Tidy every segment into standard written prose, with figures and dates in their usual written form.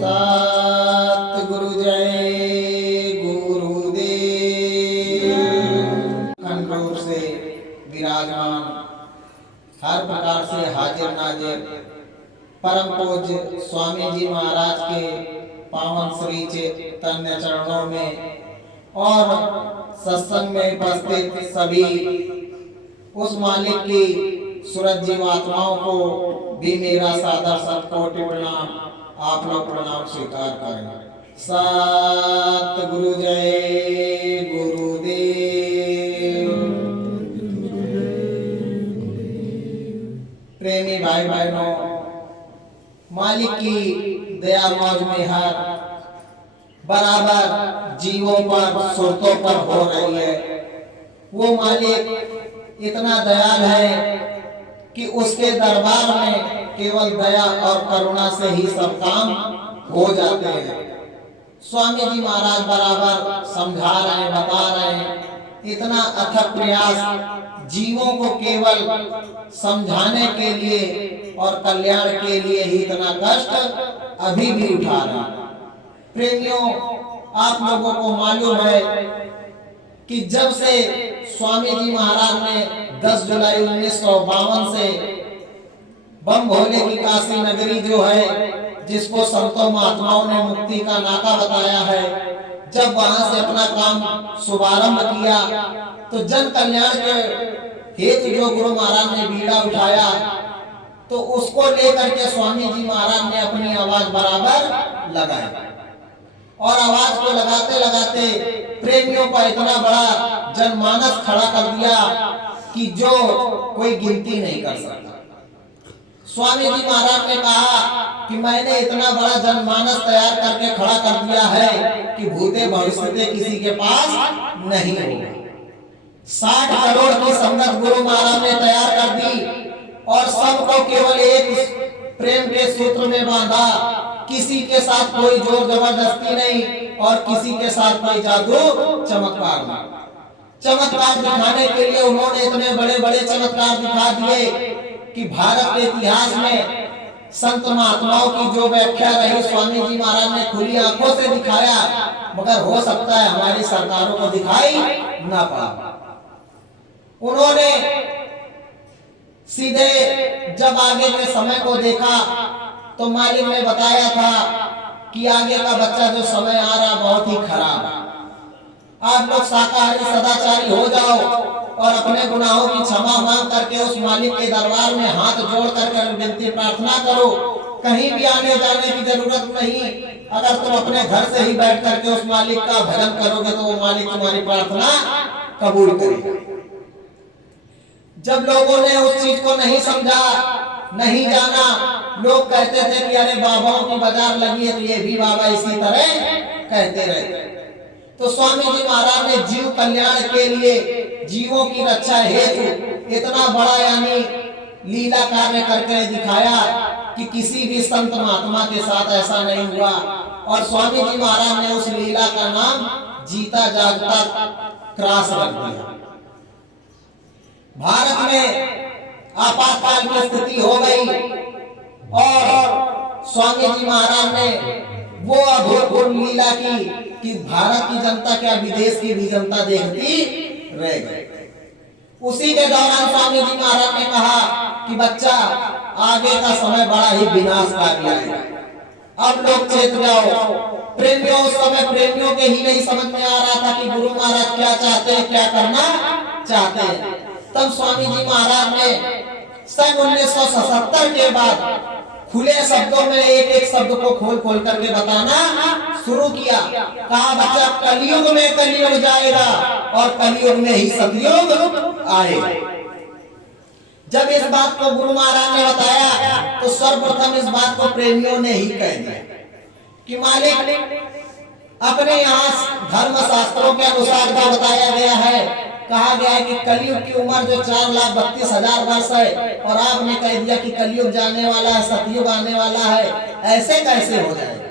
सतगुरु जय गुरुदेव। अखंड रूप से विराजमान, हर प्रकार से हाजिर नाजिर परम पूज्य स्वामी जी महाराज के पावन श्री चैतन्य चरणों में और सत्संग में उपस्थित सभी उस मालिक की सूरज जीवात्माओं को भी मेरा सादर सतकोटि प्रणाम। आप लोग प्रणाम स्वीकार करें। सतगुरु जय गुरुदेव। प्रेमी भाई बहनों, मालिक की दया मौज मेहर बराबर जीवों पर सुरतों पर हो रही है। वो मालिक इतना दयाल है कि उसके दरबार में केवल दया और करुणा से ही सब काम हो जाते हैं। स्वामी जी महाराज बराबर समझा रहे हैं, बता रहे हैं, इतना अथक प्रयास जीवों को केवल समझाने के लिए और कल्याण के लिए ही इतना कष्ट अभी भी उठा रहे हैं। प्रेमियों, आप लोगों को मालूम है कि जब से स्वामी जी महाराज ने 10 जुलाई 1952 से बम भोले की काशी नगरी जो है, जिसको संतों महात्माओं ने मुक्ति का नाका बताया है, जब वहां से अपना काम शुभारंभ किया तो जन कल्याण के हेतु जो गुरु महाराज ने बीड़ा उठाया तो उसको लेकर के स्वामी जी महाराज ने अपनी आवाज बराबर लगाई और आवाज को लगाते लगाते प्रेमियों का इतना बड़ा जनमानस खड़ा कर दिया कि जो कोई गिनती नहीं कर सकता। स्वामी जी महाराज ने कहा कि मैंने इतना बड़ा जनमानस तैयार करके खड़ा कर दिया है कि भूते भविष्य किसी के पास नहीं होगा। 60 करोड़ की संगत गुरु महाराज ने तैयार कर दी और सबको केवल एक प्रेम के सूत्र में बांधा। किसी के साथ कोई जोर जबरदस्ती नहीं और किसी के साथ कोई जादू चमत्कार नहीं। चमत्कार दिखाने के लिए उन्होंने इतने बड़े बड़े चमत्कार दिखा दिए कि भारत के इतिहास में संत महात्माओं की जो व्याख्या रही, स्वामी जी महाराज ने खुली आंखों से दिखाया, मगर हो सकता है हमारी सरकारों को दिखाई ना पड़ा। उन्होंने सीधे जब आगे के समय को देखा तो मालिक ने बताया था कि आगे का बच्चा जो समय आ रहा बहुत ही खराब है। आप लोग शाकाहारी सदाचारी हो जाओ और अपने गुनाहों की क्षमा मांग करके उस मालिक के दरबार में हाथ जोड़ करके विनती प्रार्थना करो। कहीं भी आने जाने की जरूरत नहीं। अगर तुम अपने घर से ही बैठ करके उस मालिक का भजन करोगे तो वो मालिक तुम्हारी प्रार्थना कबूल करेगा। जब लोगों ने उस चीज को नहीं समझा, नहीं जाना, लोग कहते थे कि अरे बाबाओं की बाजार लगी है तो ये भी बाबा इसी तरह कहते रहते। तो स्वामी जी महाराज ने जीव कल्याण के लिए, जीवों की रक्षा हेतु इतना बड़ा यानी लीला कार्य करके दिखाया कि किसी भी संत महात्मा के साथ ऐसा नहीं हुआ। और स्वामी जी महाराज ने उस लीला का नाम जीता जागता त्रास रख दिया। भारत में आपातकाल की स्थिति हो गई और स्वामी जी महाराज ने वो अभूतपूर्व लीला की कि भारत की जनता क्या विदेश की भी जनता देखती रह गई। उसी के दौरान स्वामी जी महाराज ने कहा कि बच्चा, आगे का समय बड़ा ही विनाशकारी है, अब लोग चेत जाओ। प्रेमियों, उस समय प्रेमियों के ही नहीं समझ में आ रहा था कि गुरु महाराज क्या चाहते हैं, क्या करना चाहते हैं। तब स्वामी जी महाराज ने सन 1977 के बाद खुले शब्दों में एक एक शब्द को खोल खोल करके बताना शुरू किया। कहा बच्चा, कलयुग में कलयुग जाएगा और कलयुग में ही सतयुग आएगा। जब इस बात को गुरु महाराज ने बताया तो सर्वप्रथम इस बात को प्रेमियों ने ही कह दिया कि मालिक, अपने यहाँ धर्म शास्त्रों के अनुसार क्या बताया गया है, कहा गया है कि कलयुग की उम्र जो 4,32,000 वर्ष है और आपने कह दिया कि कलयुग जाने वाला है, सतयुग आने वाला है, ऐसे कैसे हो जाएगा।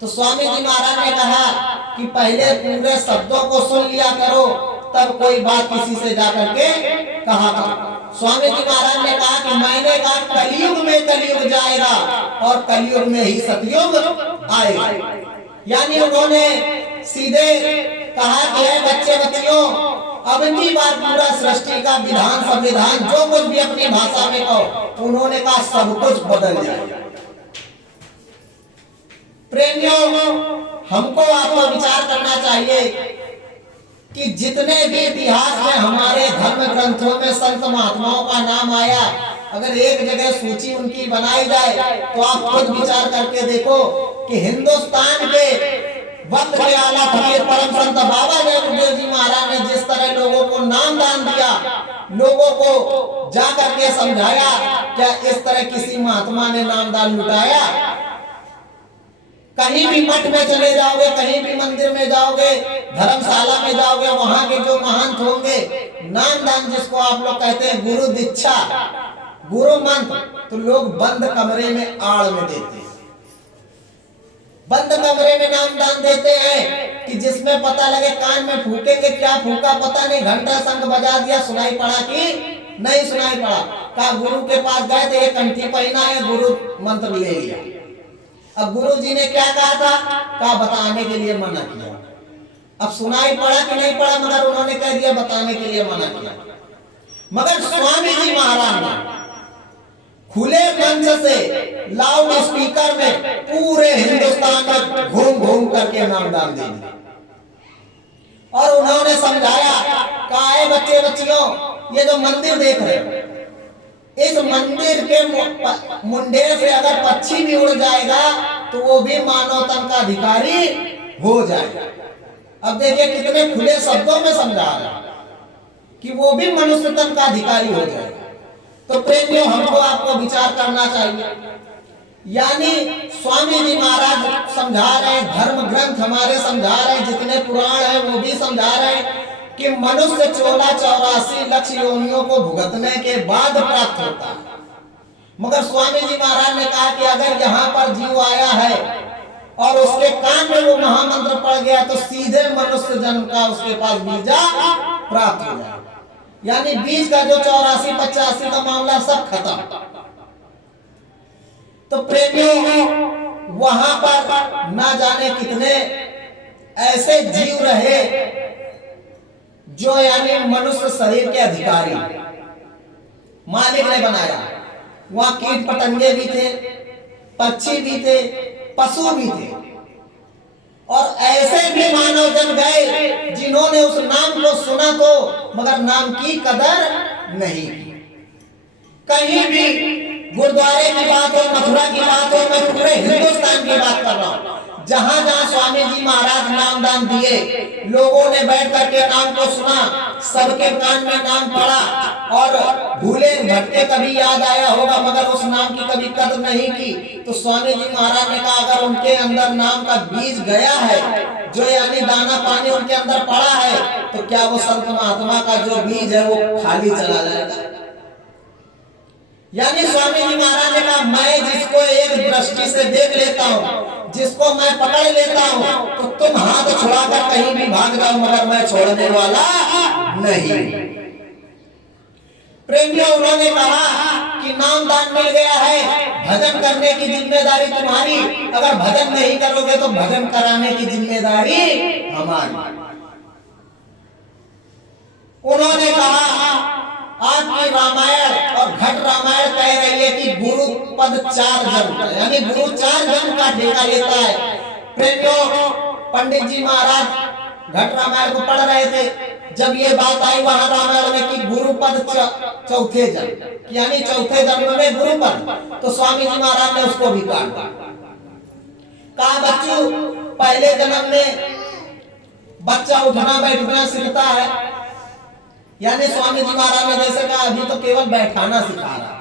तो स्वामी जी महाराज ने कहा कि पहले पूरे शब्दों को सुन लिया करो, तब कोई बात किसी से जाकर के कहा करो। स्वामी जी महाराज ने कहा कि मैंने कहा कलयुग में कलयुग जाएगा और कलयुग में ही सतयुग आएगा। यानी उन्होंने सीधे कहा कि है बच्चे बच्चियों, अब की बार पूरा सृष्टि का विधान संविधान जो कुछ भी अपनी भाषा में कहो, उन्होंने कहा सब कुछ बदल जाएगा। प्रेमियों, हमको आपको विचार करना चाहिए कि जितने भी इतिहास में हमारे धर्म ग्रंथों में संत महात्माओं का नाम आया, अगर एक जगह सूची उनकी बनाई जाए तो आप खुद विचार करके देखो कि हिंदुस्तान के वक्त के आला फकीर परम संत बाबा जयगुरुदेव जी महाराज ने जिस तरह लोगों को नाम दान दिया, लोगों को जा करके समझाया, क्या इस तरह किसी महात्मा ने नाम दान लुटाया? कहीं भी मठ में चले जाओगे, कहीं भी मंदिर में जाओगे, धर्मशाला में जाओगे, वहां के जो महंत होंगे, नाम दान जिसको आप लोग कहते हैं गुरु दीक्षा, गुरु मंत्र, तो लोग बंद कमरे में आड़ में देते हैं, बंद कमरे में नाम दान देते हैं कि जिसमें पता लगे कान में फूकेंगे, क्या फूका पता नहीं, घंटा शंख बजा दिया, सुनाई पड़ा कि नहीं सुनाई पड़ा। कहा गुरु के पास गए थे, एक कंठी पहना है, गुरु मंत्र ले लिया। अब गुरु जी ने क्या कहा था? कहा बताने के लिए मना किया। अब सुनाई पड़ा कि नहीं पड़ा, मगर उन्होंने कह दिया बताने के लिए मना किया। मगर स्वामी जी महाराज ने खुले मंच से लाउड स्पीकर में पूरे हिंदुस्तान में घूम घूम करके नाम दान दे दिया और उन्होंने समझाया, कहा है बच्चे बच्चियों, ये जो मंदिर देख रहे हो, इस मंदिर के मुंडेर से अगर पक्षी भी उड़ जाएगा तो वो भी मानव तन का अधिकारी हो जाएगा। अब देखिए कितने खुले शब्दों में समझा रहे कि वो भी मनुष्य तन का अधिकारी हो जाएगा। तो प्रेमियों, हमको आपको विचार करना चाहिए। यानी स्वामी जी महाराज समझा रहे, धर्म ग्रंथ हमारे समझा रहे, जितने पुराण है वो भी समझा रहे कि मनुष्य 1484 लाख योनियों को भुगतने के बाद प्राप्त होता है। मगर स्वामी जी महाराज ने कहा कि अगर यहाँ पर जीव आया है और उसके कान में वो महामंत्र पड़ गया तो सीधे मनुष्य जन्म का उसके पास वीजा प्राप्त हो जाए। यानी बीज का जो 84-85 का मामला सब खत्म। तो प्रेमियों, वहां पर ना जाने कितने ऐसे जीव रहे जो यानी मनुष्य शरीर के अधिकारी मालिक ने बनाया। वहां कीट पतंगे भी थे, पक्षी भी थे, पशु भी थे, और ऐसे भी मानव जन गए जिन्होंने उस नाम को सुना तो मगर नाम की कदर नहीं की। कहीं भी गुरुद्वारे की बात हो, मथुरा की बात हो, मैं पूरे हिंदुस्तान की बात कर रहा हूं, जहां जहां स्वामी जी महाराज नाम दान दिए, लोगों ने बैठ करके नाम को सुना, सबके कान में नाम पड़ा और भूले भटके कभी याद आया होगा मगर उस नाम की कभी कदर नहीं की। तो स्वामी जी महाराज ने कहा अगर उनके अंदर नाम का बीज गया है, जो यानी दाना पानी उनके अंदर पड़ा है, तो क्या वो संत महात्मा का जो बीज है वो खाली चला जाएगा? यानी स्वामी जी महाराज ने कहा मैं जिसको एक दृष्टि से देख लेता हूँ, जिसको मैं पकड़ लेता हूँ, तो तुम हाथ छुड़ाकर कहीं भी भाग जाओ मगर मैं छोड़ने वाला नहीं। प्रेमियों, उन्होंने कहा कि नाम दान मिल गया है, भजन करने की जिम्मेदारी तुम्हारी, अगर भजन नहीं करोगे तो भजन कराने की जिम्मेदारी हमारी। उन्होंने कहा आपकी रामायण और घट रामायण कह रही है कि गुरु पद 4 जन्म, यानी गुरु 4 जन्म का ठेका लेता है। प्रेमियों, पंडित जी महाराज घट रामायण को पढ़ रहे थे, जब ये बात आई वहां रामायण में कि गुरु पद 4थे जन्म, यानी 4थे जन्म में गुरु पद, तो स्वामी जी महाराज ने उसको भी काट दिया। कहा बच्चों, पहले जन्म में बच्चा उठना बैठना सीखता है, यानी स्वामी जी महाराज ने जैसे कहा अभी तो केवल बैठाना सिखा रहा,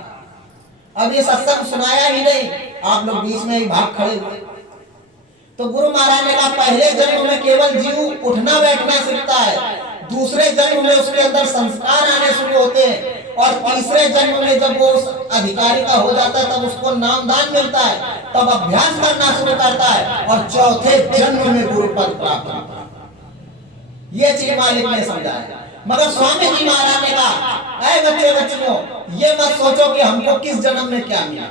अब ये सत्संग सुनाया ही नहीं, आप लोग बीच में ही भाग खड़े हुए। तो गुरु महाराज ने कहा पहले जन्म में केवल जीव उठना बैठना सीखता है, दूसरे जन्म में उसके अंदर संस्कार आने शुरू होते हैं, और तीसरे जन्म में जब वो उस अधिकारी का हो जाता है तब उसको नाम दान मिलता है, तब अभ्यास करना शुरू करता है, और चौथे जन्म में गुरु पद प्राप्त होता है। ये चीज मालिक ने समझाया। मगर स्वामी जी महाराज ने कहा, ऐ बच्चे बच्चियों, ये मत सोचो कि हमको किस जन्म में क्या मिला,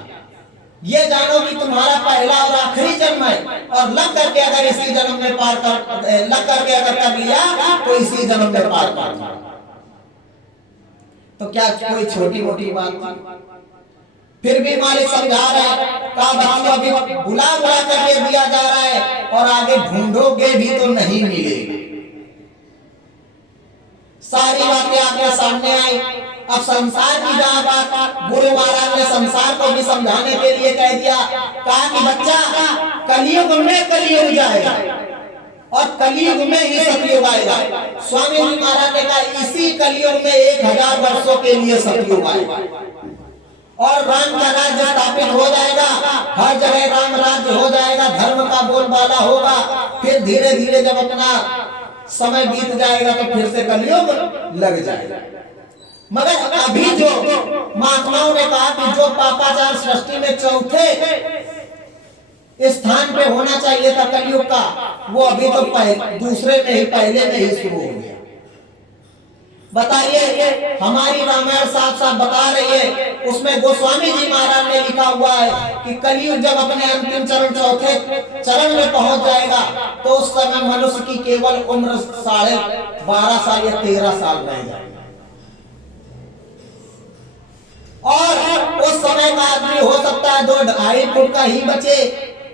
ये जानो कि तुम्हारा पहला और आखिरी जन्म है, और लग करके अगर इसी जन्म में पार कर लग करके अगर कर लिया तो इसी जन्म में पार कर लिया। तो क्या कोई छोटी मोटी बात? फिर भी मालिक समझा रहा है, कहा बच्चों अभी बुला बुला करके दिया जा रहा है और आगे ढूंढोगे भी तो नहीं मिलेगी। सारी बातें आपके सामने आई। अब संसार की जहां बात गुरु महाराज ने संसार को भी समझाने के लिए कह दिया, कहा कि बच्चा कलयुग में कलयुग जाएगा और कलयुग में ही सतयुग आएगा। स्वामी जी महाराज ने कहा इसी कलयुग में 1000 वर्षों के लिए सतयुग आएगा और राम का राज्य स्थापित हो जाएगा, हर जगह राम राज्य हो जाएगा, धर्म का बोलबाला होगा। फिर धीरे धीरे जब अपना समय बीत जाएगा तो फिर से कलयुग लग जाएगा। मगर अभी जो महात्माओं ने कहा कि जो पापाचार सृष्टि में चौथे स्थान पे होना चाहिए था कलयुग का, वो अभी तो दूसरे में ही पहले में ही शुरू हो गया। बताइए, हमारी रामायण साफ साफ बता रही है, उसमें गोस्वामी जी महाराज ने लिखा हुआ है कि कलयुग जब अपने अंतिम चरण चौथे चरण में पहुंच जाएगा तो उस समय मनुष्य की केवल उम्र 12.5 साल या 13 साल रह जाएगा और उस समय का आदमी हो सकता है 2-2.5 फुट का ही बचे।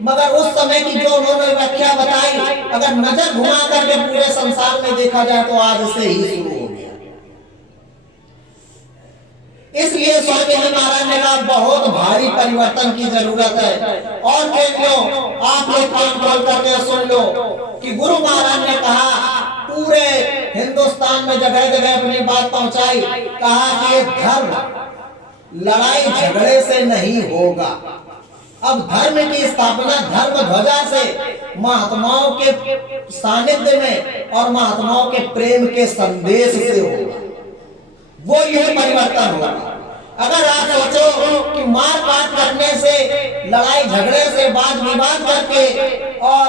मगर उस समय की जो उन्होंने व्याख्या बताई, अगर नजर घुमा करके पूरे संसार में देखा जाए तो आज से ही शुरू हो गया। इसलिए स्वामी जी महाराज ने कहा बहुत भारी परिवर्तन की जरूरत है। और क्यों आप लोग कान खोल करके सुन लो कि गुरु महाराज ने कहा, पूरे हिंदुस्तान में जगह जगह अपनी बात पहुंचाई, कहा कि ये धर्म लड़ाई झगड़े से नहीं होगा। अब धर्म की स्थापना धर्म ध्वजा से, महात्माओं के सानिध्य में और महात्माओं के प्रेम के संदेश से होगा, वो ये परिवर्तन होगा। अगर आप सोचो कि मार काट करने से, लड़ाई झगड़े से, वाद विवाद करके और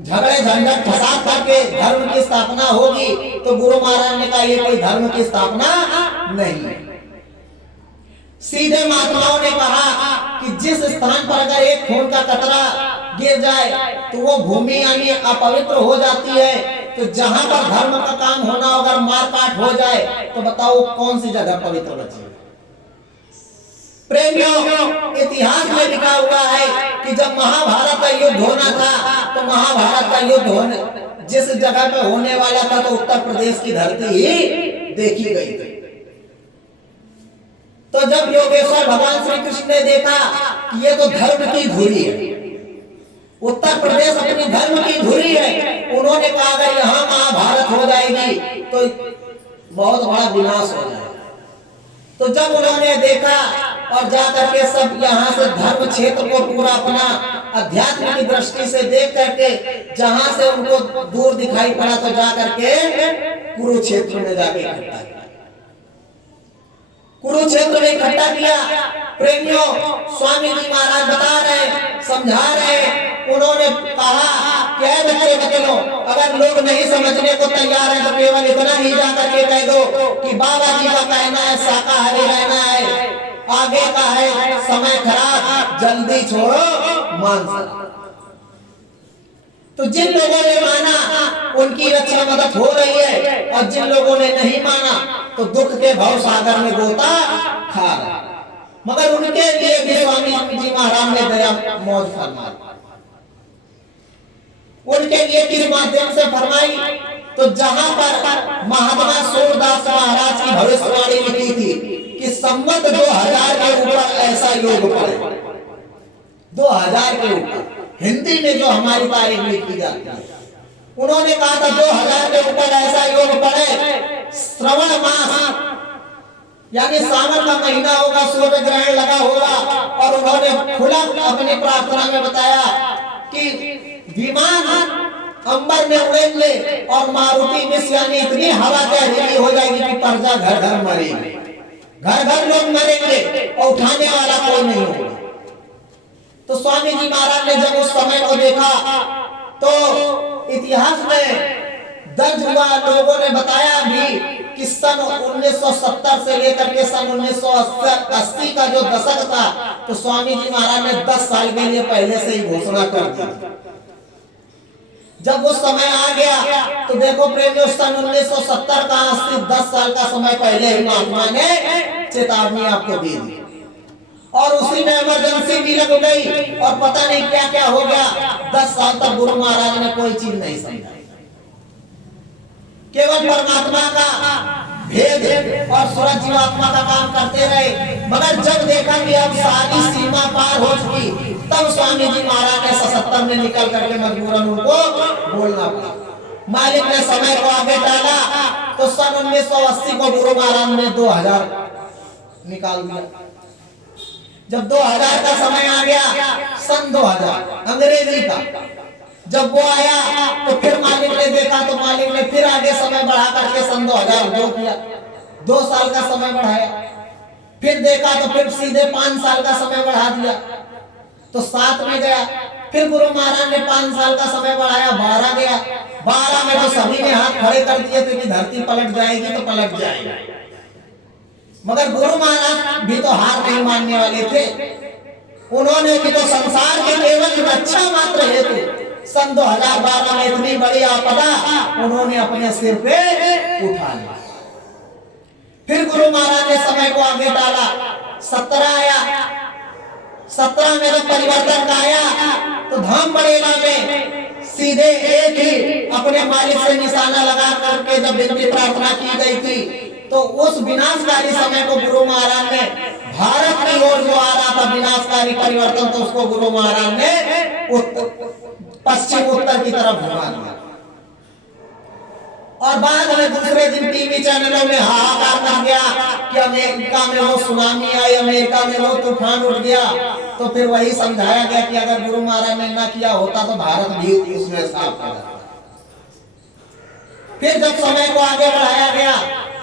झगड़े झंझट फसाद करके धर्म की स्थापना होगी, तो गुरु महाराज ने कहा ये कोई धर्म की स्थापना नहीं है। सीधे महात्माओं ने कहा कि जिस स्थान पर अगर एक खून का कतरा गिर जाए तो वो भूमि यानी अपवित्र हो जाती है। तो जहां पर धर्म का काम होना अगर मारकाट हो जाए तो बताओ कौन सी जगह पवित्र बची? प्रेमियों, इतिहास में लिखा हुआ है कि जब महाभारत का युद्ध होना था तो महाभारत का युद्ध होने जिस जगह पे होने वाला था तो उत्तर प्रदेश की धरती ही देखी गई थी। तो जब योगेश्वर भगवान श्री कृष्ण ने देखा कि ये तो धर्म की धुरी है, उत्तर प्रदेश अपनी धर्म की धुरी है, उन्होंने कहा अगर यहाँ महाभारत हो जाएगी तो बहुत बड़ा विनाश हो जाएगा। तो जब उन्होंने देखा और जाकर के सब यहाँ से धर्म क्षेत्र को पूरा अपना अध्यात्म की दृष्टि से देख करके जहां से उनको दूर दिखाई पड़ा तो जाकर के कुरुक्षेत्र में जाके इकट्ठा किया। कुरुक्षेत्र में इकट्ठा किया। प्रेमियों, स्वामी जी महाराज बता रहे, समझा रहे, उन्होंने कहा क्या बच्चे बच्चों, अगर लोग नहीं समझने को तैयार है तो केवल इतना ही जाकर के कह दो कि बाबा जी का कहना है शाकाहारी रहना है, आगे का है समय खराब, जल्दी छोड़ो मांसाहारी। तो जिन लोगों ने माना उनकी रक्षा मदद हो रही है और जिन लोगों ने नहीं माना तो दुख के भव सागर में गोता खा रहा। मगर उनके लिए भी स्वामी जी महाराज ने दया मौज फरमाई। उनके लिए किस माध्यम से फरमाई? तो जहां पर महात्मा सूरदास महाराज की भविष्यवाणी लिखी थी कि संवत 2000 के ऊपर ऐसा योग पड़े, 2000 के ऊपर हिंदी में जो हमारी तारीख लिखी जाती है, उन्होंने कहा था 2000 के ऊपर ऐसा योग पड़े, श्रवण मास यानी सावन का महीना होगा, सूर्य ग्रहण लगा होगा, और उन्होंने खुला अपनी प्रार्थना में बताया कि विमान अंबर में उड़ेंगे और मारुति मिस यानी इतनी हवा जहरीली हो जाएगी कि प्रजा घर घर मरेंगे, घर घर लोग मरेंगे और उठाने वाला कोई नहीं होगा। तो स्वामी जी महाराज ने जब उस समय को देखा तो इतिहास में दर्ज हुआ। लोगों ने बताया भी कि सन 1970 से लेकर के सन 1980 का जो दशक था, तो स्वामी जी महाराज ने 10 साल के लिए पहले से ही घोषणा कर दी। जब वो समय आ गया तो देखो प्रेमियों, सन 1970 का 80 10 साल का समय पहले ही महात्मा ने चेतावनी आपको दी थी, और उसी में इमरजेंसी भी लग गई और पता नहीं क्या क्या हो गया। 10 साल तक गुरु महाराज ने कोई चीज नहीं समझा, केवल परमात्मा का भेद और सूरज जीवात्मा का काम करते रहे। मगर जब देखा कि अब सारी सीमा पार हो चुकी, तब स्वामी जी महाराज ने 77 में निकल करके मजबूरन उनको बोलना पड़ा। मालिक ने समय को आगे डाला तो सन 1980 को गुरु महाराज ने 2000 निकाल दिया। जब 2000 का समय आ गया, सन 2000 अंग्रेजी का जब वो आया, तो फिर मालिक ने देखा तो मालिक ने फिर आगे समय बढ़ा करके सन 2002 किया, 2 साल का समय बढ़ाया। फिर देखा तो फिर सीधे 5 साल का समय बढ़ा दिया, तो 7 में गया। फिर गुरु महाराज ने 5 साल का समय बढ़ाया, 12 गया। 12 में तो सभी ने हाथ खड़े कर दिए थे कि धरती पलट जाएगी तो पलट जाएगी, मगर गुरु महाराज भी तो हार नहीं मानने वाले थे। उन्होंने भी तो संसार के केवल रक्षा मात्र हेतु सन 2012 में इतनी बड़ी आपदा उन्होंने अपने सिर पे उठा लिया। फिर गुरु महाराज ने समय को आगे डाला, 17 आया। 17 में जब परिवर्तन आया तो धाम बड़ेला में सीधे एक ही अपने मालिक से निशाना लगा करके जब विनती प्रार्थना की गई थी, तो उस विनाशकारी समय को गुरु महाराज ने भारत की ओर जो आ रहा था विनाशकारी परिवर्तन, तो उसको गुरु महाराज ने पश्चिम उत्तर की तरफ घुमा दिया। और बाद में दूसरे दिन टीवी चैनलों में हाहाकार कर गया कि अमेरिका में वो सुनामी आई, अमेरिका में वो तूफान उठ गया। तो फिर वही समझाया गया कि अगर गुरु महाराज ने ना किया होता तो भारत भी उसमें साफ हो जाता। फिर जब समय को आगे बढ़ाया गया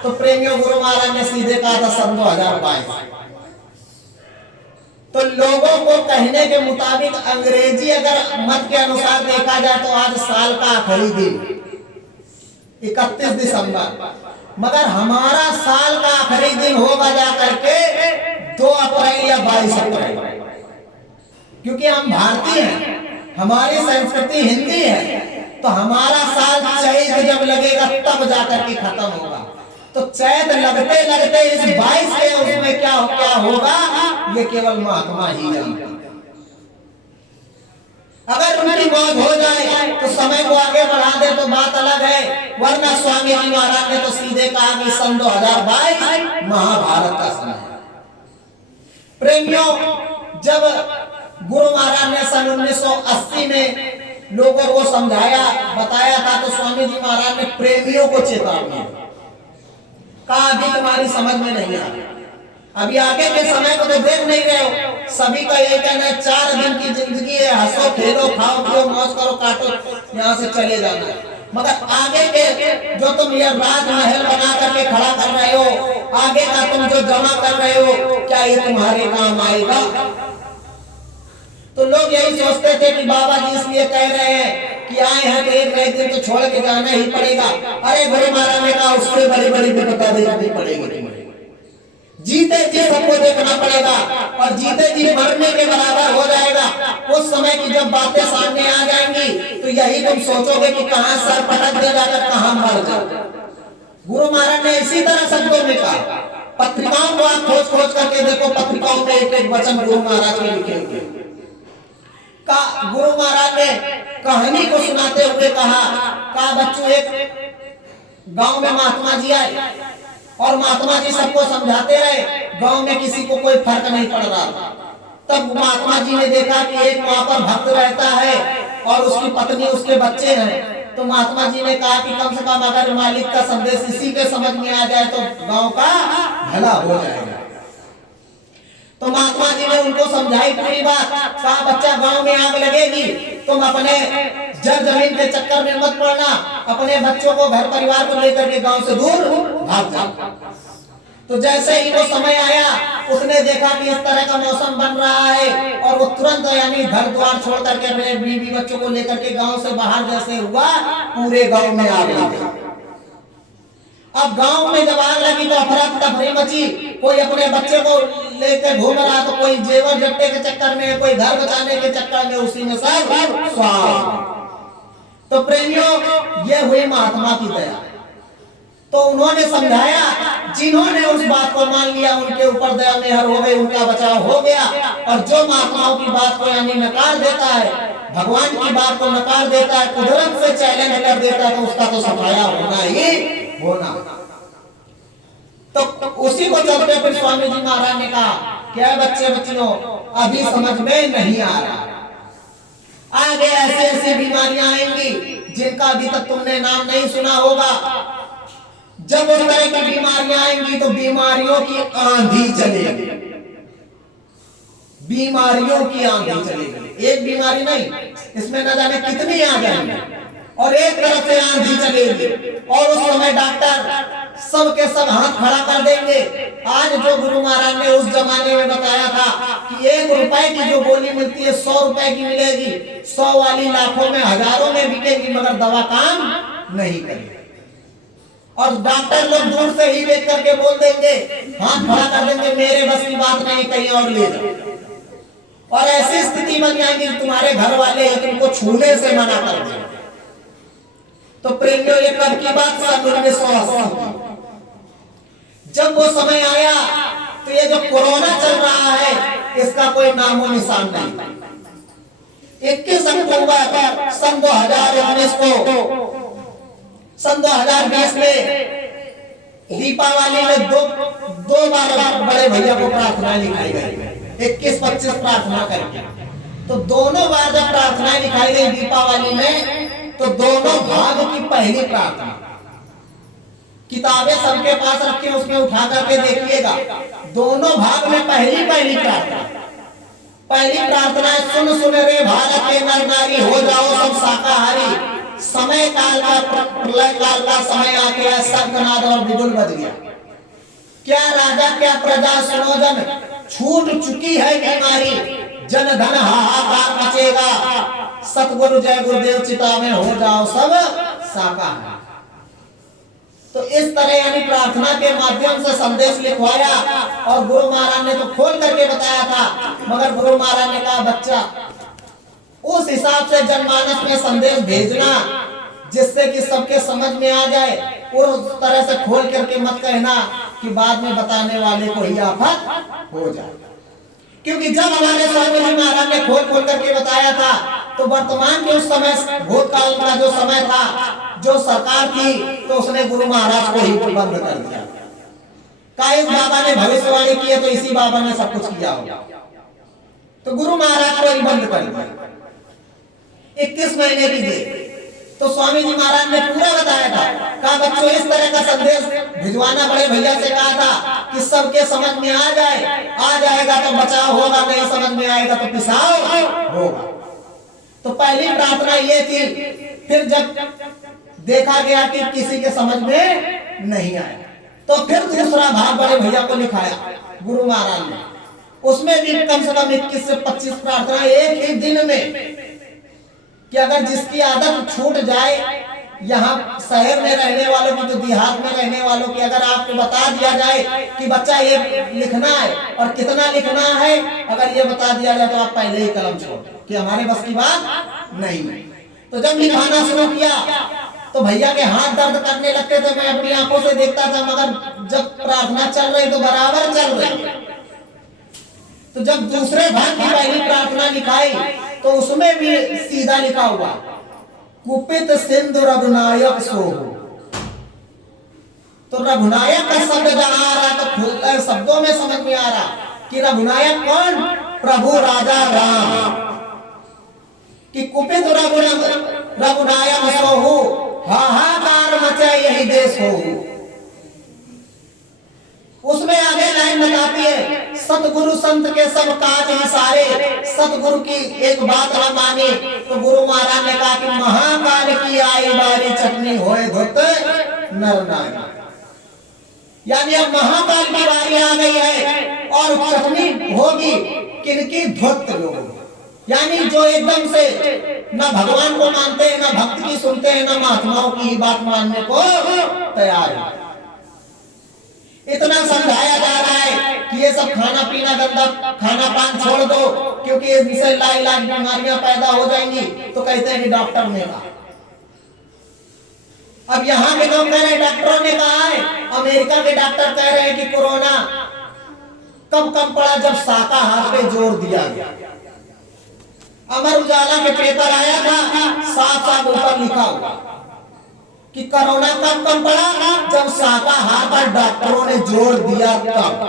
तो प्रेमियों गुरु महाराज ने सीधे कहा था सन 2022। तो लोगों को कहने के मुताबिक अंग्रेजी अगर मत के अनुसार देखा जाए तो आज साल का आखिरी दिन 31 दिसंबर, मगर हमारा साल का आखिरी दिन होगा जा करके 2 अप्रैल या 22 अप्रैल, क्योंकि हम भारतीय हैं, हमारी संस्कृति हिंदी है। तो हमारा साल चैत जब लगेगा तब जाकर के खत्म होगा। तो चैत लगते लगते इस 22 के उसमें क्या होगा ये केवल महात्मा ही जानते हैं। अगर उनकी मौत हो जाए तो समय को आगे बढ़ा दे तो बात अलग है, वरना स्वामी जी महाराज ने तो सीधे कहा कि सन 2022 महाभारत का समय है। प्रेमियों, जब गुरु महाराज ने सन 1980 में लोगों को समझाया बताया था, तो स्वामी जी महाराज ने प्रेमियों को चेतावनी कहा अभी तुम्हारी समझ में नहीं आ रहा, अभी आगे के समय को तो देख नहीं रहे हो। सभी का यही कहना है 4 दिन की जिंदगी है, हंसो खेलो खाओ पियो मौज करो काटो, यहाँ से चले जाना। मगर आगे के जो तुम ये राजमहल बना करके खड़ा कर रहे हो, आगे का तुम जो जमा कर रहे हो, क्या ये तुम्हारे काम आएगा? तो लोग यही सोचते थे कि बाबा जी इसलिए कह रहे हैं कि आए हैं तो एक दिन तो छोड़ के जाना ही पड़ेगा। अरे गुरु महाराज ने कहा उससे बड़ी बड़ी विपदा देखनी पड़ेगी, जीते जी सबको देखना पड़ेगा और जीते जी मरने के बराबर हो जाएगा। उस समय की जब बातें सामने आ जाएंगी तो यही तुम सोचोगे कि कहां सर पटक दे जाकर कहां मर जाओ। गुरु महाराज ने इसी तरह शब्दों में कहा। पत्रिकाओं को आप खोज खोज करके देखो, पत्रिकाओं में एक एक वचन गुरु महाराज के लिखे हुए। गुरु महाराज ने कहानी को सुनाते हुए कहा बच्चों, एक गांव में महात्मा जी आए और महात्मा जी सबको समझाते रहे, गांव में किसी को कोई फर्क नहीं पड़ रहा था। तब महात्मा जी ने देखा कि एक वहां पर भक्त रहता है और उसकी पत्नी उसके बच्चे हैं। तो महात्मा जी ने कहा कि कम से कम अगर मालिक का संदेश इसी के समझ में आ जाए तो गांव का भला हो जाएगा। तो महात्मा जी ने उनको समझाई पूरी बात। कहा बच्चा, गांव में आग लगेगी, तुम अपने जमीन के चक्कर में मत पड़ना, अपने बच्चों को घर परिवार को लेकर के गांव से दूर भाग जाओ। तो जैसे ही वो समय आया, उसने देखा कि इस तरह का मौसम बन रहा है, और वो तुरंत यानी घर द्वार छोड़ करके अपने बीवी बच्चों को लेकर के गांव से बाहर जैसे हुआ, पूरे गांव में आग लग गई। अब गांव में जब आग लगी तो अफरा तफरी मची, कोई अपने बच्चे को लेकर घूम रहा, तो कोई जेवर जट्टे के चक्कर में, कोई घर बचाने के चक्कर में, उसी में सब स्वाहा। तो प्रेमियों, ये हुई महात्मा की दया। तो उन्होंने समझाया, जिन्होंने उस बात को मान लिया उनके ऊपर दया मेहर हो गई, उनका बचाव हो गया। और जो महात्माओं की बात को यानी नकार देता है, भगवान की बात को नकार देता है, कुदरत से चैलेंज कर देता है, तो उसका तो सफाया होना ही होना। तो उसी को चलते फिर स्वामी जी महाराज ने कहा, क्या बच्चे बच्चियों, अभी समझ में नहीं आ रहा, आगे ऐसे ऐसी बीमारियां आएंगी जिनका अभी तक तुमने नाम नहीं सुना होगा। जब उस तरह की बीमारियां आएंगी तो बीमारियों की आंधी चलेगी, बीमारियों की आंधी चलेगी। एक बीमारी नहीं, इसमें न जाने कितनी आ जाएंगी, और एक तरफ से आंधी चलेगी, और उस समय डॉक्टर सबके सब हाथ खड़ा कर देंगे। आज जो गुरु महाराज ने उस जमाने में बताया था कि 1 रुपए की जो गोली मिलती है 100 रुपए की मिलेगी, 100 वाली लाखों में हजारों में बिकेगी, मगर दवा काम नहीं करेगी। और डॉक्टर लोग दूर से ही देख करके बोल देंगे, हाथ खड़ा कर देंगे, मेरे बस की बात नहीं, कहीं और ले जाओ। और ऐसी स्थिति बन जाएगी तुम्हारे घर वाले तुमको छूने से मना कर देंगे। तो प्रेमियों, ये कब की बात? सन 1980। जब वो समय आया तो ये जो कोरोना चल रहा है, इसका कोई नामो निशान नहीं। 21 अक्टूबर सन 2019 को, सन 2020 में दीपावली में दो बार बड़े भैया को प्रार्थना लिखाई गई, 21-25 प्रार्थना करके। तो दोनों बार जब प्रार्थना लिखाई गई दीपावली में, तो दोनों भाग की पहली प्रार्थना, किताबें सबके पास रखी, उसमें उठा करके देखिएगा, दोनों भाग में पहली प्रार्थना। पहली प्रार्थना है, सुन सुन रे भारत के नर नारी, हो जाओ सब शाकाहारी। समय काल का, प्रलय काल का समय आ गया, शंखनाद और बिगुल बज गया। क्या राजा क्या प्रजा सुनो जन, छूट चुकी है बीमारी, जन धन हाहाकार मचेगा, सतगुरु जय गुरुदेव चितावे, हो जाओ सब शाकाहारी। तो इस तरह यानी प्रार्थना के माध्यम से संदेश लिखवाया, और गुरु महाराज ने तो खोल करके बताया था, मगर गुरु महाराज ने कहा, बच्चा उस हिसाब से जनमानस में संदेश भेजना जिससे कि सबके समझ में आ जाए, और उस तरह से खोल करके मत कहना कि बाद में बताने वाले को ही आफत हो जाए। क्योंकि जब हमारे स्वामी जी महाराज ने खोल करके बताया था, तो वर्तमान के उस समय, भूतकाल का जो समय था, जो सरकार थी, तो उसने गुरु महाराज को ही बंद कर दिया। कायस बाबा ने भविष्यवाणी की है, तो इसी बाबा ने सब कुछ किया होगा, तो गुरु महाराज को ही बंद कर दिया। 21 महीने भी दे, तो स्वामी जी महाराज ने पूरा बताया था। कहा, बच्चों इस तरह का संदेश भिजवाना, बड़े भैया से कहा था कि सबके समझ में आ जाए, आ जाएगा तो बचाव होगा, नहीं समझ में आएगा तो पिसाव होगा। तो पहली प्रार्थना ये थी। फिर जब देखा गया कि किसी के समझ में नहीं आया, तो फिर दूसरा भाग बड़े भैया को लिखाया गुरु महाराज ने। उसमें भी कम से कम 21 से 25 प्रार्थना एक ही दिन में, कि अगर जिसकी आदत छूट जाए, यहाँ शहर में रहने वालों की, तो देहात में रहने वालों की, अगर आपको बता दिया जाए कि बच्चा ये लिखना है और कितना लिखना है, अगर ये बता दिया जाए तो आप पहले ही कलम छोड़ कि हमारे बस की बात नहीं। तो जब लिखाना शुरू किया तो भैया के हाथ दर्द करने लगते थे, मैं अपनी आंखों से देखता था, मगर जब प्रार्थना चल रही तो बराबर चल रही। तो जब दूसरे भाग की पहली प्रार्थना लिखाई, तो उसमें भी सीधा लिखा हुआ, कुपित सिंधु रघुनायक सो। तो रघुनायक का शब्द जहां आ रहा, तो शब्दों में समझ में आ रहा कि रघुनायक कौन? प्रभु राजा राम। कि कुपित रघुनायक सोहु, हाहाकार मचे यही देश हो। उसमें आगे लाइन बताती है, सतगुरु संत के सब काज विसारे, सतगुरु की एक बात न माने, तो गुरु महाराज ने कहा कि महाकाल की आई बारी चटनी होए धुत नर नारी। यानी अब महाकाल की बारी आ गई है और चटनी होगी किनकी? भक्त लोगों। यानी जो एकदम से न भगवान को मानते हैं, न भक्त की सुनते हैं, न महात्माओं की बात मानने को तैयार है। इतना समझाया जा रहा है कि ये सब खाना पीना गंदा खाना पान छोड़ दो, क्योंकि इनसे लाइलाज बीमारियां पैदा हो जाएंगी। तो कहते हैं कि डॉक्टर ने कहा। अब यहाँ के लोग कह रहे हैं डॉक्टरों ने कहा है, अमेरिका के डॉक्टर कह रहे हैं कि कोरोना कब कम पड़ा जब शाकाहार पे जोर दिया गया। अमर उजाला के पेपर आया था, साफ साफ ऊपर लिखा हुआ कि कोरोना कब कम पड़ा जब शाकाहार पर डॉक्टरों ने जोर दिया तब।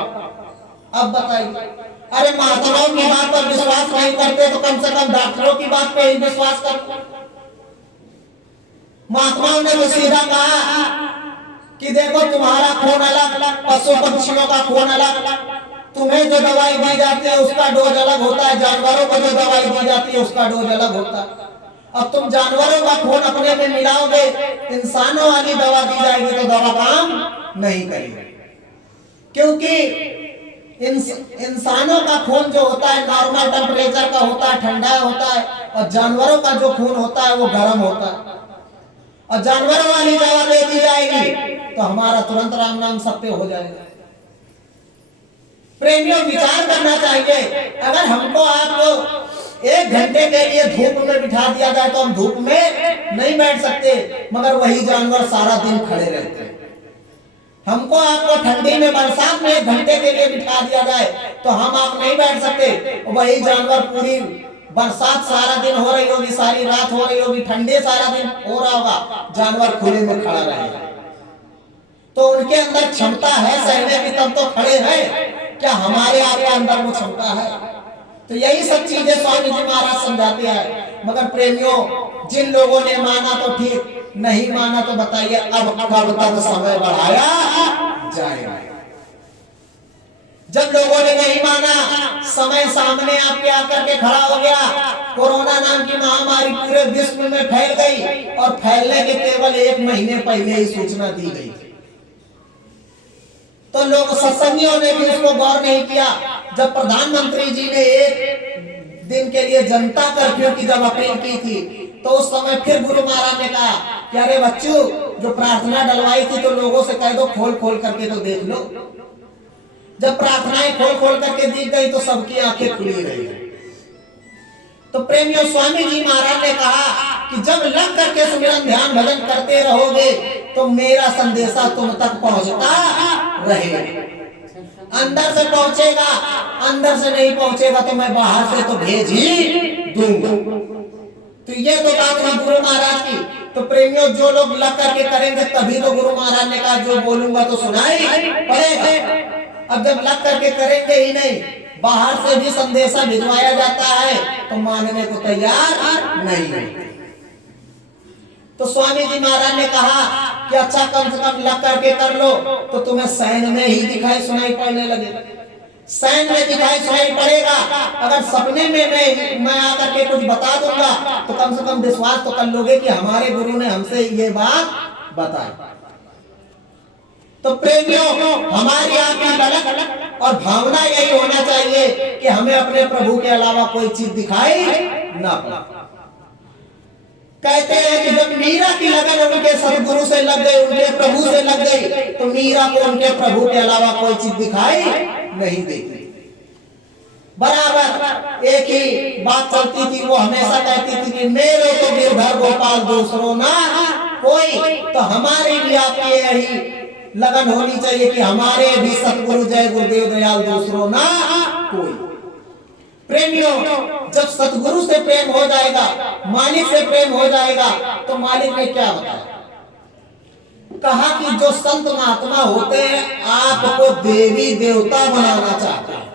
अब बताइए, अरे महात्माओं की बात पर विश्वास नहीं करते तो कम से कम डॉक्टरों की बात पे ही विश्वास करो। महात्माओं ने तो सीधा कहा कि देखो तुम्हारा खून अलग, पशु पक्षियों का खून अलग, तुम्हें जो दवाई दी जाती है उसका डोज अलग होता है, जानवरों को जो दवाई दी जाती है उसका डोज अलग होता है। अब तुम जानवरों का खून अपने में मिलाओगे, इंसानों वाली दवा दी जाएगी तो दवा काम नहीं करेगी, क्योंकि इंसानों का खून जो होता है नॉर्मल टेम्परेचर का होता है, ठंडा होता है, और जानवरों का जो खून होता है वो गर्म होता है। और जानवरों वाली दवा दे दी जाएगी तो हमारा तुरंत राम नाम सत्य हो जाएगा। प्रेमियों, विचार करना चाहिए। अगर हमको आपको 1 घंटे के लिए धूप में बिठा दिया जाए तो हम धूप में नहीं बैठ सकते, मगर वही जानवर सारा दिन खड़े रहते हैं। हमको आपको ठंडी में बरसात में 1 घंटे के लिए बिठा दिया जाए तो हम आप नहीं बैठ सकते, वही जानवर पूरी बरसात सारा दिन हो रही होगी, सारी रात हो रही होगी, ठंडे सारा दिन हो रहा होगा, जानवर खुले में खड़ा रहेगा। तो उनके अंदर क्षमता है सहने की, तब तो खड़े हैं। क्या हमारे आपके अंदर वो क्षमता है? तो यही सब चीजें स्वामी जी महाराज समझाते हैं। मगर प्रेमियों, जिन लोगों ने माना तो ठीक, नहीं माना तो बताइए अब कब तक समय बढ़ाया जाएगा। जब लोगों ने नहीं माना, समय सामने आपके आकर के खड़ा हो गया, कोरोना नाम की महामारी पूरे विश्व में फैल गई और फैलने के केवल 1 महीने पहले ही सूचना दी गई, तो लोग सत्संगियों ने भी उसको गौर नहीं किया। जब प्रधानमंत्री जी ने 1 दिन के लिए जनता कर्फ्यू की जब अपील की थी, तो उस समय फिर गुरु महाराज ने कहा कि अरे बच्चों, जो प्रार्थना डलवाई थी तो लोगों से कह दो खोल खोल करके तो देख लो। जब प्रार्थनाएं खोल खोल करके दी गई तो सबकी आंखें खुली रही। तो प्रेमियों, स्वामी जी महाराज ने कहा कि जब लग करके सुमिरन ध्यान भजन करते रहोगे तो मेरा संदेशा तुम तक पहुंचता रहेगा। अंदर से पहुंचेगा, अंदर से नहीं पहुंचेगा तो मैं बाहर से तो भेज ही दूंगा। तो ये तो बात है गुरु महाराज की। तो प्रेमियों, जो लोग लग करके करेंगे तभी तो गुरु महाराज ने कहा जो बोलूंगा तो सुनाई पड़ेगा। अब जब लग करके करेंगे ही नहीं, बाहर से भी संदेशा भिजवाया जाता है तो मानने को तैयार नहीं है। तो स्वामी जी महाराज ने कहा कि अच्छा कम से कम लग करके कर लो तो तुम्हें सैन में ही दिखाई सुनाई पड़ने लगे। सैन में दिखाई सुनाई पड़ेगा। अगर सपने में मैं आकर के कुछ बता दूंगा तो कम से कम विश्वास तो कर लोगे कि हमारे गुरु ने हमसे ये बात बताई। तो प्रेमियों, हमारी आपकी गलत और भावना यही होना चाहिए कि हमें अपने प्रभु के अलावा कोई चीज दिखाई ना पड़े। कहते हैं कि जब मीरा की लगन उनके सदगुरु से लग गई, उनके प्रभु से लग गई, तो मीरा को उनके प्रभु के अलावा कोई चीज दिखाई नहीं देती। बराबर एक ही बात चलती थी, वो हमेशा कहती थी कि मेरे तो गिरधर गोपाल दूसरों ना कोई। तो हमारी भी आपकी यही लगन होनी चाहिए कि हमारे भी सतगुरु जय गुरुदेव दयाल दूसरों ना कोई। प्रेमियों, जब सतगुरु से प्रेम हो जाएगा, मालिक से प्रेम हो जाएगा, तो मालिक ने क्या बताया? कहा कि जो संत महात्मा होते हैं आपको देवी देवता बनाना चाहते हैं।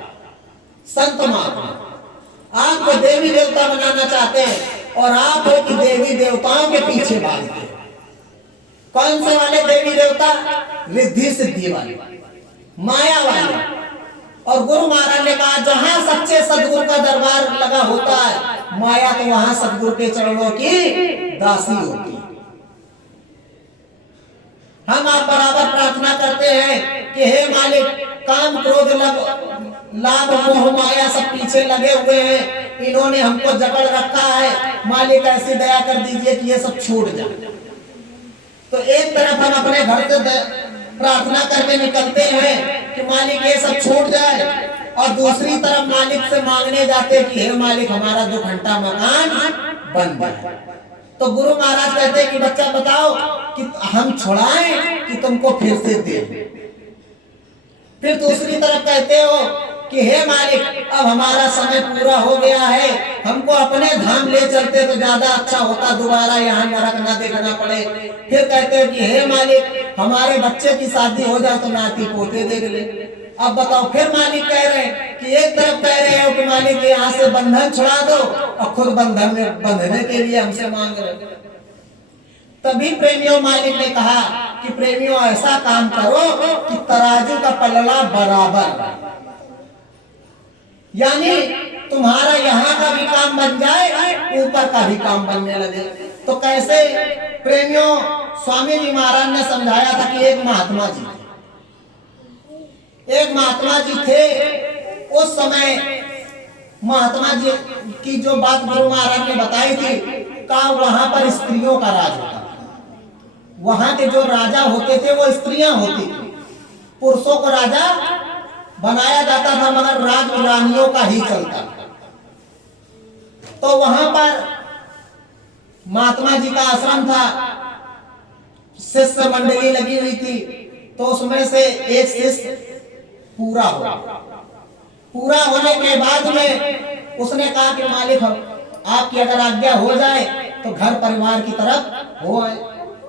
संत महात्मा आपको देवी देवता बनाना चाहते हैं और आप हो कि देवी देवताओं के पीछे भागते हैं। कौन से वाले देवी देवता? रिद्धि सिद्धि वाले, माया वाले। और गुरु महाराज ने कहा जहां सच्चे सदगुरु का दरबार लगा होता है, माया तो वहां सदगुरु के चरणों की दासी होती है। हम आप बराबर प्रार्थना करते हैं कि हे मालिक, काम क्रोध लाभ मोह माया सब पीछे लगे हुए हैं, इन्होंने हमको जकड़ रखा है, मालिक ऐसी दया कर दीजिए कि ये सब छूट जाए। तो एक तरफ हम अपने घर से प्रार्थना करके निकलते हैं कि मालिक ये सब छूट जाए, और दूसरी तरफ मालिक से मांगने जाते कि हे मालिक, हमारा 2 घंटा मकान बन जाए। तो गुरु महाराज कहते हैं कि बच्चा बताओ कि हम छुड़ाएं कि तुमको फिर से दे। फिर दूसरी तरफ कहते हो कि हे मालिक, अब हमारा समय पूरा हो गया है, हमको अपने धाम ले चलते तो ज्यादा अच्छा होता, दोबारा यहाँ नरक न देखना पड़े। फिर कहते हो कि हे मालिक, हमारे बच्चे की शादी हो जाए तो नाती पोते देख ले। अब बताओ, फिर मालिक कह रहे हैं कि एक तरफ कह रहे हो कि मालिक यहाँ से बंधन छुड़ा दो, और खुद बंधन में बंधने के लिए हमसे मांग रहे। तभी प्रेमियों मालिक ने कहा कि प्रेमियों ऐसा काम करो कि तराजू का पलड़ा बराबर, यानी तुम्हारा यहाँ का भी काम बन जाए, ऊपर का भी काम बनने लगे। तो कैसे प्रेमियों, स्वामी जी महाराज ने समझाया था कि एक महात्मा जी थे। उस समय महात्मा जी की जो बात गुरु महाराज ने बताई थी, का वहां पर स्त्रियों का राज होता था। वहां के जो राजा होते थे वो स्त्रियां होती थी। पुरुषों को राजा बनाया जाता था, मगर राज रानियों का ही चलता था। तो वहां पर महात्मा जी का आश्रम था, शिष्य मंडली लगी हुई थी। तो उसमें से एक शिष्य पूरा होने के बाद में उसने कहा कि मालिक, आपकी अगर आज्ञा हो जाए तो घर परिवार की तरफ हो आए।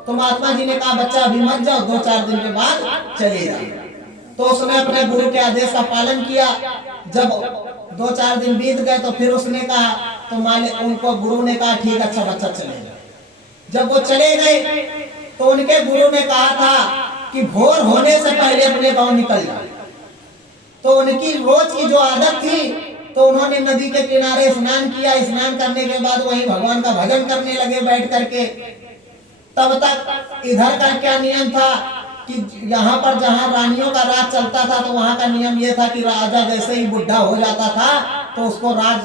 तो महात्मा जी ने कहा बच्चा अभी मत जाओ, 2-4 दिन के बाद चले जाओ। तो उसने अपने गुरु के आदेश का पालन किया। जब 2-4 दिन बीत गए तो फिर उसने कहा, तो मालिक उनको गुरु ने कहा ठीक, अच्छा बच्चा चलेगा। जब वो चले गए तो उनके गुरु ने कहा था कि भोर होने से पहले अपने गांव निकल जाओ। तो उनकी रोज की जो आदत थी, तो उन्होंने नदी के किनारे स्नान किया। स्नान करने के बाद वहीं भगवान का भजन करने लगे बैठ करके। तब तक इधर का क्या नियम था कि यहाँ पर जहाँ रानियों का राज चलता था, तो वहाँ का नियम ये था कि राजा जैसे ही बुढ़ा हो जाता था तो उसको राज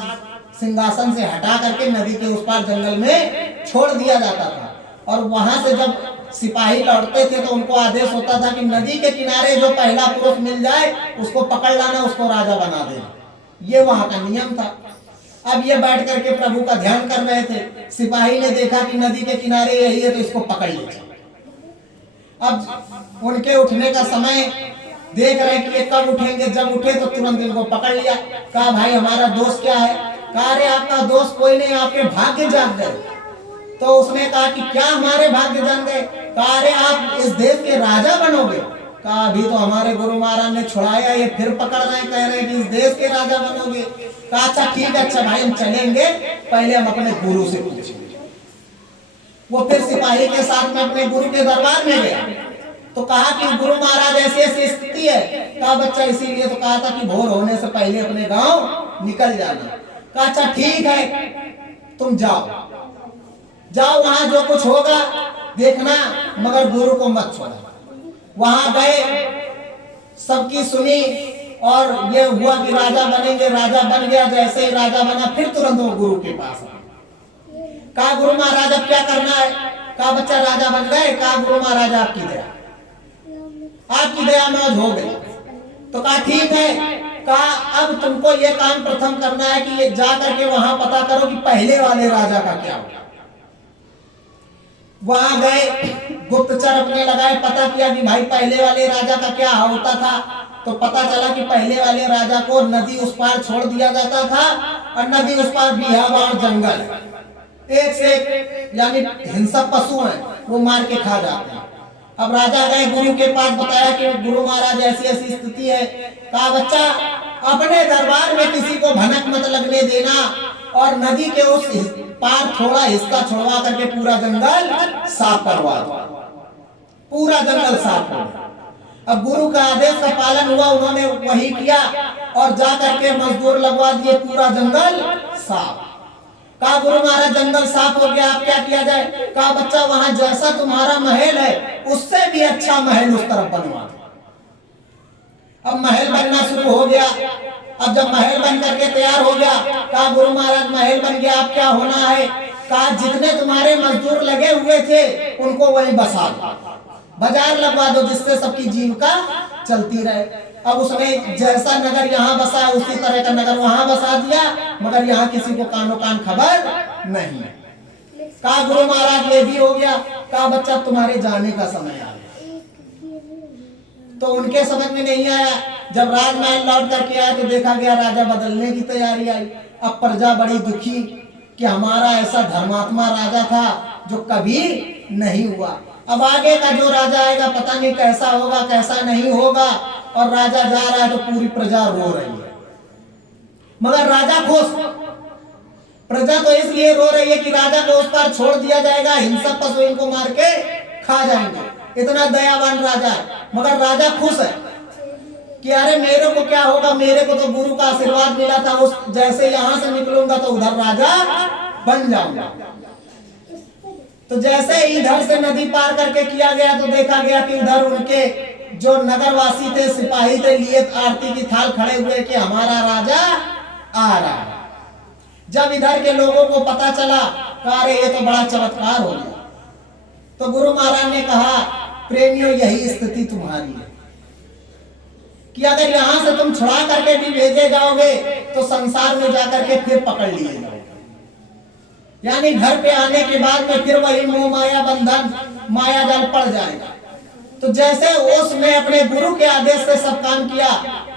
सिंहासन से हटा करके नदी के उस पार जंगल में छोड़ दिया जाता था। और वहां से जब सिपाही लौटते थे तो उनको आदेश होता था कि नदी के किनारे जो पहला पुरुष मिल जाए उसको पकड़ लाना, उसको राजा बना देना। ये वहां का नियम था। अब ये बैठ करके प्रभु का ध्यान कर रहे थे। सिपाही ने देखा कि नदी के किनारे यही है, तो इसको पकड़ लिया। अब उनके उठने का समय देख रहे कि ये कब उठेंगे। जब उठे तो तुरंत इनको पकड़ लिया। कहा भाई हमारा दोस्त क्या है? कहा अरे आपका दोस्त कोई नहीं, आपके भाग्य जाग गए। तो उसने कहा कि क्या हमारे भाग्य जाग गए? कहा अरे आप इस देश के राजा बनोगे। कहा अभी तो हमारे गुरु महाराज ने छुड़ाया, ये फिर पकड़ रहे, कह रहे कि इस देश के राजा बनोगे। कहा अच्छा ठीक है, अच्छा भाई हम चलेंगे, पहले हम अपने गुरु से पूछेंगे। वो फिर सिपाही के साथ में अपने गुरु के दरबार में गया। तो कहा कि गुरु महाराज ऐसी ऐसी स्थिति है। कहा बच्चा इसीलिए तो कहा था कि भोर होने से पहले अपने गांव निकल जाना। कहा अच्छा ठीक है, तुम जाओ जाओ, वहां जो कुछ होगा देखना, मगर गुरु को मत छोड़ना। वहां गए, सबकी सुनी, और ये हुआ कि राजा बनेंगे। राजा बन गया। जैसे ही राजा बना फिर तुरंत वो गुरु के पास आया। कहा गुरु महाराज अब क्या करना है? कहा बच्चा राजा बन गए। कहा गुरु महाराज आपकी दया मौज हो गई। तो कहा ठीक है। कहा अब तुमको ये काम प्रथम करना है कि ये जा करके वहां पता करो कि पहले वाले राजा का क्या हुआ। वहां गए, गुप्तचर अपने लगाए, पता किया कि भाई पहले वाले राजा का क्या होता था। तो पता चला कि पहले वाले राजा को नदी उस पार छोड़ दिया जाता था, और नदी उस पार बिहार जंगल, एक से एक यानी हिंसक पशु हैं, वो मार के खा जाते हैं। अब राजा गए गुरु के पास, बताया कि गुरु महाराज ऐसी ऐसी स्थिति है। कहा बच्चा अपने दरबार में किसी को भनक मत लगने देना, और नदी के उस पार थोड़ा हिस्सा छोड़वा करके पूरा जंगल साफ करवा दो। पूरा जंगल साफ हो। अब गुरु का आदेश का पालन हुआ, उन्होंने वही किया, और जा करके मजदूर लगवा दिए, पूरा जंगल साफ। कहा गुरु महाराज जंगल साफ हो गया, अब क्या किया जाए? कहा बच्चा वहां जैसा तुम्हारा महल है उससे भी अच्छा महल उस तरफ बनवा दो। अब महल बनना शुरू हो गया। अब जब महल बन करके तैयार हो गया, कहा गुरु महाराज महल बन गया, अब क्या होना है? कहा जितने तुम्हारे मजदूर लगे हुए थे उनको वहीं बसा दो, बाजार लगवा दो, जिससे सबकी जीविका चलती रहे। अब उसने जैसा नगर यहाँ बसा उसी तरह का नगर वहां बसा दिया, मगर यहाँ किसी को कानो कान खबर नहीं। कहा गुरु महाराज ये भी हो गया। कहा बच्चा तुम्हारे जाने का समय आ गया। तो उनके समझ में नहीं आया। जब राजमहल लौट करके आया तो देखा गया राजा बदलने की तैयारी आई। अब प्रजा बड़ी दुखी कि हमारा ऐसा धर्मात्मा राजा था जो कभी नहीं हुआ। अब आगे का जो राजा आएगा पता नहीं कैसा होगा कैसा नहीं होगा। और राजा जा रहा है तो पूरी प्रजा रो रही है, मगर राजा खुश। प्रजा तो इसलिए रो रही है कि राजा को उस पार छोड़ दिया जाएगा, हिंसक पशु इनको मार के खा जाएंगे, इतना दयावान राजा है। मगर राजा खुश है कि अरे मेरे को क्या होगा, मेरे को तो गुरु का आशीर्वाद मिला था, उस जैसे यहां से निकलूंगा तो उधर राजा बन जाऊंगा। तो जैसे इधर से नदी पार करके किया गया तो देखा गया कि उधर उनके जो नगरवासी थे, सिपाही थे, लिए आरती की थाल खड़े हुए कि हमारा राजा आ रहा है। जब इधर के लोगों को पता चला, कहा अरे ये तो बड़ा चमत्कार हो गया। तो गुरु महाराज ने कहा प्रेमियों यही स्थिति तुम्हारी है कि अगर यहां से तुम छुड़ा करके भी भेजे जाओगे तो संसार में जाकर के फिर पकड़ लिए जाओगे, यानी घर पे आने के बाद में फिर वही मोह माया बंधन माया जाल पड़ जाएगा। तो जैसे उसने अपने गुरु के आदेश से सब काम किया,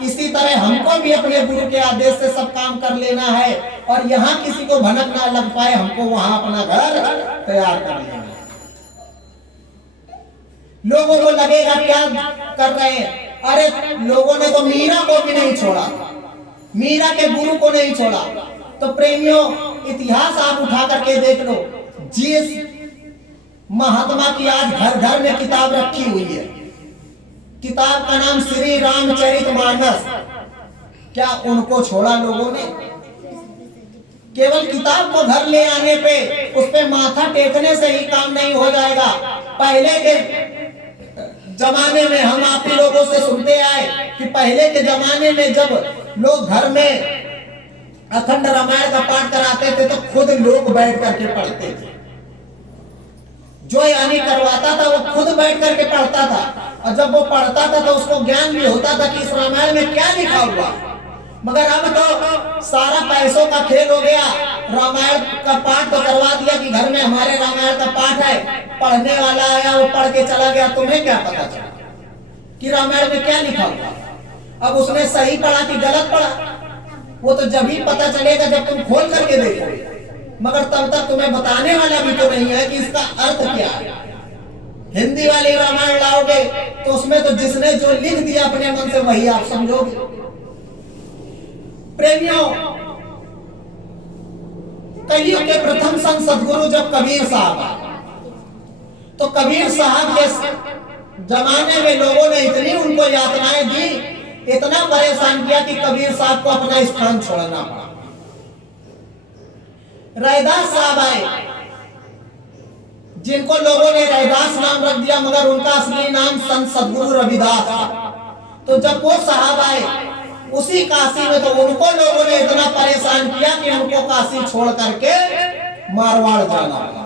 इसी तरह हमको भी अपने गुरु के आदेश से सब काम कर लेना है। और यहाँ किसी को भनक ना लग पाए, हमको वहां अपना घर तैयार कर लेना है। लोगों को लगेगा क्या कर रहे हैं, अरे लोगों ने तो मीरा को भी नहीं छोड़ा, मीरा के गुरु को नहीं छोड़ा। तो प्रेमियों इतिहास आप उठा करके देख लो, जिस महात्मा की आज घर घर में किताब रखी हुई है, किताब का नाम श्री रामचरितमानस, क्या उनको छोड़ा लोगों ने? केवल किताब को घर ले आने पे, उस पे माथा टेकने से ही काम नहीं हो जाएगा। पहले के जमाने में हम आप ही लोगों से सुनते आए कि पहले के जमाने में जब लोग घर में अखंड रामायण का पाठ कराते थे तो खुद लोग बैठ करके पढ़ते थे। जो यानी करवाता था वो खुद बैठ करके पढ़ता था, और जब वो पढ़ता था तो उसको ज्ञान भी होता था कि इस रामायण में क्या लिखा हुआ। मगर अब तो सारा पैसों का खेल हो गया। रामायण का पाठ तो करवा दिया कि घर में हमारे रामायण का पाठ है, पढ़ने वाला आया वो पढ़ के चला गया, तुम्हें क्या पता चला कि रामायण में क्या लिखा हुआ। अब उसने सही पढ़ा कि गलत पढ़ा, वो तो जब ही पता चलेगा जब तुम खोल करके देखोगे। मगर तब तक तुम्हें बताने वाला भी तो नहीं है कि इसका अर्थ क्या है। हिंदी वाली रामायण लाओगे तो उसमें तो जिसने जो लिख दिया अपने मन से वही आप समझोगे। प्रेमियों, कलयुग के प्रथम संत सदगुरु जब कबीर साहब आए तो कबीर साहब के जमाने में लोगों ने इतनी उनको यातनाएं दी, इतना परेशान किया कि कबीर साहब को अपना स्थान छोड़ना पड़ा। रैदास साहब आए, जिनको लोगों ने रैदास नाम रख दिया, मगर उनका असली नाम संत सदगुरु रविदास था। तो जब वो साहब आए उसी काशी में, तो उनको लोगों ने इतना परेशान किया कि उनको काशी छोड़ करके मारवाड़ जाना पड़ा,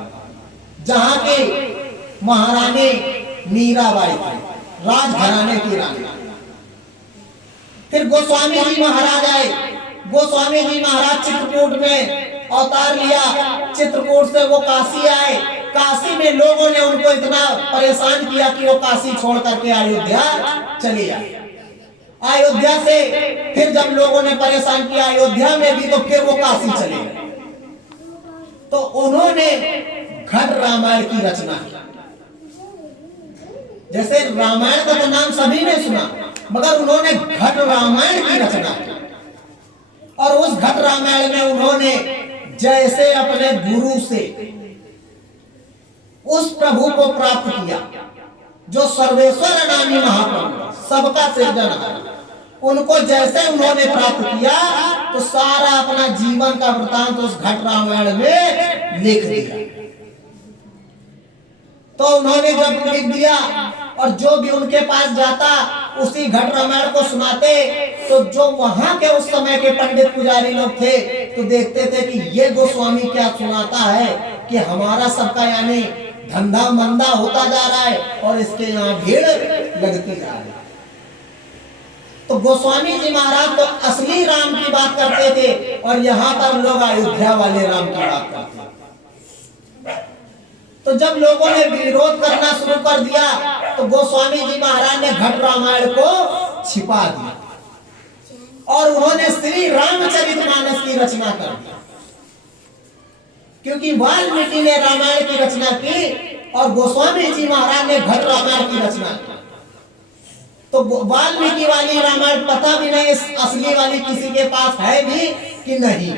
जहां की महारानी मीराबाई थी, राजघराने की रानी। फिर गोस्वामी जी महाराज आए। गोस्वामी जी महाराज चित्रकूट में अवतार लिया, चित्रकूट से वो काशी आए। काशी में लोगों ने उनको इतना परेशान किया कि वो काशी छोड़ करके अयोध्या चले आए। अयोध्या से फिर जब लोगों ने परेशान किया अयोध्या में भी, तो फिर वो काशी चले गए। तो उन्होंने घट रामायण की रचना की। जैसे रामायण का तो नाम सभी ने सुना, मगर उन्होंने घट रामायण की रचना की। और उस घट रामायण में उन्होंने जैसे अपने गुरु से उस प्रभु को प्राप्त किया जो सर्वेश्वर नामी महाप्रभु, सबका सृजनहार, उनको जैसे उन्होंने प्राप्त किया तो सारा अपना जीवन का वृतांत उस घट रामायण में लिख दिया। तो उन्होंने जब लिख दिया और जो भी उनके पास जाता उसी घट रामायण को सुनाते तो जो वहां के उस समय के पंडित पुजारी लोग थे तो देखते थे कि ये गोस्वामी क्या सुनाता है कि हमारा सबका यानी धंधा मंदा होता जा रहा है और इसके यहाँ भीड़ लगती जा रही है। तो गोस्वामी जी महाराज तो असली राम की बात करते थे और यहाँ पर लोग अयोध्या वाले राम की बात करते थे। तो जब लोगों ने विरोध करना शुरू कर दिया तो गोस्वामी जी महाराज ने घट रामायण को छिपा दिया और उन्होंने श्री रामचरितमानस की रचना कर दी, क्योंकि वाल्मीकि ने रामायण की रचना की और गोस्वामी जी महाराज ने घट रामायण की रचना की। तो वाल्मीकि वाली रामायण पता भी नहीं असली वाली किसी के पास है भी कि नहीं।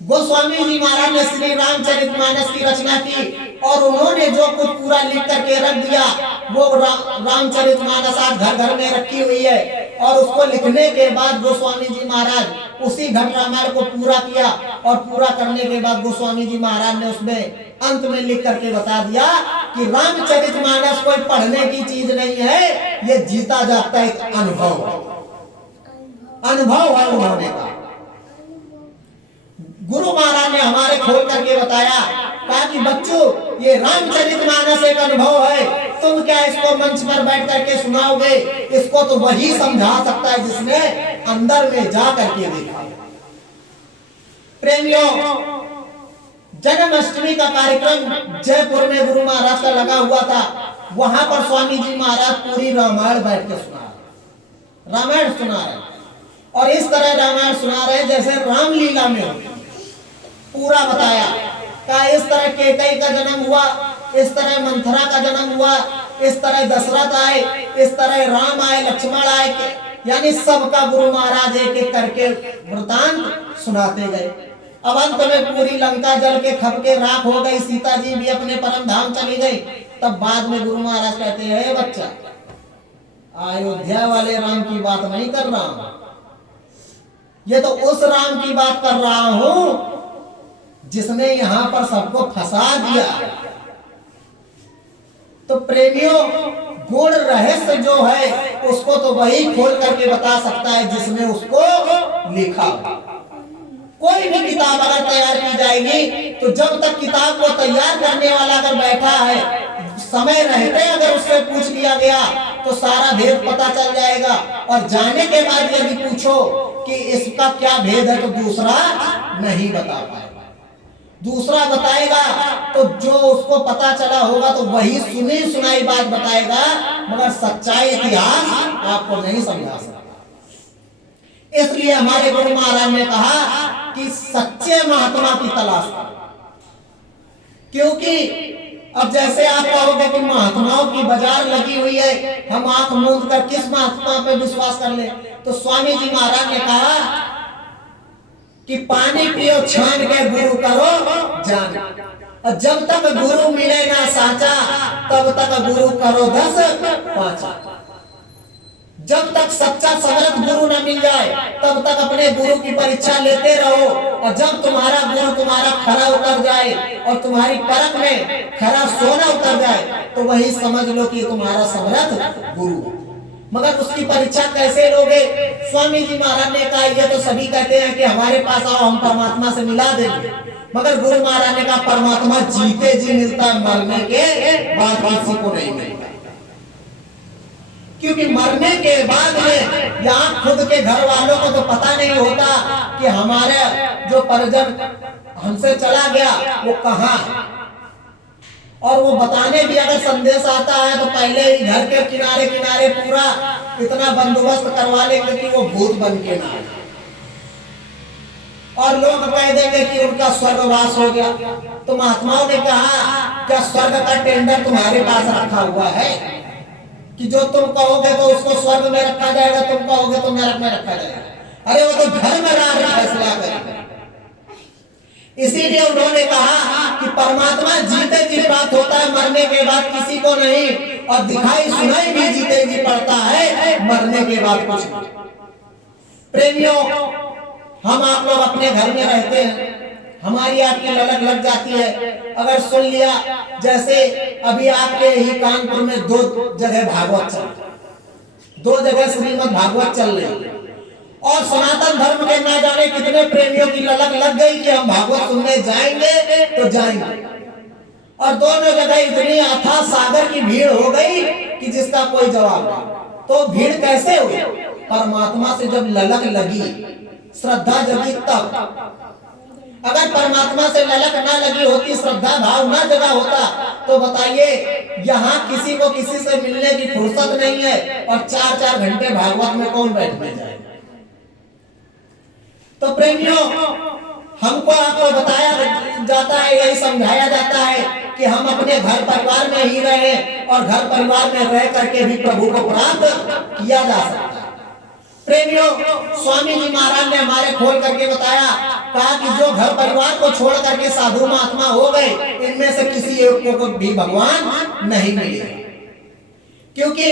गोस्वामी जी महाराज ने श्री रामचरितमानस की रचना की और उन्होंने जो कुछ पूरा लिख करके रख दिया वो रामचरितमानस आज घर घर में रखी हुई है। और उसको लिखने के बाद गोस्वामी जी महाराज उसी घट रामायण को पूरा किया और पूरा करने के बाद गोस्वामी जी महाराज ने उसमें अंत में लिख करके बता दिया कि रामचरितमानस कोई पढ़ने की चीज नहीं है, ये जीता जाता एक अनुभव है उन्होंने कहा। गुरु महाराज ने हमारे खोल करके बताया, कहा कि बच्चों ये रामचरितमानस एक अनुभव है, तुम क्या इसको मंच पर बैठ करके सुनाओगे, इसको तो वही समझा सकता है जिसने अंदर में जा करके देखा। प्रेमियों, जन्माष्टमी का कार्यक्रम जयपुर में गुरु महाराज का लगा हुआ था, वहां पर स्वामी जी महाराज पूरी रामायण बैठ के रामायण सुना रहे और इस तरह रामायण सुना रहे जैसे रामलीला में होती, पूरा बताया। का इस तरह केकई का जन्म हुआ, इस तरह मंथरा का जन्म हुआ, इस तरह दशरथ आए, इस तरह राम आए, लक्ष्मण आए, यानी सबका गुरु महाराज एक एक करके वृतांत सुनाते गए। अब अंत में पूरी लंका जल के खप के राख हो गई, सीता जी भी अपने परम धाम चली गई। तब बाद में गुरु महाराज कहते हैं, बच्चा अयोध्या वाले राम की बात नहीं कर रहा हूं, ये तो उस राम की बात कर रहा हूं जिसने यहां पर सबको फंसा दिया। तो प्रेमियों, गुण रहस्य जो है उसको तो वही खोल करके बता सकता है जिसने उसको लिखा। कोई भी किताब अगर तैयार की जाएगी तो जब तक किताब को तैयार करने वाला अगर बैठा है, समय रहते अगर उससे पूछ लिया गया तो सारा भेद पता चल जाएगा। और जाने के बाद यदि पूछो कि इसका क्या भेद है तो दूसरा नहीं बता पाएगा। दूसरा बताएगा तो जो उसको पता चला होगा तो वही सुनी सुनाई बात बताएगा, मगर सच्चाई इतिहास आपको नहीं समझा सकता। इसलिए हमारे गुरु महाराज ने कहा कि सच्चे महात्मा की तलाश करो, क्योंकि अब जैसे आप कहोगे कि महात्माओं की बाजार लगी हुई है, हम आंख मूंद कर किस महात्मा पे विश्वास कर ले, तो स्वामी जी महाराज ने कहा कि पानी पियो छान के गुरु करो जान, और जब तक गुरु मिले ना साचा तब तक गुरु करो 10 पांचा। जब तक सच्चा समर्थ गुरु न मिल जाए तब तक अपने गुरु की परीक्षा लेते रहो, और जब तुम्हारा गुरु तुम्हारा खरा उतर जाए और तुम्हारी परख में खरा सोना उतर जाए तो वही समझ लो कि तुम्हारा समर्थ गुरु। मगर उसकी परीक्षा कैसे लोगे? स्वामी जी महाराज ने कहा, ये तो सभी कहते हैं कि हमारे पास आओ हम परमात्मा से मिला देंगे, मगर गुरु महाराज ने कहा परमात्मा जीते जी मिलता, मरने के बाद किसी को नहीं मिलता। क्योंकि मरने के बाद में यहाँ खुद के घर वालों को तो पता नहीं होता कि हमारे जो परिजन हमसे चला गया वो कहाँ है, और वो बताने भी अगर संदेश आता है तो पहले ही घर के किनारे किनारे पूरा इतना बंदोबस्त करवा लेंगे कि वो भूत बन के ना आए, और लोग कह देंगे कि उनका स्वर्गवास हो गया। तो महात्माओं ने कहा, क्या स्वर्ग का टेंडर तुम्हारे पास रखा हुआ है कि जो तुम कहोगे तो उसको स्वर्ग में रखा जाएगा, तुम कहोगे तो नरक में रखा जाएगा? अरे वो तो घर में रह फैसला करेगा। इसीलिए उन्होंने कहा कि परमात्मा जीते जी प्राप्त होता है, मरने के बाद किसी को नहीं, और दिखाई सुनाई भी जीते जी पड़ता है, मरने के बाद कुछ नहीं। प्रेमियों, हम आप लोग अपने घर में रहते हैं, हमारी आपकी ललक लग जाती है। अगर सुन लिया, जैसे अभी आपके ही कानपुर में 2 जगह भागवत चल, 2 जगह श्रीमद् भागवत चल रही और सनातन धर्म के ना जाने कितने प्रेमियों की ललक लग गई कि हम भागवत सुनने जाएंगे तो जाएंगे, और दोनों जगह इतनी अथाह सागर की भीड़ हो गई कि जिसका कोई जवाब नहीं। तो भीड़ कैसे हुई? परमात्मा से जब ललक लगी, श्रद्धा जगी तब। अगर परमात्मा से ललक ना लगी होती, श्रद्धा भाव ना जगा होता, तो बताइए यहाँ किसी को किसी से मिलने की फुर्सत नहीं है और 4-4 घंटे भागवत में कौन बैठने जाए। तो प्रेमियों, हमको आपको बताया जाता है, यही समझाया जाता है कि हम अपने घर परिवार में ही रहें और घर परिवार में रह करके भी प्रभु को प्राप्त किया जा सकता है। प्रेमियों, स्वामी जी महाराज ने हमारे खोल करके बताया, कहा कि जो घर परिवार को छोड़ करके साधु महात्मा हो गए, इनमें से किसी एक को भी भगवान नहीं मिले, क्योंकि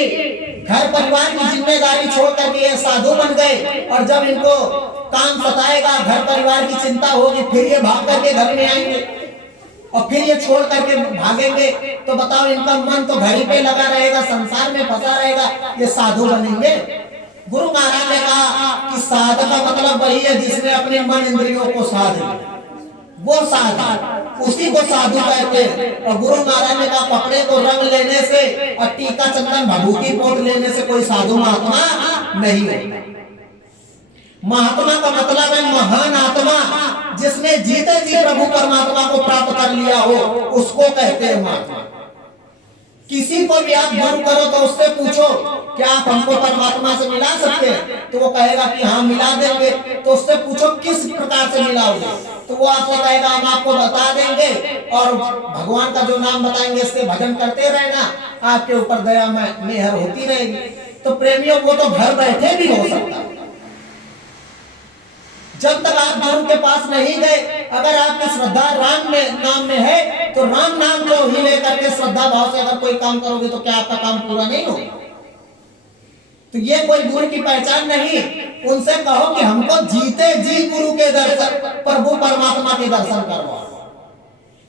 घर परिवार की जिम्मेदारी छोड़ करके ये साधु बन गए और जब इनको काम सताएगा, घर परिवार की चिंता होगी, फिर ये भाग करके घर में आएंगे और फिर ये छोड़ करके भागेंगे, तो बताओ इनका मन तो घर पे लगा रहेगा, संसार में फंसा रहेगा, ये साधु बनेंगे? गुरु महाराज ने कहा कि साधक का मतलब वही है जिसने अपने मन इंद्रियों को साध लिया, वो साधु, उसी को साधु कहते हैं। और गुरु महाराज ने कहा कपड़े को रंग लेने से और टीका चंदन भभूति पोत लेने से कोई साधु महात्मा नहीं है। महात्मा का मतलब है महान आत्मा, जिसने जीते जी प्रभु परमात्मा को प्राप्त कर लिया हो, उसको कहते हैं महात्मा। किसी को भी आप गुरु करो तो उससे पूछो क्या आप हमको परमात्मा से मिला सकते हैं, तो वो कहेगा कि हाँ मिला देंगे। तो उससे पूछो किस प्रकार से मिलाओगे, तो वो आपसे कहेगा हम आपको बता देंगे और भगवान का जो नाम बताएंगे इससे भजन करते रहना, आपके ऊपर दया मेहर होती रहेगी। तो प्रेमियों, वो तो घर बैठे भी हो सकता है। जब तक आप गुरु के पास नहीं गए, अगर आपकी श्रद्धा राम में नाम में है, तो राम नाम को ही लेकर के श्रद्धा भाव से अगर कोई काम करोगे तो क्या आपका काम पूरा नहीं होगा? तो ये कोई गुरु की पहचान नहीं। उनसे कहो कि हमको जीते जी गुरु के दर्शन, प्रभु परमात्मा के दर्शन करवाओ,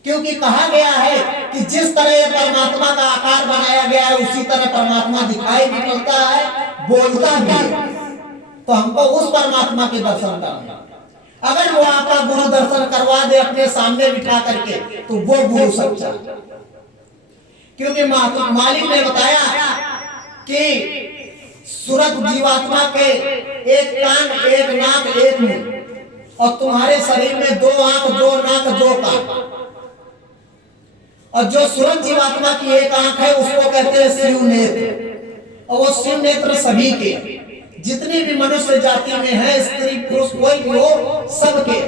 क्योंकि कहा गया है कि जिस तरह परमात्मा का आकार बनाया गया है उसी तरह परमात्मा दिखाई भी पड़ता है, बोलता भी है। तो हमको उस परमात्मा के दर्शन करना। अगर वो आपका गुरु दर्शन करवा दे अपने सामने बिठा करके, तो वो गुरु सच्चा। क्योंकि मालिक ने बताया कि सूरत जीवात्मा के एक कान, एक नाक, एक मुंह, और तुम्हारे शरीर में 2 आंख, 2 नाक, 2 कान। और जो सूरत जीवात्मा की एक आंख है उसको कहते हैं शिव नेत्र, और वो शिव नेत्र सभी के, जितनी भी मनुष्य जाति में है, स्त्री पुरुष कोई भी हो, सबके।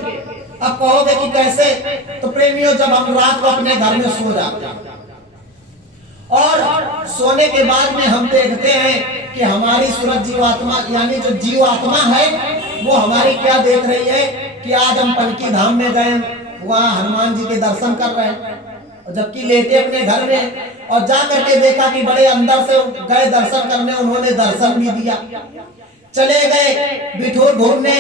अब कहोगे कि कैसे? तो प्रेमियों, जब हम रात को अपने घर में सो जाते हैं और सोने के बाद में हम देखते हैं कि हमारी सूरत जीवात्मा यानी जो जीवात्मा है वो हमारी क्या देख रही है कि आज हम पनकी धाम में गए, वहाँ हनुमान जी के दर्शन कर रहे हैं, और जबकि लेटे अपने घर में, और जा करके देखा कि बड़े अंदर से गए दर्शन करने, उन्होंने दर्शन भी दिया। चले गए बिठूर घूमने,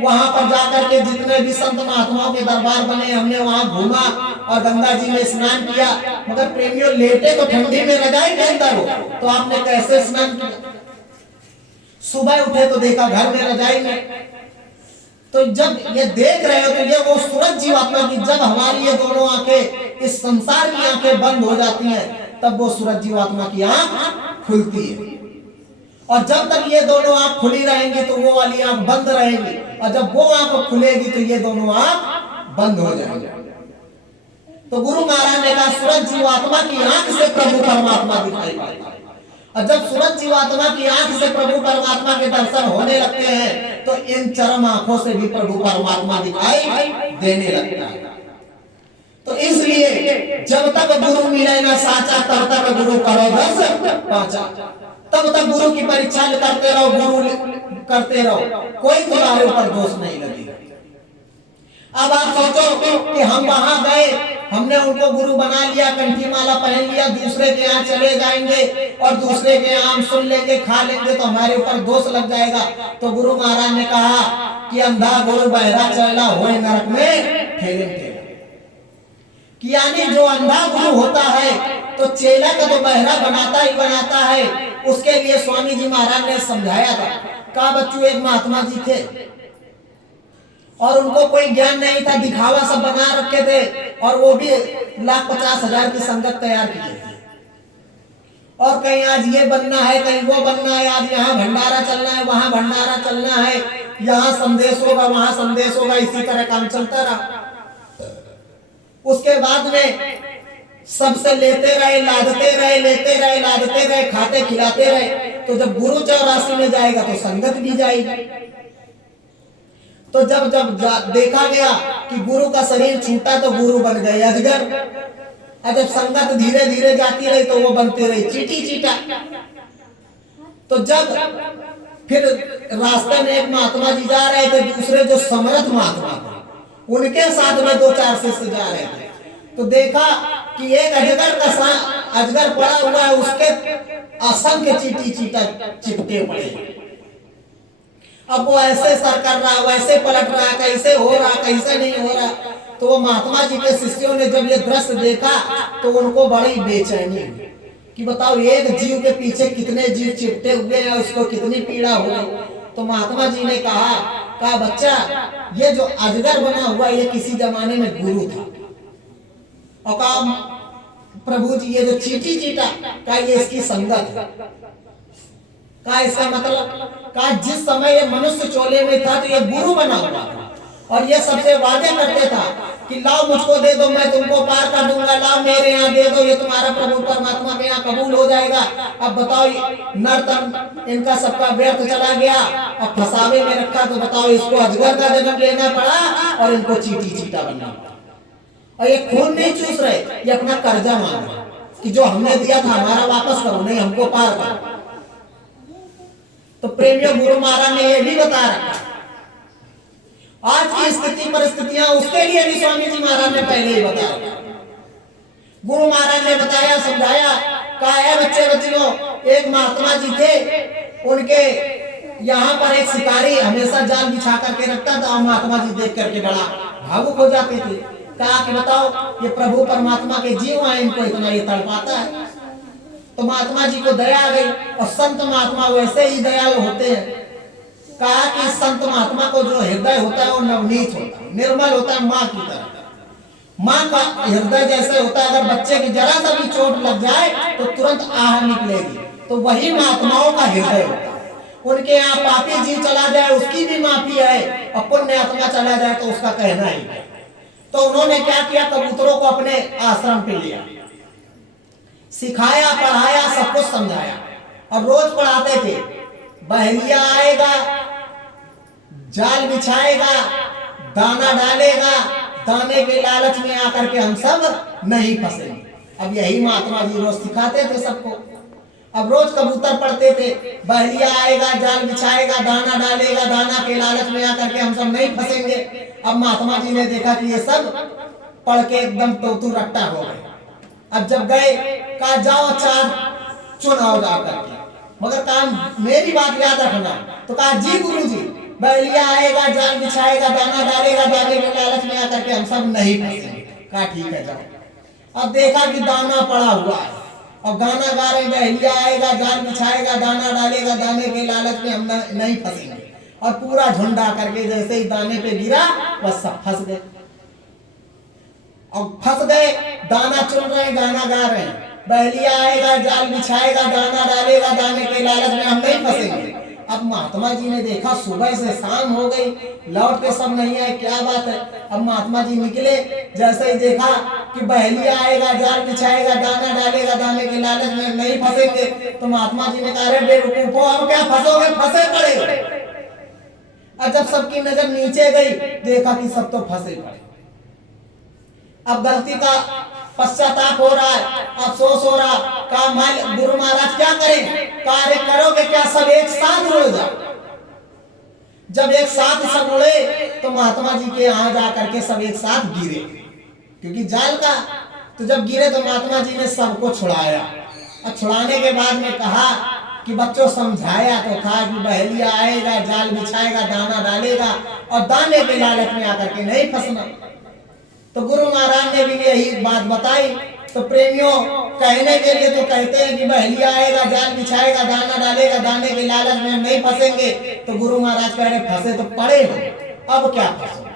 वहां पर जाकर के जितने भी संत महात्माओं के दरबार बने हमने वहां घूमा और गंगा जी में स्नान किया। मगर प्रेमियों, लेटे तो ठंडी में रजाई के अंदर हो, तो आपने कैसे स्नान किया? सुबह उठे तो देखा घर में रजाई में। तो जब ये देख रहे हो तो ये वो सूरत जीवात्मा की, जब हमारी ये दोनों आंखें, इस संसार की आंखें बंद हो जाती हैं, तब वो सूरत जीवात्मा की आंख खुलती है। और जब तक ये दोनों आंख खुली रहेंगी तो वो वाली आंख बंद रहेगी, और जब वो आंख खुलेगी तो ये दोनों आंख बंद हो जाएंगे। तो गुरु महाराज ने कहा सूरत जीवात्मा की आंख से प्रभु परमात्मा दिखाई पाएगा, और जब सूरत जीवात्मा की आंख से प्रभु परमात्मा के दर्शन होने लगते हैं तो इन चरम आंखों से भी प्रभु परमात्मा दिखाई देने लगता है। तो इसलिए जब तक गुरु मिले ना साचा, तब तक गुरु करो दस पाचा। तब तक गुरु की परीक्षा करते रहो, गुरु करते रहो, कोई तुम्हारे ऊपर दोष नहीं लगेगा। अब आप सोचो कि हम वहां गए, हमने उनको गुरु बना लिया, कंठी माला पहन लिया, दूसरे के यहाँ चले जाएंगे और दूसरे के यहाँ हम सुन लेंगे, खा लेंगे, तो हमारे ऊपर दोष लग जाएगा। तो गुरु महाराज ने कहा कि अंधा गुरु बहरा चला होए नरक में ठेले ठेले, यानी जो अंधा गुरु होता है तो चेला का तो बहरा बनाता ही बनाता है, उसके लिए स्वामी जी महाराज ने समझाया था। कहा बच्चों, एक महात्मा जी थे और उनको कोई ज्ञान नहीं था, दिखावा सब बना रखे थे, और वो भी 1,50,000 की संगत तैयार की थी। और कहीं आज ये बनना है, कहीं वो बनना है, आज यहाँ भंडारा चलना है, वहां भंडारा चलना है, यहाँ संदेश होगा, वहां संदेश होगा, इसी तरह काम चलता रहा। उसके बाद में सबसे लेते रहे, लादते रहे, लेते रहे, लादते रहे, खाते खिलाते रहे। तो जब गुरु 84 में जाएगा तो संगत भी जाएगी। तो जब देखा गया कि गुरु का शरीर छूटा तो गुरु बन गए अजगर, और जब संगत धीरे धीरे जाती रही तो वो बनते रही चीटी चीटा। तो जब फिर रास्ते में एक महात्मा जी जा रहे थे, दूसरे जो समर्थ महात्मा थे उनके साथ में 2-4 शिष्य जा रहे थे, तो देखा कि एक अजगर पड़ा हुआ है, उसके असंख्य चीटी चीटा चिपटे पड़े। अब वो ऐसे सर कर रहा, वैसे पलट रहा, कैसे हो रहा, कैसे नहीं हो रहा। तो वो महात्मा जी के शिष्यों ने जब ये दृश्य देखा तो उनको बड़ी बेचैनी कि बताओ एक जीव के पीछे कितने जीव चिपटे हुए हैं, उसको कितनी पीड़ा हो रही। तो महात्मा जी ने कहा बच्चा, ये जो अजगर बना हुआ ये किसी जमाने में गुरु था। और कहा प्रभु जी, ये जो चीटी चीटा का ये इसकी संगत है। कहा इसका मतलब, कहा जिस समय ये मनुष्य चोले में था तो ये गुरु बना हुआ था, और ये सबसे वादे करते था कि लाओ मुझको दे दो, मैं तुमको पार कर दूंगा, लाओ मेरे यहाँ दे दो, ये तुम्हारा प्रभु परमात्मा के यहाँ कबूल हो जाएगा। अब बताओ नर्तन इनका सबका व्यर्थ चला गया, अब फसावे में रखा, तो बताओ इसको अजगर का जन्म लेना पड़ा और इनको चीटी चीटा बनना पड़ा। और ये खून नहीं चूस रहे, ये अपना कर्जा मांग रहे कि जो हमने दिया था हमारा वापस करो, नहीं हमको पार करो। तो प्रेमियों, गुरु महाराज ने यह भी बता रखा। आज की स्थिति परिस्थितियां उसके लिए भी स्वामी जी महाराज ने पहले ही बताया। गुरु महाराज ने बताया, समझाया। कहा है बच्चे बच्चियों, एक महात्मा जी थे, उनके यहाँ पर एक शिकारी हमेशा जाल बिछा करके रखता था, और महात्मा जी देख करके बड़ा भावुक हो जाते थे। कहा कि बताओ ये प्रभु परमात्मा के जीव हैं, इनको इतना ये तड़पाता है। तो महात्मा जी को दया आ गई, और संत महात्मा वैसे ही दयालु होते हैं। कहा कि संत महात्मा को जो हृदय होता है वो नवनीत होता है, निर्मल होता है, माँ की तरह। माँ का हृदय जैसे होता है, अगर बच्चे की जरा सा भी चोट लग जाए तो तुरंत आह निकलेगी, तो वही महात्माओं का हृदय होता है। उनके यहाँ पापी जीव चला जाए उसकी भी माफी है, और पुण्य आत्मा चला जाए तो उसका कहना ही है। तो उन्होंने क्या किया, कबूतरों को अपने आश्रम पे लिया, सिखाया, पढ़ाया, सब कुछ समझाया, और रोज पढ़ाते थे। बहेलिया आएगा, जाल बिछाएगा, दाना डालेगा, दाने के लालच में आकर के हम सब नहीं फंसेंगे। अब यही महात्मा जी रोज सिखाते थे सबको। अब रोज कबूतर पढ़ते थे, बहेलिया आएगा, जाल बिछाएगा, दाना डालेगा, दाना के लालच में आकर के हम सब नहीं फंसेंगे। अब महात्मा जी ने देखा कि ये सब पढ़ के एकदम तोतू रट्टा हो गए। अब जब गए, कहा जाओ चार चुनाव जा करके, मगर कहा मेरी बात याद रखना। तो कहा जी गुरु जी, बहेलिया आएगा, जाल बिछाएगा, दाना डालेगा, दाने के लालच में आकर के हम सब नहीं फंसेंगे। कहा ठीक है जाओ। अब देखा कि दाना पड़ा हुआ है, और गाना गा रहे, बहेलिया आएगा, जाल बिछाएगा, दाना डालेगा, दाने के लालच में हम नहीं फंसेंगे। और पूरा झुंड आकर के जैसे ही दाने पे गिरा बस सब फंस गए। और फंस गए, दाना चुन रहे, गाना गा रहे हैं, बहेलिया आएगा, जाल बिछाएगा, दाना डालेगा, दाने के लालच में हम नहीं फंसेंगे। अब महात्मा जी ने देखा सुबह से शाम हो गई, लौट के सब नहीं आए, क्या बात है। अब महात्मा जी निकले, जैसे ही देखा कि बहेलिया आएगा, जाल बिछाएगा, दाना डालेगा, दाने के लालच में नहीं फंसेंगे, तो महात्मा जी ने कहा अरे बेवकूफो, अब क्या फंसोगे, फंसे पड़े। और जब सबकी नजर नीचे गई, देखा कि सब तो फंसे पड़े। अब गलती का पश्चाताप हो रहा है, अफसोस हो रहा। कहा गुरु महाराज क्या करें? कार्य करोगे क्या? सब एक साथ उड़ जाओ। जब एक साथ सब उड़े तो महात्मा जी के यहाँ जाकर के सब एक साथ गिरे, क्योंकि जाल का। तो जब गिरे तो महात्मा जी ने सबको छुड़ाया, और छुड़ाने के बाद में कहा कि बच्चों समझाया तो था कि बहेलिया आएगा, जाल बिछाएगा, दाना डालेगा, और दाने के लालच में आकर के नहीं फंसना। तो गुरु महाराज ने भी यही बात बताई तो प्रेमियों कहने के लिए तो कहते हैं कि बहलिया आएगा, जाल बिछाएगा, दाना डालेगा, दाने के लालच में हम नहीं फंसेंगे। तो गुरु महाराज कह रहे फंसे तो पड़े हो, अब क्या फंसो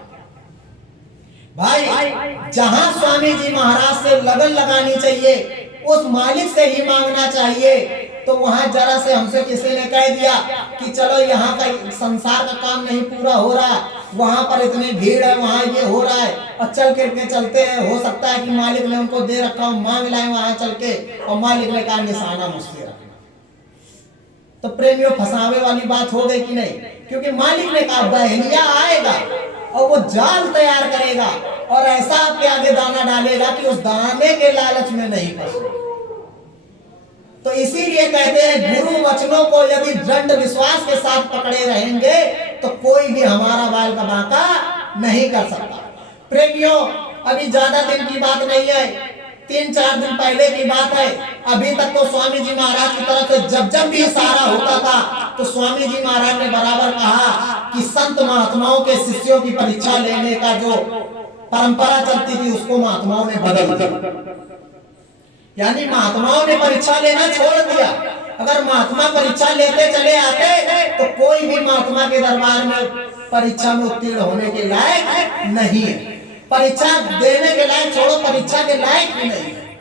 भाई। जहां स्वामी जी महाराज से लगन लगानी चाहिए, उस मालिक से ही मांगना चाहिए। तो वहां जरा से हमसे किसी ने कह दिया कि चलो यहाँ का संसार का काम नहीं पूरा हो रहा, वहां पर इतनी भीड़ है, वहां ये हो रहा है, और चल के चलते हैं, हो सकता है कि मालिक ने उनको दे रखा हो, मांग लाए वहां चल के, और मालिक ने कहा निशाना मुझसे रखना। तो प्रेमियों फंसावे वाली बात हो गई कि नहीं? क्योंकि मालिक ने कहा बहलिया आएगा और वो जाल तैयार करेगा और ऐसा आपके आगे दाना डालेगा कि उस दाने के लालच में नहीं फंसे। तो इसीलिए कहते हैं गुरु वचनों को यदि दृढ़ विश्वास के साथ पकड़े रहेंगे तो कोई भी हमारा बाल का बांका नहीं कर सकता। प्रेमियों अभी ज्यादा दिन की बात नहीं है, 3-4 दिन पहले की बात है। अभी तक तो स्वामी जी महाराज की तरफ से जब जब भी इशारा होता था तो स्वामी जी महाराज ने बराबर कहा कि संत महात्माओं के शिष्यों की परीक्षा लेने का जो परंपरा चलती थी उसको महात्माओं ने बदल दिया। यानी महात्माओं ने परीक्षा लेना छोड़ दिया। अगर महात्मा परीक्षा लेते चले आते तो कोई भी महात्मा के दरबार में परीक्षा में उत्तीर्ण होने के लायक नहीं है। परीक्षा देने के लायक छोड़ो, परीक्षा के लायक भी नहीं है।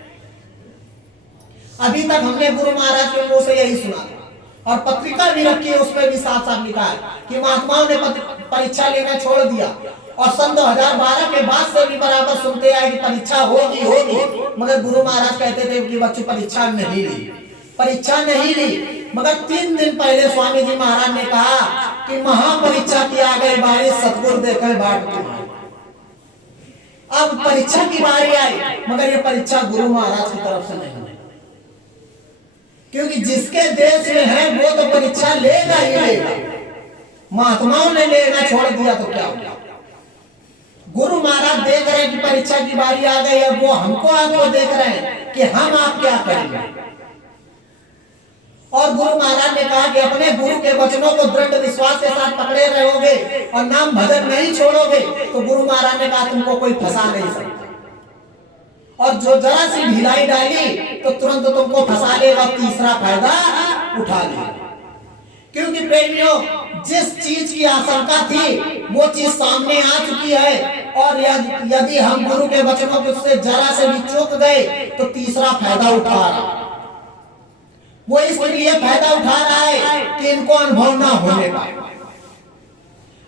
अभी तक हमने गुरु महाराज के मुंह से यही सुना था और पत्रिका भी रखी है, उसमें भी साफ साफ लिखा है कि महात्माओं ने परीक्षा लेना छोड़ दिया। और सन 2012 के बाद से भी बराबर सुनते आए कि परीक्षा होगी होगी, मगर गुरु महाराज कहते थे कि बच्चों परीक्षा नहीं ली, परीक्षा नहीं ली। मगर 3 दिन पहले स्वामी जी महाराज ने कहा कि महापरीक्षा की आ गई बारिश, सतगुरु देखे बाट तुम्हारी। अब परीक्षा की बारी आई, मगर ये परीक्षा गुरु महाराज की तरफ से नहीं है, क्योंकि जिसके देश में है वो तो परीक्षा लेगा ही लेगा। महात्माओं ने लेना छोड़ दिया तो क्या होगा? गुरु महाराज देख रहे हैं कि परीक्षा की बारी आ गई है, वो हमको आपको देख रहे हैं कि हम आप क्या करेंगे। और गुरु महाराज ने कहा कि अपने गुरु के वचनों को दृढ़ विश्वास के साथ पकड़े रहोगे और नाम भजन नहीं छोड़ोगे तो गुरु महाराज ने कहा तुमको कोई फंसा नहीं सकता। और जो जरा सी ढिलाई डाली तो तुरंत तुमको फंसा लेगा, तीसरा फायदा उठा लेगा। क्योंकि प्रेमियों जिस चीज की आशंका थी वो चीज सामने आ चुकी है, और यदि हम गुरु के वचनों के उससे जरा से भी चूक गए तो तीसरा फायदा उठा रहा। वो इसलिए फायदा उठा रहा है कि इनको अनुभव ना होने का।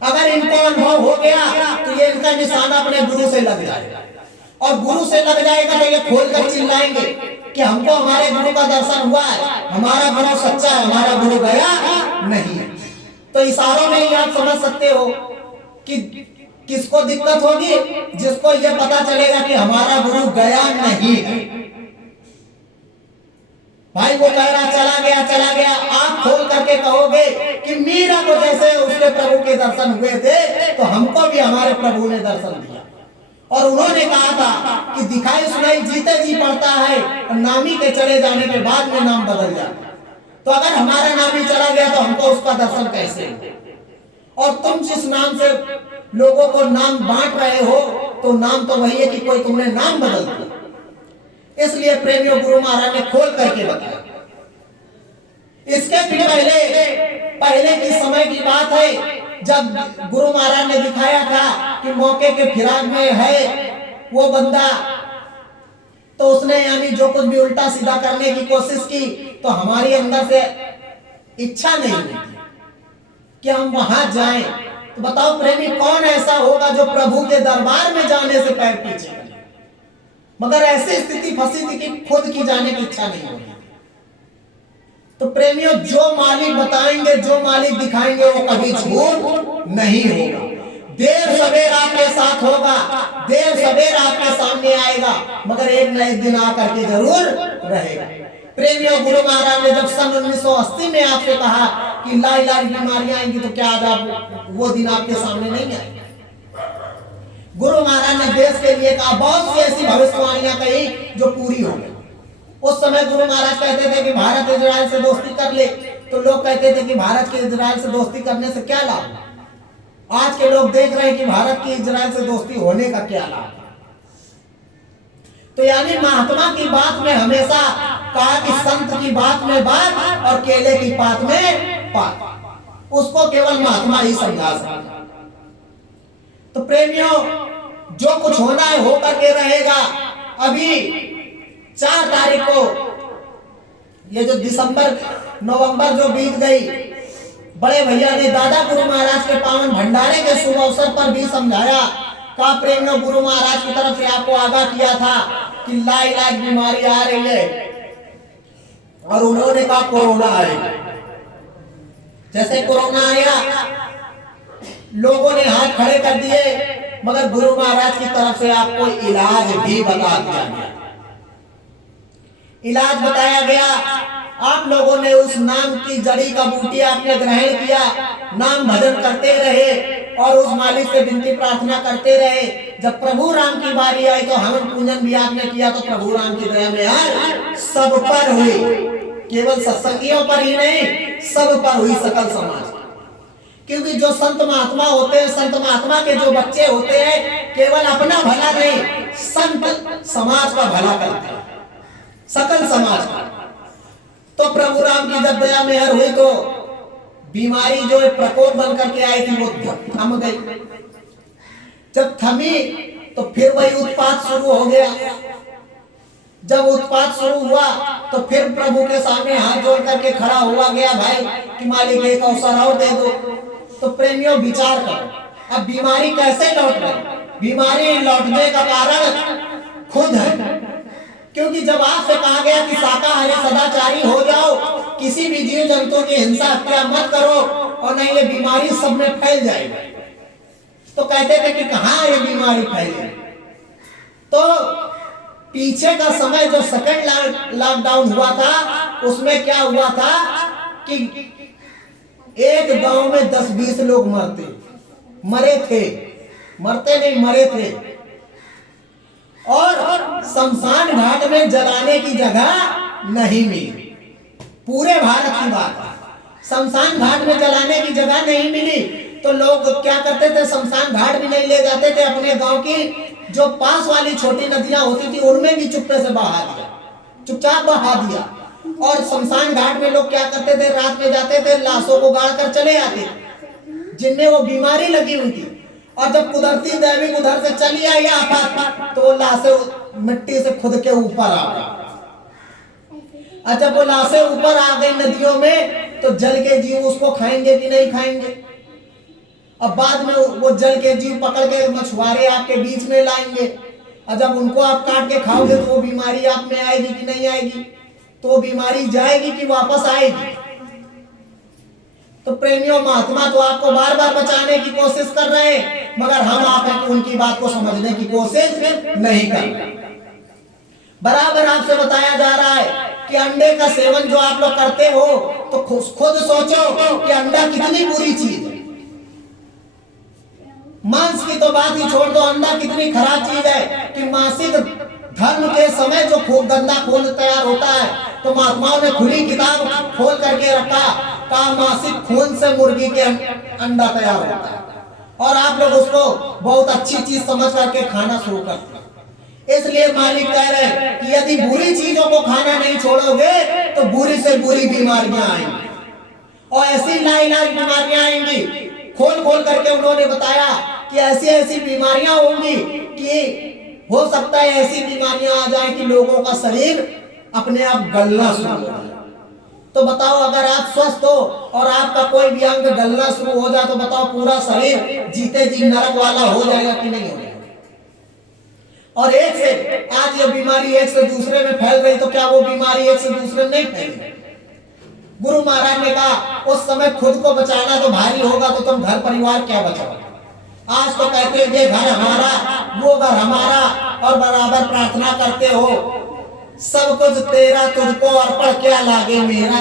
अगर इनको अनुभव हो गया तो ये इनका निशाना अपने गुरु से लग जाएगा, और गुरु से लग जाएगा तो ये खोल कर चिल्लाएंगे कि हमको हमारे गुरु का दर्शन हुआ है, हमारा गुरु सच्चा है, हमारा गुरु गया नहीं है। तो इशारों में ही आप समझ सकते हो कि किसको दिक्कत होगी, जिसको ये पता चलेगा कि हमारा गुरु गया नहीं है। भाई वो कह रहा चला गया, आप खोल करके कहोगे कि मीरा को जैसे उसके प्रभु के दर्शन हुए थे तो हमको भी हमारे प्रभु ने दर्शन दिया। और उन्होंने कहा था कि दिखाई सुनाई जीते जी पड़ता है और नामी के चले जाने के बाद में नाम बदल जाता। तो अगर हमारा नाम ही चला गया तो हमको उसका दर्शन कैसे? और तुम जिस नाम से लोगों को नाम बांट रहे हो तो नाम तो वही है कि कोई तुमने नाम बदल दिया। इसलिए प्रेमियों गुरु महाराज ने खोल करके बताया। इसके भी पहले की समय की बात है जब गुरु महाराज ने दिखाया था कि मौके के फिराक में है वो बंदा, तो उसने यानी जो कुछ भी उल्टा सीधा करने की कोशिश की तो हमारी अंदर से इच्छा नहीं हुई कि हम वहां जाएं। तो बताओ प्रेमी कौन ऐसा होगा जो प्रभु के दरबार में जाने से पैर पीछे करे? मगर ऐसी स्थिति फंसी थी कि खुद की जाने की इच्छा नहीं होगी। तो प्रेमियों जो मालिक बताएंगे, जो मालिक दिखाएंगे वो कभी झूठ नहीं होगा। देर सवेर आपके साथ होगा, देर सवेर आपके सामने आएगा, मगर एक न एक दिन आकर के जरूर रहेगा। प्रेमियों गुरु महाराज ने जब सन 1980 में आपसे कहा कि ला इलाज बीमारियां आएंगी तो क्या आज आप वो दिन आपके सामने नहीं आएंगे? गुरु महाराज ने देश के लिए कहा, बहुत सी ऐसी भविष्यवाणियां कही जो पूरी हो गई। उस समय गुरु महाराज कहते थे कि भारत इजराइल से दोस्ती कर ले, तो लोग कहते थे कि भारत के इजराइल से दोस्ती करने से क्या लाभ? आज के लोग देख रहे हैं कि भारत की इजराइल से दोस्ती होने का क्या लाभ। तो यानी महात्मा की बात में हमेशा कहा कि संत की बात में बात और केले की पात में पात, उसको केवल महात्मा ही समझा सकता। तो प्रेमियों, जो कुछ होना है हो करके रहेगा। अभी 4 तारीख को ये जो नवंबर जो बीत गई, बड़े भैया ने दादा गुरु महाराज के पावन भंडारे के शुभ अवसर पर भी समझाया। का प्रेमियों, गुरु महाराज की तरफ से आपको आगाह किया था कि लाइलाज बीमारी आ रही है, और उन्होंने कहा कोरोना आएगा। जैसे कोरोना आया, लोगों ने हाथ खड़े कर दिए, मगर गुरु महाराज की तरफ से आपको इलाज भी बता दिया गया। इलाज बताया गया। आप लोगों ने उस नाम की जड़ी का बूटी आपने ग्रहण किया, नाम भजन करते रहे और उस मालिक से विनती प्रार्थना करते रहे। जब प्रभु राम की बारी आई तो हवन पूजन भी आपने किया, तो प्रभु राम की दया में यार सब पर हुई, केवल सत्संगियों पर ही नहीं, सब पर हुई, सकल समाज। क्योंकि जो संत महात्मा होते हैं, संत महात्मा के जो बच्चे होते हैं, केवल अपना भला नहीं, संत समाज का भला करते हैं, सकल समाज का। तो प्रभु राम की जब दया मेहर हुई तो बीमारी जो प्रकोप बन करके आई थी वो थम गई। जब थमी तो फिर वही उत्पात शुरू हो गया। जब उत्पात शुरू हुआ तो फिर प्रभु के सामने हाथ जोड़ करके खड़ा हुआ गया, भाई कि मालिक एक अवसर और दे दो। तो प्रेमियों, विचार करो, अब बीमारी कैसे लौट गई? बीमारी लौटने का कारण खुद है। क्योंकि जब आपसे कहा गया कि शाकाहारी सदाचारी हो जाओ, किसी भी जीव जंतु की हिंसा हत्या मत करो, और नहीं ये बीमारी सब में फैल जाएगी, तो कहते थे कि कहाँ ये बीमारी फैलेगी। तो पीछे का समय जो सेकंड लॉकडाउन हुआ था, उसमें क्या हुआ था कि एक गांव में 10-20 लोग मरे थे, मरते नहीं मरे थे, और शमशान घाट में जलाने की जगह नहीं मिली। पूरे भारत की बात है, शमशान घाट में जलाने की जगह नहीं मिली। तो लोग क्या करते थे, शमशान घाट भी नहीं ले जाते थे, अपने गांव की जो पास वाली छोटी नदियां होती थी उनमें भी चुप्पे से बहा दिया, चुपचाप बहा दिया। और शमशान घाट में लोग क्या करते थे, रात में जाते थे, लाशों को गाड़ कर चले आते थे जिनमें वो बीमारी लगी हुई थी। और जब कुदरती दैविक उधर से चली आई आफत, तो वो लाशें मिट्टी से खुद के ऊपर आ गई। और जब वो लाशें ऊपर आ गई नदियों में, तो जल के जीव उसको खाएंगे कि नहीं खाएंगे? अब बाद में वो जल के जीव पकड़ के मछुआरे आपके बीच में लाएंगे, और जब उनको आप काट के खाओगे तो वो बीमारी आप में आएगी कि नहीं आएगी? तो वो बीमारी जाएगी कि वापस आएगी? तो प्रेमियों, महात्मा तो आपको बार बार बचाने की कोशिश कर रहे हैं, मगर हम आप उनकी बात को समझने की कोशिश नहीं कर रहे। बराबर आपसे बताया जा रहा है कि अंडे का सेवन जो आप लोग करते हो, तो खुद सोचो कि अंडा कितनी बुरी चीज है। मांस की तो बात ही छोड़ दो, अंडा कितनी खराब चीज है कि मासिक धर्म के समय जो खूब गंदा खून तैयार होता है, तो महात्माओं ने खुली किताब खोल करके रखा, का मासिक खून से मुर्गी के अंडा तैयार होता है, और आप लोग उसको बहुत अच्छी चीज समझ करके खाना शुरू करते हैं। इसलिए मालिक कह रहे हैं कि यदि बुरी चीजों को खाना नहीं छोड़ोगे तो बुरी से बुरी बीमारियां आएंगी, और ऐसी लाइलाज बीमारियां आएंगी। खोल खोल करके उन्होंने बताया कि ऐसी ऐसी बीमारियां होंगी कि हो सकता है ऐसी बीमारियां आ जाए कि लोगों का शरीर अपने आप गलना शुरू हो जाए। तो बताओ, अगर आप स्वस्थ हो और आपका कोई भी अंग गलना शुरू हो जाए, तो बताओ पूरा शरीर जीते जी नरक वाला हो जाएगा कि नहीं हो जाएगा? और एक से आज ये बीमारी एक से दूसरे में फैल रही, तो क्या वो बीमारी एक से दूसरे में नहीं फैलेगी? गुरु महाराज ने कहा उस समय खुद को बचाना तो भारी होगा, तो तुम घर परिवार क्या बचाओगे? आज तो कहते हैं ये घर हमारा, वो घर हमारा, और बराबर प्रार्थना करते हो सब कुछ तेरा तुझको अर्पण क्या लागे मेरा।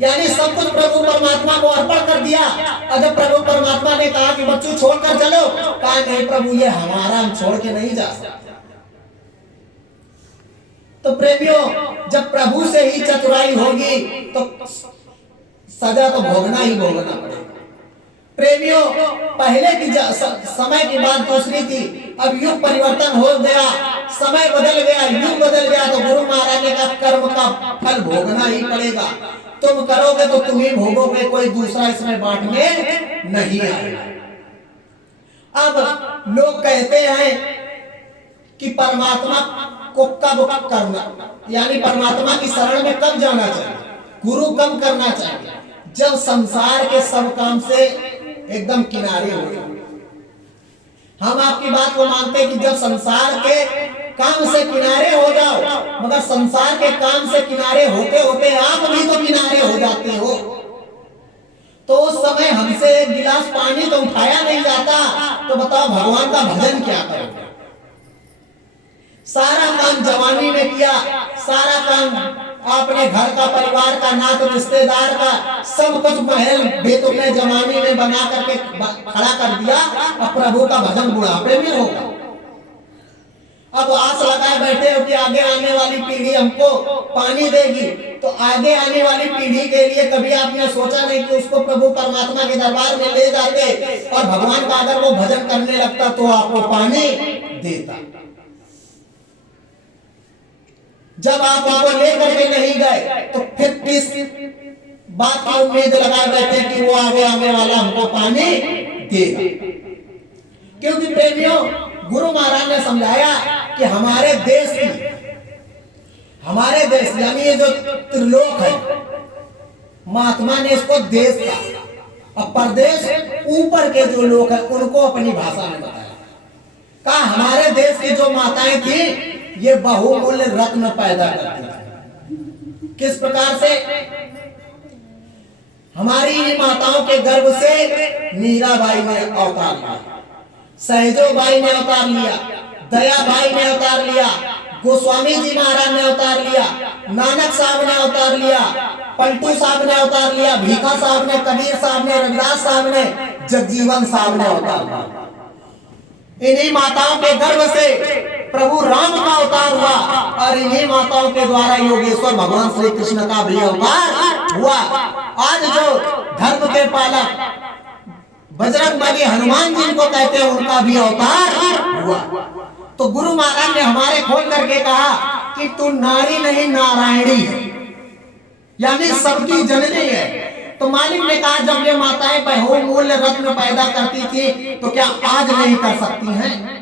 यानी सब कुछ प्रभु परमात्मा को अर्पण कर दिया। और जब प्रभु परमात्मा ने कहा कि बच्चों छोड़कर चलो, कहा नहीं प्रभु ये हमारा, हम छोड़ के नहीं जा सकते। तो प्रेमियों, जब प्रभु से ही चतुराई होगी तो सजा तो भोगना ही भोगना पड़ेगा। प्रेमियों, पहले की समय की बात दूसरी थी, अब युग परिवर्तन हो गया, समय बदल गया, युग बदल गया, तो गुरु महाराज ने कहा कर्म का फल भोगना ही पड़ेगा। तुम करोगे तो तुम ही भोगोगे, कोई दूसरा इसमें बांटने नहीं आएगा। अब लोग कहते हैं कि परमात्मा को कब करना, यानी परमात्मा की शरण में कब जाना चाहिए, गुरु कब करना चाहिए, जब संसार के सब काम से एकदम किनारे हो जाओ। हम आपकी बात को मानते हैं कि जब संसार के काम से किनारे हो जाओ, मगर संसार के काम से किनारे होते होते आप भी तो किनारे हो जाते हो, तो उस समय हमसे एक गिलास पानी तो उठाया नहीं जाता, तो बताओ भगवान का भजन क्या करोगे। सारा काम जवानी में किया, सारा काम अपने घर का, परिवार का, नात रिश्तेदार का, सब कुछ महल बेतुक में जवानी में बना करके खड़ा कर दिया, अब प्रभु का भजन बुढ़ापे में होगा। अब आस लगाए बैठे हो कि आगे आने वाली पीढ़ी हमको पानी देगी, तो आगे आने वाली पीढ़ी के लिए कभी आपने सोचा नहीं कि उसको प्रभु परमात्मा के दरबार में ले जाते और भगवान का अगर वो भजन करने लगता तो आपको पानी देता। जब आप उनको लेकर के नहीं गए तो फिर किस बात की उम्मीद लगाए बैठे कि वो आगे आने वाला हमको पानी देगा। क्योंकि प्रेमियों, गुरु महाराज ने समझाया कि हमारे देश यानी ये जो त्रिलोक है, महात्मा ने इसको देश का, और परदेश ऊपर के जो लोग हैं उनको अपनी भाषा में बताया। कहा हमारे देश की जो माताएं थी ये बहुमूल्य रत्न पैदा करती थी। किस प्रकार से? हमारी माताओं के गर्भ से मीराबाई ने अवतार लिया, सहजोबाई ने अवतार लिया, दयाबाई ने अवतार लिया, गोस्वामी जी महाराज ने अवतार लिया, नानक साहब ने अवतार लिया, पलटू साहब ने अवतार लिया, भीखा साहब ने, कबीर साहब ने, रविदास साहब ने, जगजीवन साहब ने अवतार लिया। इन्हीं माताओं के गर्भ से प्रभु राम का अवतार हुआ और इन्हीं माताओं के द्वारा योगेश्वर भगवान श्री कृष्ण का भी अवतार हुआ। आज जो धर्म के पालक बजरंगबली हनुमान जी को कहते हैं उनका भी अवतार हुआ। तो गुरु महाराज ने हमारे खोल करके कहा कि तू नारी नहीं नारायणी है, यानी सबकी जननी है। तो मालिक ने कहा जब ये माताएं बहुमूल्य रत्न पैदा करती थी तो क्या आज नहीं कर सकती हैं?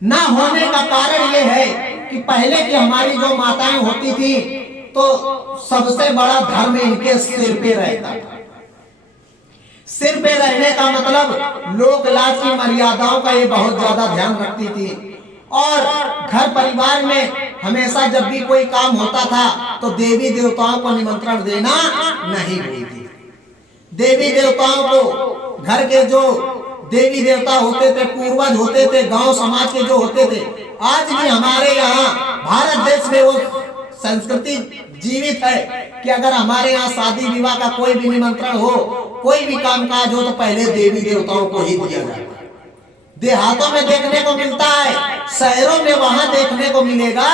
ना होने का कारण ये है कि पहले की हमारी जो माताएं होती थी तो सबसे बड़ा धर्म इनके सिर पे रहता था। सिर पे रहने का मतलब लोक लाज की मर्यादाओं का ये बहुत ज्यादा ध्यान रखती थी और घर परिवार में हमेशा जब भी कोई काम होता था तो देवी देवताओं को निमंत्रण देना नहीं भूलती। देवी देवताओं को, घर के जो देवी देवता होते थे, पूर्वज होते थे, गांव समाज के जो होते थे, आज भी हमारे यहाँ भारत देश में वो संस्कृति जीवित है कि अगर हमारे यहाँ शादी विवाह का कोई भी निमंत्रण हो, कोई भी कामकाज हो तो पहले देवी देवताओं को ही दिया जाता है। देहातों में देखने को मिलता है, शहरों में वहां देखने को मिलेगा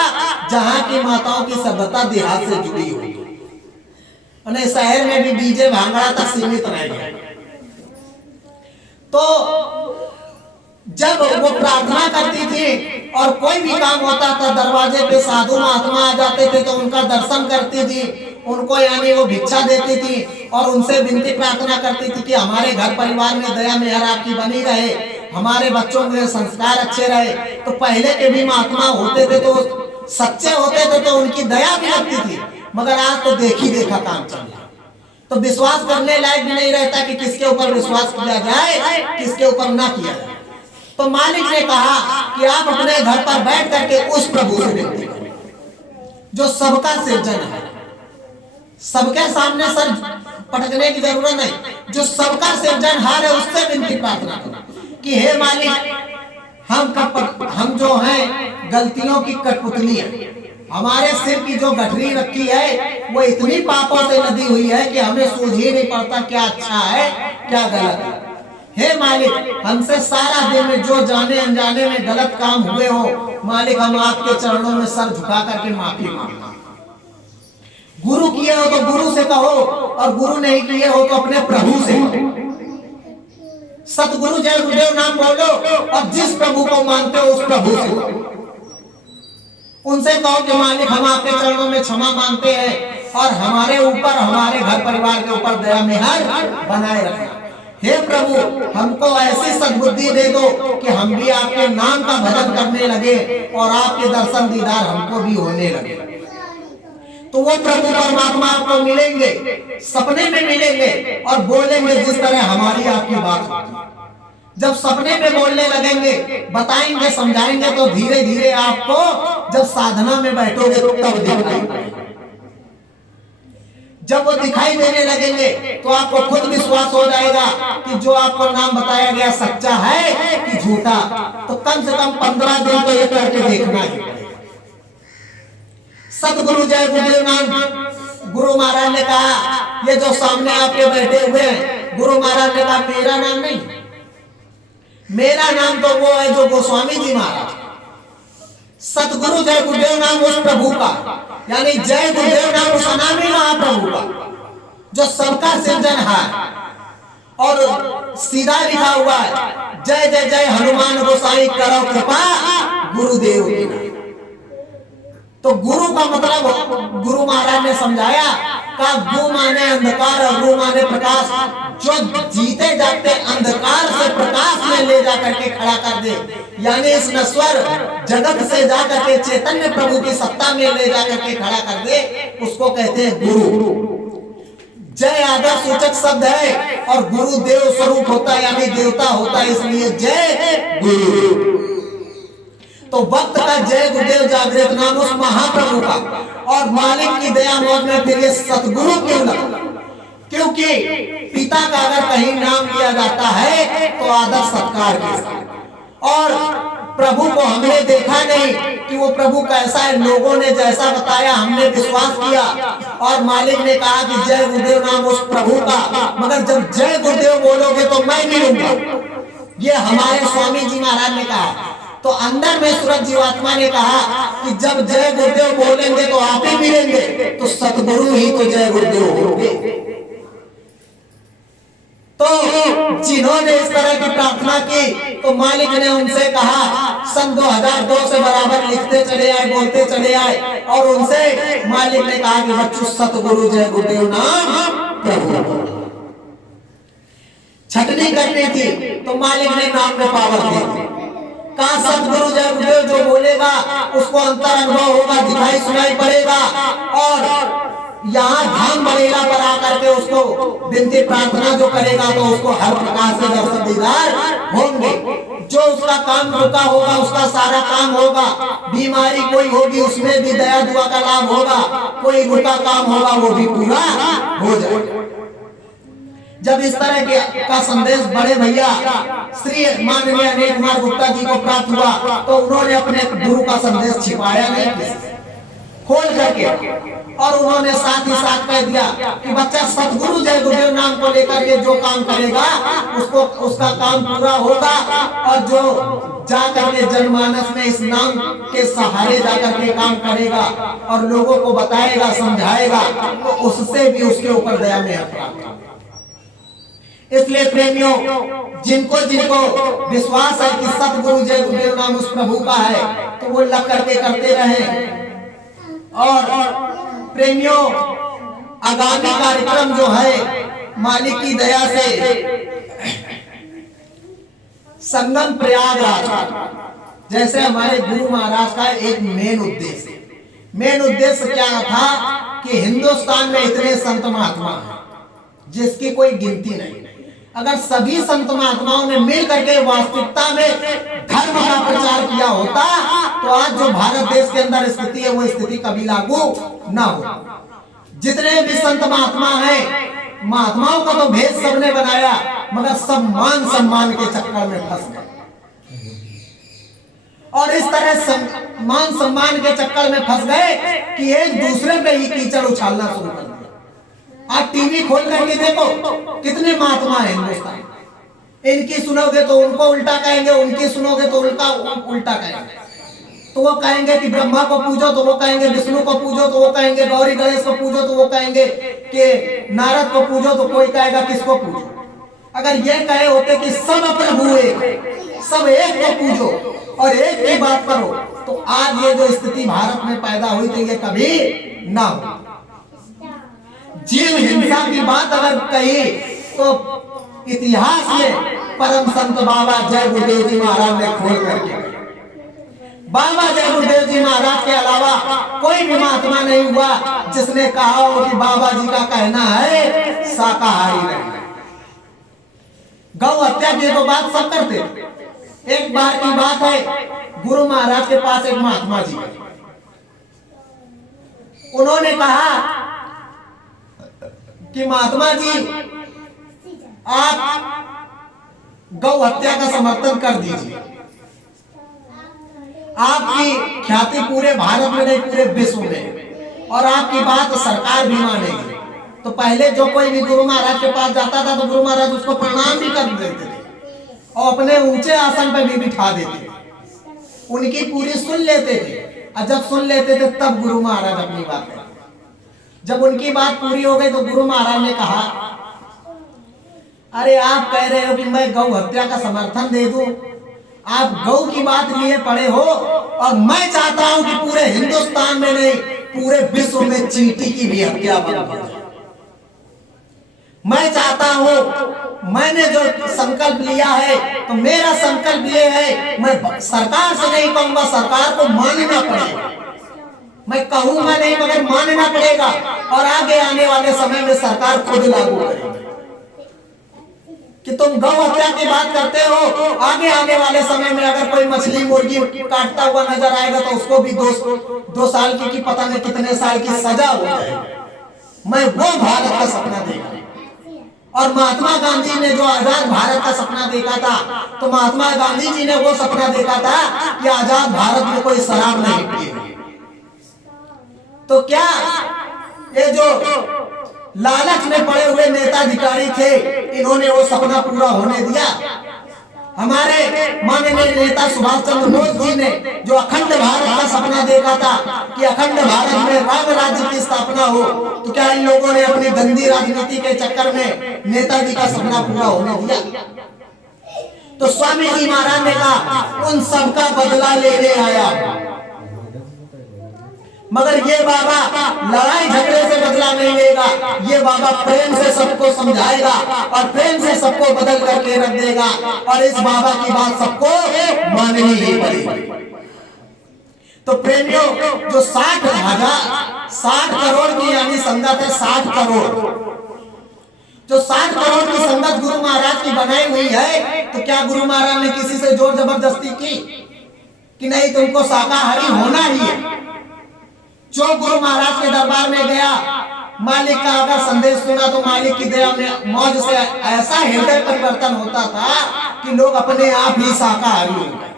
जहां की माताओं की सभ्यता देहात से जुड़ी हुई है। शहर में भी डीजे भांगड़ा तक सीमित रह गया। तो जब वो प्रार्थना करती थी और कोई भी काम होता था दरवाजे पे साधु महात्मा आ जाते थे तो उनका दर्शन करती थी, उनको यानी वो भिक्षा देती थी और उनसे विनती प्रार्थना करती थी कि हमारे घर परिवार में दया मेहर आपकी बनी रहे, हमारे बच्चों में संस्कार अच्छे रहे। तो पहले के भी महात्मा होते थे तो सच्चे होते थे तो उनकी दया भी लगती थी, मगर आज तो देखी देखा काम चल रहा, तो विश्वास करने लायक भी नहीं रहता कि किसके ऊपर विश्वास किया जाए, किसके ऊपर ना किया जाए। तो मालिक ने कहा कि आप अपने घर पर बैठ करके उस प्रभु से विनती करें जो सबका सृजन है। सबके सामने सर पटकने की जरूरत नहीं, जो सबका सृजनहार है उससे विनती प्रार्थना करो कि हे मालिक, हम जो हैं गलतियों की कठपुतली है, हमारे सिर की जो गठरी रखी है वो इतनी पापों से लदी हुई है कि हमें सूझ ही नहीं पड़ता क्या अच्छा है क्या गलत है। हे मालिक, हमसे सारा दिन में जो जाने अनजाने में गलत काम हुए हो, मालिक हम आपके चरणों में सर झुका करके माफी मांगते। गुरु किए हो तो गुरु से कहो, और गुरु नहीं किए हो तो अपने प्रभु से कहो। सतगुरु जय गुरुदेव नाम बोलो, और जिस प्रभु को मानते हो उस प्रभु से कहो। उनसे कहो कि मालिक हम आपके चरणों में क्षमा मांगते हैं, और हमारे ऊपर, हमारे घर परिवार के ऊपर दया मेहर बनाए रखना। हे प्रभु, हमको ऐसी सद्बुद्धि दे दो कि हम भी आपके नाम का भजन करने लगे और आपके दर्शन दीदार हमको भी होने लगे। तो वो प्रभु परमात्मा आपको मिलेंगे, सपने में मिलेंगे और बोलेंगे जिस तरह हमारी आपकी बात होती। जब सपने में बोलने लगेंगे, बताएंगे, समझाएंगे, तो धीरे धीरे आपको जब साधना में बैठोगे तब दिखाई पड़ेगा। जब वो दिखाई देने लगेंगे तो आपको खुद विश्वास हो जाएगा कि जो आपको नाम बताया गया सच्चा है कि झूठा। तो कम से कम 15 दिन तो ये करके देखना ही पड़ेगा। सतगुरु जय गुरुदेव नाम गुरु महाराज ने कहा, ये जो सामने आपके बैठे हुए हैं, गुरु महाराज ने कहा मेरा नाम नहीं, मेरा नाम तो वो है जो गोस्वामी जी महाराज। सतगुरु जय गुरुदेव नाम उस प्रभु का, यानी जय गुरुदेव नाम उस अनामी महाप्रभु का जो सबका सृजनहार, और सीधा लिखा हुआ है जय जय जय हनुमान गोसाई करो कृपा गुरुदेव की नाम। तो गुरु का मतलब गुरु महाराज ने समझाया का गु माने अंधकार और रु माने प्रकाश, जो जीते जागते अंधकार से प्रकाश में ले जाकर के खड़ा कर दे, यानी इस नश्वर जगत से जाकर के चैतन्य प्रभु की सत्ता में ले जाकर के खड़ा कर दे, उसको कहते हैं गुरु। जय आदर सूचक शब्द है, और गुरु देव स्वरूप होता है, यानी देवता होता है, इसलिए जय गुरु। तो वक्त का जय गुरुदेव जागृत नाम उस महाप्रभु का, और मालिक की दया मौज में फिर ये सतगुरु क्यों ना, क्योंकि पिता का अगर कहीं नाम लिया जाता है तो आदर सत्कार के साथ। और प्रभु को हमने देखा नहीं कि वो प्रभु कैसा है, लोगों ने जैसा बताया हमने विश्वास किया, और मालिक ने कहा कि जय गुरुदेव नाम उस प्रभु का, मगर जब जय गुरुदेव बोलोगे तो मैं मिलूंगा, ये हमारे स्वामी जी महाराज ने कहा। तो अंदर में सूरज जीवात्मा ने कहा कि जब जय गुरुदेव बोलेंगे तो आप ही मिलेंगे, तो सतगुरु ही तो जय गुरुदेव होंगे। तो जिन्होंने इस तरह की प्रार्थना की तो मालिक ने उनसे कहा, सन 2002 से बराबर लिखते चले आए, बोलते चले आए, और उनसे मालिक ने कहा कि बच्चों सतगुरु जय गुरुदेव नाम प्रभु। छटनी करनी थी तो मालिक ने नाम में पावर दी थी। कहा सतगुरु जय गुरुदेव जो बोलेगा उसको अंतर अनुभव होगा, दिखाई सुनाई पड़ेगा, और यहाँ धाम बड़ेला पर आकर के उसको विनती प्रार्थना जो करेगा तो उसको हर प्रकार से दर्शन दीदार होंगे। जो उसका काम रुका होगा उसका सारा काम होगा, बीमारी कोई होगी उसमें भी दया दुआ का लाभ होगा, कोई रुका काम होगा वो भी पूरा हो जाएगा। जब इस तरह के का संदेश बड़े भैया श्री माननीय अनिल कुमार गुप्ता जी को प्राप्त हुआ तो उन्होंने अपने गुरु का संदेश छिपाया नहीं, खोल करके, और उन्होंने साथ ही साथ कह दिया कि बच्चा सतगुरु जय गुरुदेव नाम को लेकर के जो काम करेगा उसको उसका काम पूरा होगा, और जो जाकर के जनमानस में इस नाम के सहारे जाकर के काम करेगा और लोगों को बताएगा, समझाएगा, तो उससे भी उसके ऊपर दया में प्राप्त। इसलिए प्रेमियों, जिनको जिनको विश्वास है कि सतगुरु जय गुरुदेव नाम उस प्रभु का है तो वो लग करके करते रहे। और प्रेमियों, आगामी कार्यक्रम जो है मालिक की दया से संगम प्रयागराज, जैसे हमारे गुरु महाराज का एक मेन उद्देश्य क्या था कि हिंदुस्तान में इतने संत महात्मा हैं जिसकी कोई गिनती नहीं। अगर सभी संत महात्माओं ने मिल करके वास्तविकता में धर्म का प्रचार किया होता तो आज जो भारत देश के अंदर स्थिति है वो स्थिति कभी लागू ना हो। जितने भी संत महात्मा हैं, महात्माओं का तो भेद सबने बनाया, मगर सब मान सम्मान के चक्कर में फंस गए, और इस तरह मान सम्मान के चक्कर में फंस गए कि एक दूसरे पे ही कीचड़ उछालना शुरू कर दिया। आप टीवी खोल करके देखो कितने महात्मा हैं हिंदुस्तान, इनकी सुनोगे तो उनको उल्टा कहेंगे, उनकी सुनोगे तो उल्टा कहेंगे। तो वो कहेंगे कि ब्रह्मा को पूजो, तो वो कहेंगे विष्णु को पूजो, तो वो कहेंगे गौरी गणेश को पूजो, तो वो कहेंगे कि नारद को पूजो, तो कोई कहेगा किसको पूजो। अगर ये कहे होते कि सब प्रभु एक, सब एक को पूजो और एक की बात करो, तो आज ये जो स्थिति भारत में पैदा हुई थी ये कभी ना हो। जीव हिंसा की बात अगर कही तो इतिहास में परम संत बाबा जय गुरुदेव जी महाराज ने खोल करके, बाबा जय गुरुदेव जी महाराज के अलावा कोई भी महात्मा नहीं हुआ जिसने कहा हो कि बाबा जी का कहना है शाकाहारी रहना। गौ हत्या की तो बात सब करते। एक बार की बात है, गुरु महाराज के पास एक महात्मा जी, उन्होंने कहा कि महात्मा जी आप गौ हत्या का समर्थन कर दीजिए, आपकी ख्याति पूरे भारत में नहीं पूरे विश्व में, और आपकी बात सरकार भी मानेगी। तो पहले जो कोई भी गुरु महाराज के पास जाता था तो गुरु महाराज उसको प्रणाम भी कर देते थे और अपने ऊंचे आसन पर भी बिठा देते थे, उनकी पूरी सुन लेते थे। और जब सुन लेते थे तब गुरु महाराज अपनी बात करते। जब उनकी बात पूरी हो गई तो गुरु महाराज ने कहा, अरे आप कह रहे हो कि मैं गौ हत्या का समर्थन दे दूं, आप गौ की बात लिए पड़े हो, और मैं चाहता हूं कि पूरे हिंदुस्तान में नहीं पूरे विश्व में चींटी की भी हत्या बंद हो। मैं चाहता हूं, मैंने जो संकल्प लिया है, तो मेरा संकल्प ये है, मैं सरकार से नहीं कहूंगा, सरकार को मानना पड़ेगा। मैं कहूंगा नहीं मगर मानना पड़ेगा, और आगे आने वाले समय में सरकार खुद लागू करेगी। कि तुम गौ हत्या की बात करते हो, आगे आने वाले समय में अगर कोई मछली मुर्गी काटता हुआ नजर आएगा तो उसको भी 2 साल की पता नहीं कितने साल की सजा हो जाएगी। मैं वो भारत का सपना देखा। और महात्मा गांधी ने जो आजाद भारत का सपना देखा था, तो महात्मा गांधी जी ने वो सपना देखा था कि आजाद भारत में कोई शराब नहीं पिएगी। तो क्या ये जो लालच में पड़े हुए नेता अधिकारी थे, इन्होंने वो सपना पूरा होने दिया? हमारे माननीय नेता सुभाष चंद्र बोस जी ने जो अखंड भारत का सपना देखा था कि अखंड भारत में राम राज्य की स्थापना हो, तो क्या इन लोगों ने अपनी गंदी राजनीति के चक्कर में नेताजी का सपना पूरा होने दिया? तो स्वामी जी महाराज ने कहा उन सबका बदला लेने आया, मगर ये बाबा लड़ाई झगड़े से बदला नहीं लेगा, ये बाबा प्रेम से सबको समझाएगा और प्रेम से सबको बदल करके रख देगा, और इस बाबा की बात सबको माननी ही पड़ेगी। तो प्रेमियों, जो 60 करोड़ की यानी संगत है, 60 करोड़, जो 60 करोड़ की संगत गुरु महाराज की बनाई हुई है, तो क्या गुरु महाराज ने किसी से जोर जबरदस्ती की कि नहीं तुमको शाकाहारी होना ही है? जो गुरु महाराज के दरबार में गया, मालिक का अगर संदेश सुना तो मालिक की दया में मौज से ऐसा हृदय परिवर्तन होता था कि लोग अपने आप ही शाकाहारी हो गए।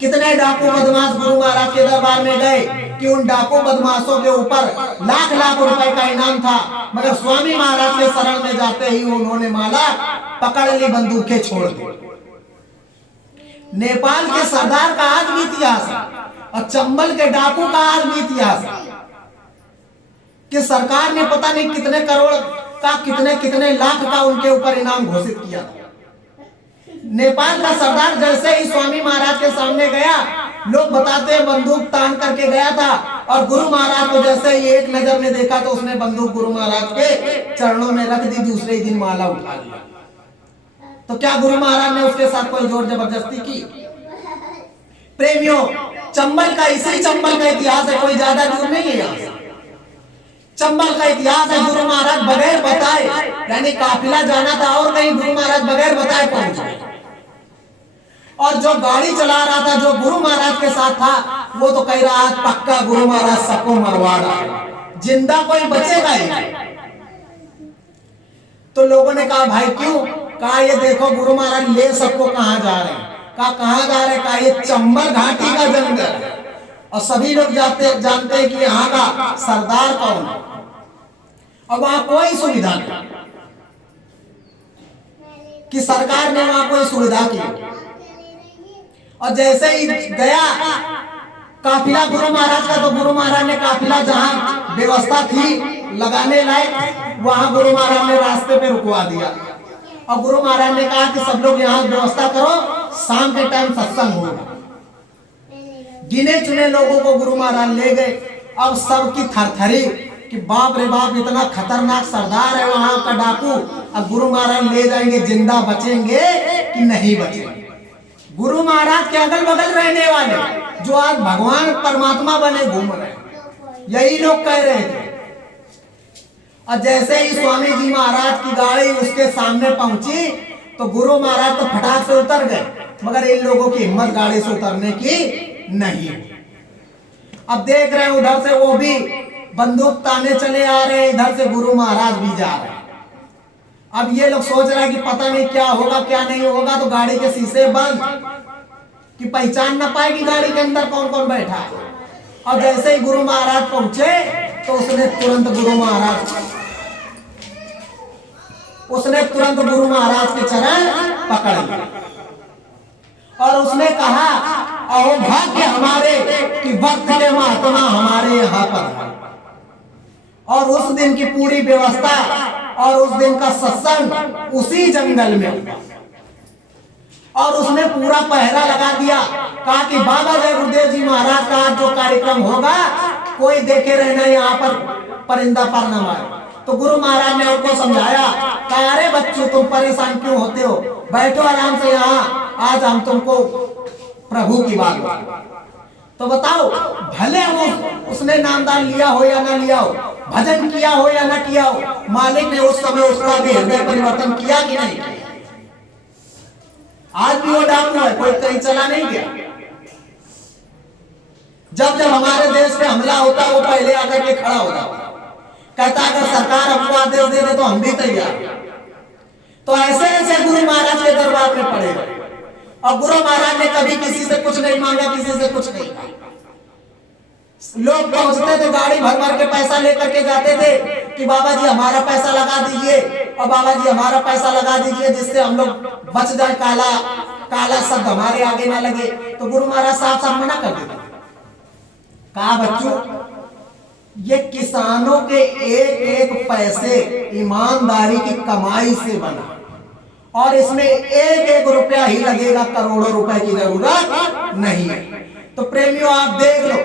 कितने डाकू बदमाश गुरु महाराज के दरबार में गए कि उन डाकू बदमाशों के ऊपर लाख रुपए का इनाम था, मगर स्वामी महाराज के शरण में जाते ही उन्होंने माला पकड़ ली, बंदूकें छोड़ दी। नेपाल के सरदार का आज भी इतिहास है और चंबल के डाकू का आज भी इतिहास है कि सरकार ने पता नहीं कितने करोड़ का कितने लाख का उनके ऊपर इनाम घोषित किया। नेपाल का सरदार जैसे ही स्वामी महाराज के सामने गया, लोग बताते हैं बंदूक तान करके गया था, और गुरु महाराज को जैसे ही एक नजर में देखा तो उसने बंदूक गुरु महाराज के चरणों में रख दी, दूसरे दिन माला उठा लिया। तो क्या गुरु महाराज ने उसके साथ कोई जोर जबरदस्ती की? प्रेमियों, चंबल का इसी चंबल का इतिहास है, कोई ज्यादा दूर नहीं है यहाँ से। चंबल का इतिहास है, गुरु महाराज बगैर बताए, यानी काफिला जाना था और कहीं गुरु महाराज बगैर बताए पहुंच गए, और जो गाड़ी चला रहा था जो गुरु महाराज के साथ था वो तो कह रहा है पक्का गुरु महाराज सबको मरवा रहा है, जिंदा कोई बचेगा ही। तो लोगों ने कहा भाई क्यों? कहा ये देखो गुरु महाराज ले सबको कहां जा रहे हैं। कहा कहां जा रहे? कहा ये चंबल घाटी का जंगल है और सभी लोग जानते हैं कि यहाँ का सरदार कौन है, और वहां कोई सुविधा नहीं कि सरकार ने वहां कोई सुविधा की, और जैसे ही गया काफिला गुरु महाराज का, तो गुरु महाराज ने काफिला जहां व्यवस्था थी लगाने लायक, वहां गुरु महाराज ने रास्ते पे रुकवा दिया। और गुरु महाराज ने कहा कि सब लोग यहाँ व्यवस्था करो, शाम के टाइम सत्संग होगा। गिने चुने लोगों को गुरु महाराज ले गए। अब सबकी थरथरी कि बाप रे बाप, इतना खतरनाक सरदार है वहां का डाकू, अब गुरु महाराज ले जाएंगे, जिंदा बचेंगे कि नहीं बचेंगे। गुरु महाराज के अगल बगल रहने वाले जो आज भगवान परमात्मा बने घूम रहे, यही लोग कह रहे थे। और जैसे ही स्वामी जी महाराज की गाड़ी उसके सामने पहुंची, तो गुरु महाराज तो फटाक से उतर गए, मगर इन लोगों की हिम्मत गाड़ी से उतरने की नहीं। अब देख रहे हैं उधर से वो भी बंदूक ताने चले आ रहे हैं, इधर से गुरु महाराज भी जा रहे हैं। अब ये लोग सोच रहे हैं कि पता नहीं क्या होगा क्या नहीं होगा, तो गाड़ी के शीशे बंद कि पहचान ना पाएगी गाड़ी के अंदर कौन कौन बैठा है। और जैसे ही गुरु महाराज पहुंचे, तो उसने तुरंत गुरु महाराज के चरण पकड़ लिए और उसने कहा, अहो भाग्य हमारे कि वक्त के महात्मा हमारे यहाँ पर है। और उस दिन की पूरी व्यवस्था और उस दिन का सत्संग उसी जंगल में हुआ। और उसने पूरा पहरा लगा दिया, कहा कि बाबा जय गुरुदेव जी महाराज का जो कार्यक्रम होगा, कोई देखे रहना यहाँ पर परिंदा पर न मारे। तो गुरु महाराज ने उनको समझाया, कहा अरे बच्चों तुम परेशान क्यों होते हो, बैठो आराम से यहाँ, आज हम तुमको प्रभु की बात बताएं। तो बताओ, भले वो उसने नामदान लिया हो या ना लिया हो, भजन किया हो या ना किया हो, मालिक ने उस समय उसका भी हृदय परिवर्तन किया कि नहीं किया। आज भी वो डाकू है, कोई कहीं चला नहीं गया। जब जब हमारे देश पे हमला होता, वो पहले आकर के खड़ा होता, कहता अगर सरकार हमको आदेश दे दे तो हम भी तैयार। तो ऐसे ऐसे गुरु महाराज के दरबार में पड़े। और गुरु महाराज ने कभी किसी से कुछ नहीं मांगा, किसी से कुछ नहीं कहा। लोग पहुंचते थे, गाड़ी भर भर के पैसा लेकर के जाते थे कि बाबा जी हमारा पैसा लगा दीजिए, और बाबा जी हमारा पैसा लगा दीजिए, जिससे हम लोग बच जाए, काला शब्द हमारे आगे ना लगे। तो गुरु महाराज साफ साफ मना कर देते। कहा बच्चों, ये किसानों के एक एक पैसे ईमानदारी की कमाई से बना, और इसमें एक एक रुपया ही लगेगा, करोड़ों रुपए की जरूरत नहीं है। तो प्रेमियों आप देख लो,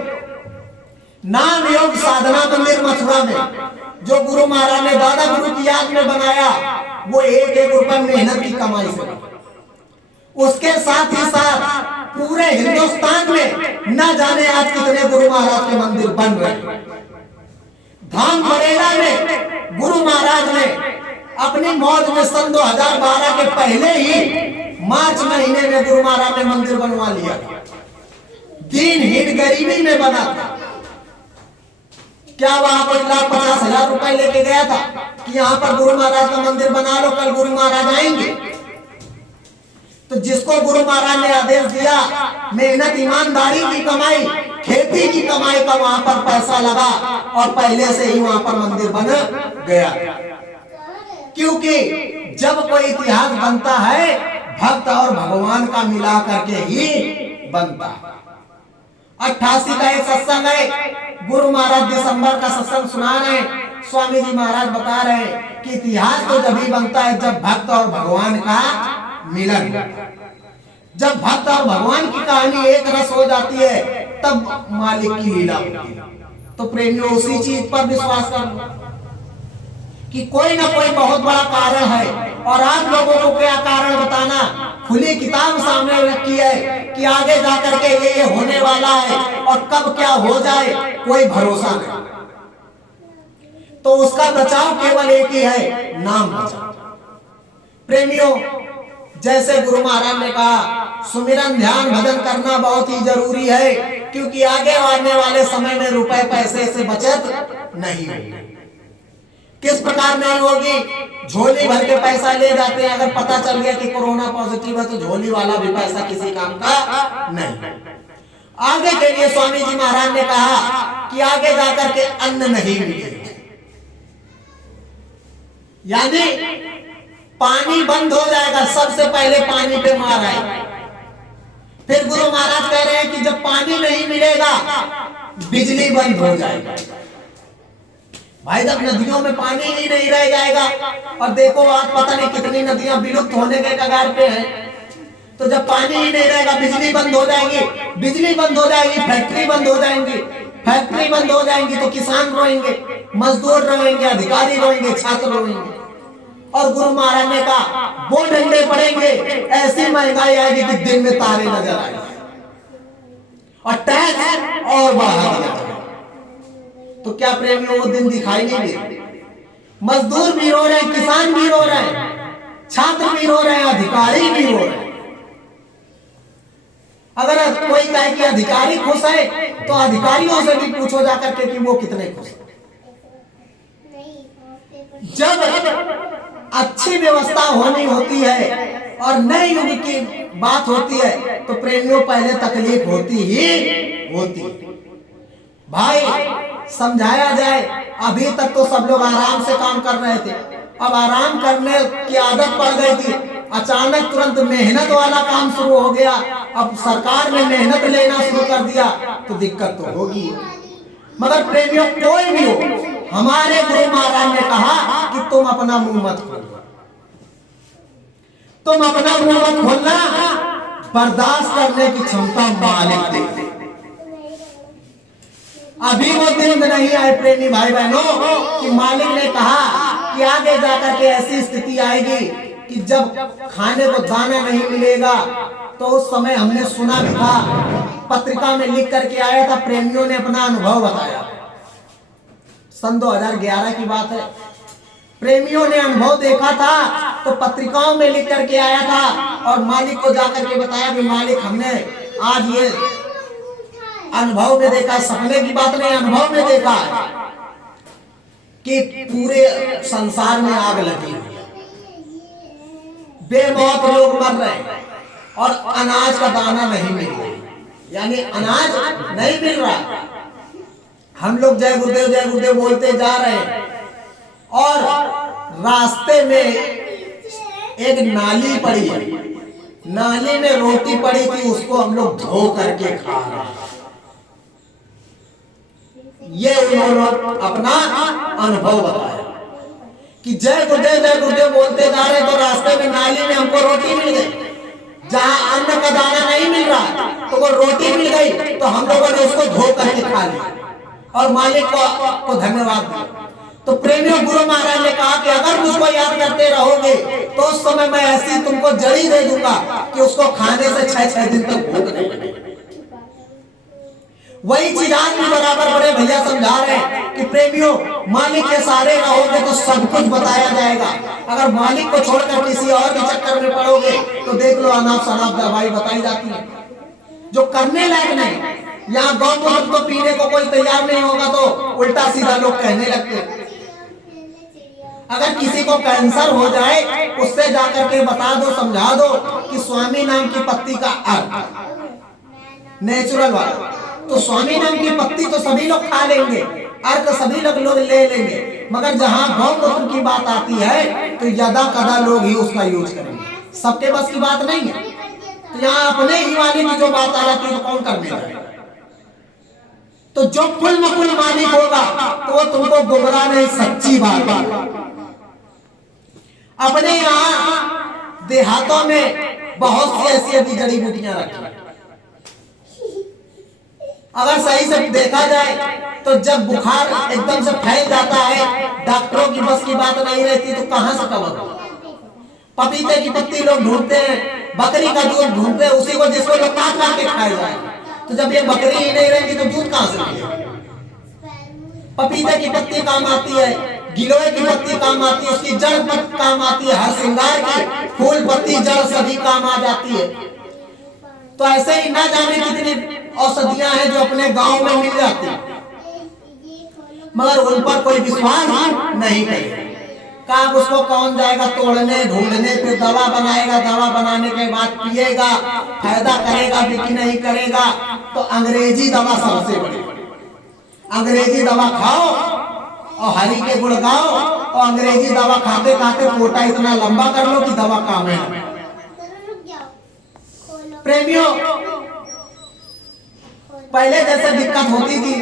नाम योग साधना मंदिर मथुरा में जो गुरु महाराज ने दादा गुरु की याद में बनाया, वो एक एक रुपया मेहनत की कमाई से बना। उसके साथ ही साथ पूरे हिंदुस्तान में न जाने आज कितने गुरु महाराज के मंदिर बन रहे हैं। धाम बरेला में गुरु महाराज ने अपनी मौज में सन 2012 के पहले ही मार्च महीने में गुरु महाराज ने मंदिर बनवा लिया। दीनहीन गरीबी में बना था। क्या वहां पर 1,50,000 रुपए लेके गया था कि यहाँ पर गुरु महाराज का मंदिर बना लो, कल गुरु महाराज आएंगे। तो जिसको गुरु महाराज ने आदेश दिया, मेहनत ईमानदारी की कमाई, खेती की कमाई का वहां पर पैसा लगा, और पहले से ही वहां पर मंदिर बन गया। क्योंकि जब कोई इतिहास बनता है, भक्त और भगवान का मिला करके ही बनता है। 88 का एक सत्संग है, गुरु महाराज दिसंबर का सत्संग सुना रहे। स्वामी जी महाराज बता रहे कि इतिहास तो जब ही बनता है जब भक्त और भगवान का मिलन। जब भक्त और भगवान की कहानी एक रस हो जाती है, तब मालिक की लीला होती है। तो प्रेमियों, उसी चीज पर विश्वास कर कि कोई ना कोई बहुत बड़ा कारण है, और आप लोगों को क्या कारण बताना, खुली किताब सामने रखी है कि आगे जाकर के ये होने वाला है, और कब क्या हो जाए कोई भरोसा नहीं। तो उसका बचाव केवल एक ही है, नाम बचाओ। प्रेमियों, जैसे गुरु महाराज ने कहा, सुमिरन ध्यान भजन करना बहुत ही जरूरी है, क्योंकि आगे आने वाले समय में रुपए पैसे से बचत नहीं होगी। किस प्रकार नहीं होगी? झोली भर के पैसा ले जाते हैं, अगर पता चल गया कि कोरोना पॉजिटिव है तो झोली वाला भी पैसा किसी काम का नहीं। आगे के लिए स्वामी जी महाराज ने कहा कि आगे जाकर के अन्न नहीं मिलेगा, यानी पानी बंद हो जाएगा। सबसे पहले पानी पे मार आए, फिर गुरु महाराज कह रहे हैं कि जब पानी नहीं मिलेगा बिजली बंद हो जाएगी। भाई जब नदियों में पानी ही नहीं रह जाएगा, और देखो आज पता नहीं कितनी नदियां विलुप्त होने के कगार पे हैं, तो जब पानी ही नहीं रहेगा बिजली बंद हो जाएगी, बिजली बंद हो जाएगी, फैक्ट्री बंद हो जाएंगी, फैक्ट्री बंद हो जाएंगी तो किसान रोएंगे, मजदूर रोएंगे, अधिकारी रोएंगे, छात्र रोएंगे। और गुरु महाराज ने कहा वो डंडे पड़ेंगे, ऐसी महंगाई आएगी कि दिन में तारे नजर आएंगे, और टैक्स और बढ़ा दिया। तो क्या प्रेमियों वो दिन दिखाई नहीं दे? मजदूर भी रो रहे हैं, किसान भी रो रहे हैं, छात्र भी रो रहे हैं, अधिकारी भी रो रहे हैं। अगर कोई कहे कि अधिकारी खुश है तो अधिकारियों से भी पूछो जाकर के कि वो कितने खुश हैं। जब अच्छी व्यवस्था होनी होती है और नए युग की बात होती है तो प्रेमियों पहले तकलीफ होती ही होती है। भाई समझाया जाए, अभी तक तो सब लोग आराम से काम कर रहे थे, अब आराम करने की आदत पड़ गई थी, अचानक तुरंत मेहनत वाला काम शुरू हो गया। अब सरकार ने मेहनत लेना शुरू कर दिया तो दिक्कत तो होगी। मगर प्रेमियों कोई भी हो, हमारे गुरु महाराज ने कहा कि तुम अपना मुंह मत खोलना, तुम अपना मुंह मत खोलना, बर्दाश्त करने की क्षमता मालिक दे। अभी वो दिन नहीं आए प्रेमी भाई बहनों कि मालिक ने कहा कि आगे जाकर के ऐसी स्थिति आएगी कि जब खाने को दाना नहीं मिलेगा। तो उस समय हमने सुना भी था, पत्रिका में लिख करके आया था, प्रेमियों ने अपना अनुभव बताया। सन 2011 की बात है, प्रेमियों ने अनुभव देखा था तो पत्रिकाओं में लिख करके आया था और मालिक को जाकर के बताया कि मालिक हमने आज ये अनुभव में देखा, सपने की बात नहीं, अनुभव में देखा कि पूरे संसार में आग लगी, बेमौत लोग मर रहे हैं और अनाज का दाना नहीं मिल रहा, यानी अनाज नहीं मिल रहा। हम लोग जय गुरुदेव बोलते जा रहे हैं और रास्ते में एक नाली पड़ी है, नाली में रोटी पड़ी थी, उसको हम लोग धो करके खा रहे हैं। ये उन्होंने अपना अनुभव बताया कि जय गुरुदेव बोलते जा रहे तो रास्ते में नाली में हमको रोटी मिल गई, जहां अन्न का दाना नहीं मिल रहा तो वो रोटी मिल गई, तो हम लोगों ने उसको धो करके खा लिया और मालिक को धन्यवाद दिया। तो प्रेमियों, गुरु महाराज ने कहा कि अगर मुझको याद करते रहोगे तो उस समय मैं ऐसी तुमको जड़ी दे दूंगा कि उसको खाने से 6 दिन तक भूख नहीं लगेगी। वही चीज आज भी बराबर बड़े भैया समझा रहे हैं कि प्रेमियों, मालिक के सहारे रहोगे तो सब कुछ बताया जाएगा। अगर मालिक को छोड़कर किसी और के चक्कर में पड़ोगे तो देख लो अनाप शनाप दवाई बताई जाती है जो करने लायक नहीं। यहाँ गौमूत्र तो पीने को कोई तैयार नहीं होगा तो उल्टा सीधा लोग कहने लगते। अगर किसी को कैंसर हो जाए उससे जाकर के बता दो, समझा दो कि स्वामी नाम की पत्ती का अर्क नेचुरल वाला, तो स्वामी नाम की पत्ती तो सभी लोग खा लेंगे, अर्क सभी लोग ले लेंगे, मगर जहाँ गौमूत्र की बात आती है तो यदा कदा लोग ही उसका यूज करेंगे। सबके बस की बात नहीं है। तो यहाँ अपने ही वाले की जो बात आ जाती है तो कौन करने जाएगा? तो जो कुल मकुल मालिक होगा तो वो तुमको गुमराह नहीं, सच्ची बात है। अपने यहाँ देहातों में बहुत सी ऐसी अभी जड़ी बूटियां रखी, अगर सही से देखा जाए तो जब बुखार एकदम से फैल जाता है, डॉक्टरों की बस की बात नहीं रहती तो कहां से कवर हो। पपीते की पत्ती लोग ढूंढते हैं, बकरी का दूध ढूंढते हैं, उसी को जिसको लोग काट के खाए जाए। तो जब ये बकरी ही नहीं रहेगी तो दूध कहां से मिलेगा? पपीते की पत्ती काम आती है, गिलोय की पत्ती काम आती है, उसकी जड़ पत्ती काम आती है, हर श्रृंगार की फूल पत्ती जड़ सभी काम आ जाती है। तो ऐसे ही ना जाने कितनी औषधियां हैं जो अपने गांव में मिल जाती हैं, मगर उन पर कोई विश्वास नहीं करे। कब उसको कौन जाएगा तोड़ने ढूंढने, फिर दवा बनाएगा, दवा बनाने के बाद पिएगा, फायदा करेगा भी नहीं करेगा। तो अंग्रेजी दवा सबसे बड़ी, अंग्रेजी दवा खाओ और हरी के गुड़ गाओ और अंग्रेजी दवा खाते खाते कोटा इतना लंबा कर लो कि दवा काम है। प्रेमियों, पहले जैसे दिक्कत होती थी,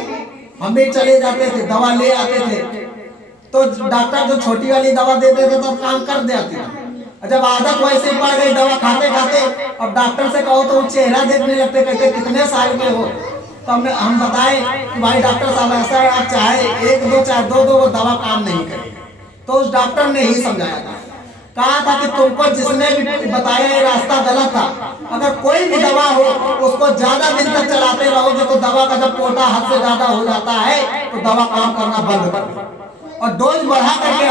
हम भी चले जाते थे, दवा ले आते थे, तो डॉक्टर जो छोटी वाली दवा देते थे तो काम कर देती थी। जब आदत वैसे ही पड़ गई दवा खाते खाते, अब डॉक्टर से कहो तो चेहरा देखने लगते, कहते कितने साल के हो। तो हम बताए कि भाई डॉक्टर साहब ऐसा है, आप चाहे एक दो चाहे दो वो दवा काम नहीं करेगी। तो उस डॉक्टर ने ही समझाया था, कहा था कि तुमको जिसने भी बताया ये रास्ता गलत था। अगर कोई भी दवा हो उसको ज्यादा दिन तक चलाते रहोगे तो दवा का जब कोटा हद से ज्यादा हो जाता है तो दवा काम करना बंद कर दो, और डोज बढ़ा करके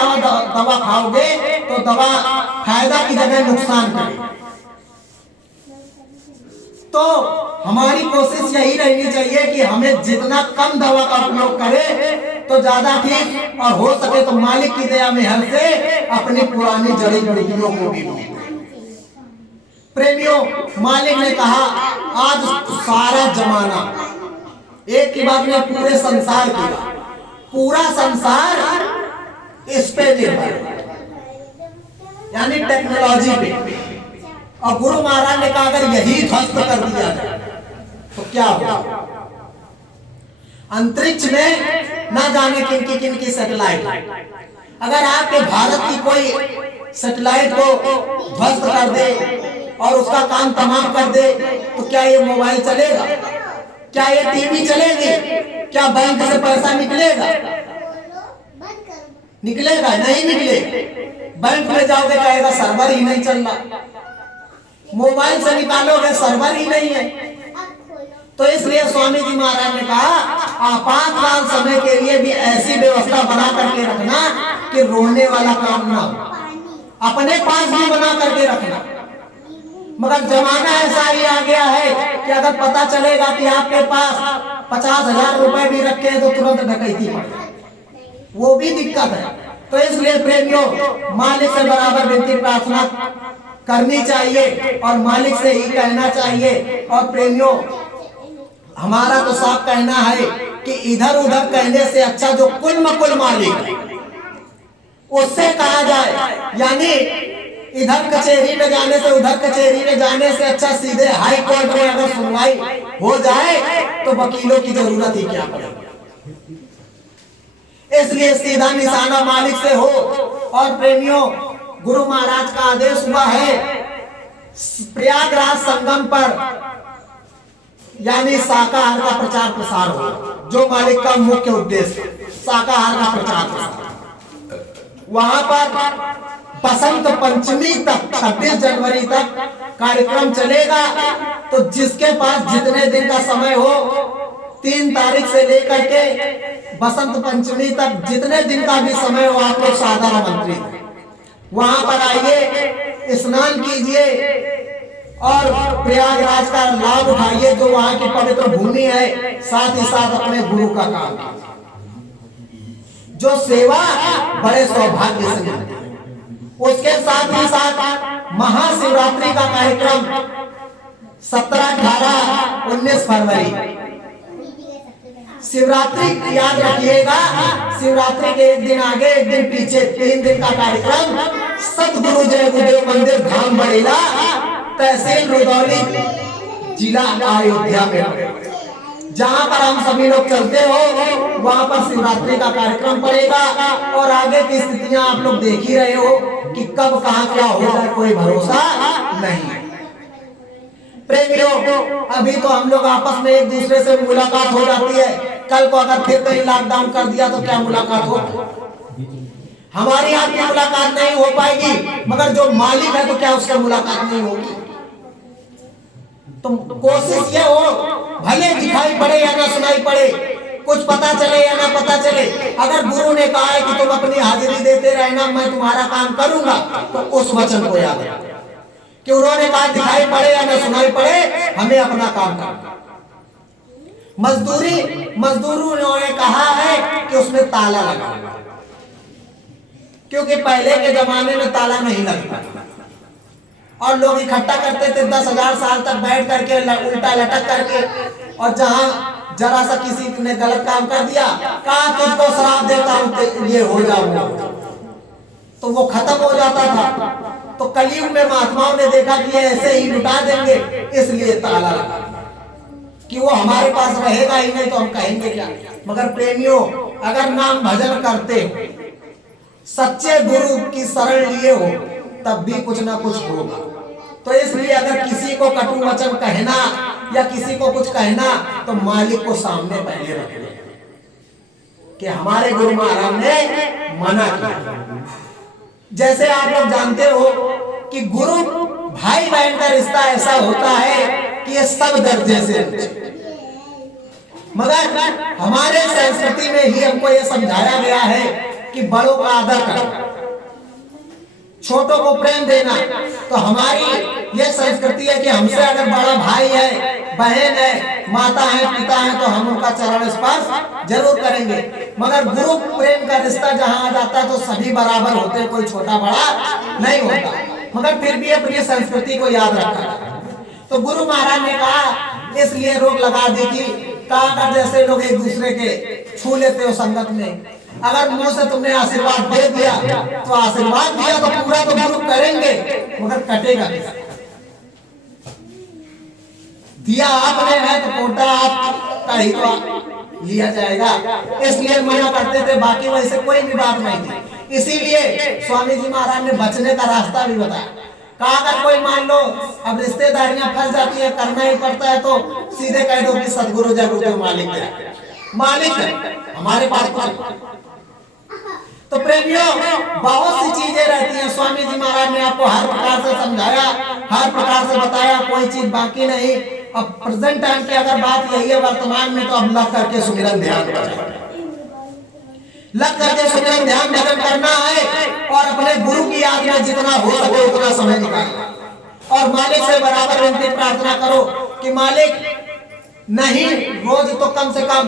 दवा खाओगे तो दवा फायदा की जगह नुकसान करेगी। तो हमारी कोशिश यही रहनी चाहिए कि हमें जितना कम दवा का उपयोग करें तो ज्यादा ठीक, और हो सके तो मालिक की दया में हर से अपनी पुरानी जड़ी बूटियों को भी। प्रेमियों, मालिक ने कहा आज सारा जमाना, एक की बात में पूरे संसार की, पूरा संसार इस पे निर्भर, यानी टेक्नोलॉजी पे। और गुरु महाराज ने कहा अगर यही ध्वस्त कर दिया जाए तो क्या होगा। अंतरिक्ष में ना जाने किन की सैटेलाइट, अगर आपके भारत की कोई सैटेलाइट को ध्वस्त कर दे और उसका काम तमाम कर दे तो क्या ये मोबाइल चलेगा, क्या ये टीवी चलेगी, क्या बैंक से पैसा निकलेगा? निकलेगा नहीं निकलेगा। बैंक में जाओगे कहेगा सर्वर ही नहीं चल रहा, मोबाइल से निकालोगे सर्वर ही नहीं है। तो इसलिए स्वामी जी महाराज ने कहा आपातकाल समय के लिए भी ऐसी व्यवस्था बना करके रखना कि रोने वाला काम ना हो, अपने पास भी बना करके रखना। मगर जमाना ऐसा ही आ गया है कि अगर पता चलेगा कि आपके पास 50,000 रुपए भी रखे हैं तो तुरंत डकैती पड़ जाए, वो भी दिक्कत है। तो इसलिए प्रेमियों, मालिक से बराबर विनती प्रार्थना करनी चाहिए और मालिक से ही कहना चाहिए। और प्रेमियों, हमारा तो साफ कहना है कि इधर उधर कहने से अच्छा जो कुल मकुल मालिक उससे कहा जाए, यानी इधर कचहरी में जाने से उधर कचहरी में जाने से अच्छा सीधे हाई कोर्ट में अगर सुनवाई हो जाए तो वकीलों की जरूरत ही क्या पड़ेगी। इसलिए सीधा निशाना मालिक से हो। और प्रेमियों, गुरु महाराज का आदेश हुआ है प्रयागराज संगम पर, यानी शाकाहार का प्रचार प्रसार हो, जो मालिक का मुख्य उद्देश्य शाकाहार का प्रचार प्रसार। वहां पर बसंत पंचमी तक 26 जनवरी तक कार्यक्रम चलेगा। तो जिसके पास जितने दिन का समय हो, 3 तारीख से लेकर के बसंत पंचमी तक जितने दिन का भी समय हो, आप लोग साधारण मंत्री वहां पर आइए, स्नान कीजिए और प्रयागराज का लाभ उठाइए जो वहां की पवित्र भूमि है। साथ ही साथ अपने गुरु का काम जो सेवा बड़े सौभाग्य से मिलती है। उसके साथ ही साथ महाशिवरात्रि का कार्यक्रम 17, 18, 19 फरवरी शिवरात्रि याद रखिएगा। शिवरात्रि के एक दिन आगे एक दिन पीछे 3 दिन का कार्यक्रम सतगुरु जय गुरुदेव मंदिर धाम बड़ेला, तहसील रुदौली, जिला अयोध्या में, जहां पर हम सभी लोग चलते हो वहां पर शिवरात्रि का कार्यक्रम पड़ेगा। और आगे की स्थितियां आप लोग देख ही रहे हो कि कब कहां क्या हो जाए कोई भरोसा नहीं। प्रेमियों, अभी तो हम लोग आपस में एक दूसरे से मुलाकात हो जाती है, कल को अगर फिर कहीं लॉकडाउन कर दिया तो क्या मुलाकात हो? हमारी आपकी मुलाकात नहीं हो पाएगी, मगर जो मालिक है तो क्या उससे मुलाकात नहीं होगी? तो कोशिश ये हो, भले दिखाई पड़े या ना सुनाई पड़े, कुछ पता चले या ना पता चले, अगर गुरु ने कहा है कि तुम अपनी हाजिरी देते रहना, मैं तुम्हारा काम करूंगा, तो उस वचन को याद रखो कि उन्होंने कहा दिखाई पड़े या ना सुनाई पड़े, हमें अपना काम करना। मजदूरी उन्होंने कहा है कि उसमें ताला लगा, क्योंकि पहले के जमाने में ताला नहीं लगता और लोग इकट्ठा करते थे 10,000 साल तक बैठ करके उल्टा लटक करके, और जहां जरा सा किसी ने गलत काम कर दिया, कहा तुझको श्राप देता हूं ये हो जाऊंगा, तो वो खत्म हो जाता था। तो कलयुग में महात्माओं ने देखा कि ये ऐसे ही लुटा देंगे, इसलिए ताला लगा। कि वो हमारे पास रहेगा ही नहीं तो हम कहेंगे क्या। मगर प्रेमियों, अगर नाम भजन करते हो, सच्चे गुरु की शरण लिए हो, तब भी कुछ ना कुछ होगा। तो इसलिए अगर किसी को कटु वचन कहना या किसी को कुछ कहना तो मालिक को सामने पहले रख ले कि हमारे गुरु महाराज ने मना किया। जैसे आप लोग जानते हो कि गुरु भाई बहन का रिश्ता ऐसा होता है कि ये सब दर्जे से, मगर हमारे संस्कृति में ही हमको ये समझाया गया है कि बड़ों का आदर करना, छोटों को प्रेम देना। तो हमारी ये संस्कृति है कि हमसे अगर बड़ा भाई है, बहन है, माता है, पिता है, तो हम उनका चरण स्पर्श जरूर करेंगे। मगर गुरु प्रेम का रिश्ता जहां आ जाता है तो सभी बराबर होते हैं, कोई छोटा बड़ा नहीं होता। मगर फिर भी अपनी संस्कृति को याद रखा। तो गुरु महाराज ने कहा, इसलिए रोक लगा दी थी। कहा जैसे लोग एक दूसरे के छू लेते हो संगत में, अगर मुंह से तुमने आशीर्वाद दे दिया तो आशीर्वाद दिया तो पूरा तो गुरु करेंगे, मगर कटेगा दिया आपने है तो कोटा आपका ही तो लिया जाएगा। इसलिए मना करते थे, बाकी वैसे कोई भी बात नहीं थी। इसीलिए स्वामी जी महाराज ने बचने का रास्ता भी बताया। कहा अगर कोई मान लो अब रिश्तेदारियां फंस जाती है, करना ही पड़ता है, तो सीधे कह दो कि सदगुरु जगुरु मालिक है, मालिक है हमारे पास। तो प्रेमियों, बहुत सी चीजें रहती हैं। स्वामी जी महाराज ने आपको हर प्रकार से समझाया, हर प्रकार से बताया, कोई चीज बाकी नहीं। अब प्रेजेंट टाइम की अगर बात यही है वर्तमान में, तो अब लग करके सुमिरन ध्यान लग करके सुमिरन ध्यान भजन करना है और अपने गुरु की याद में जितना हो सके उतना समय निकालना। और मालिक से बराबर विनती प्रार्थना करो कि मालिक नहीं, रोज तो कम से कम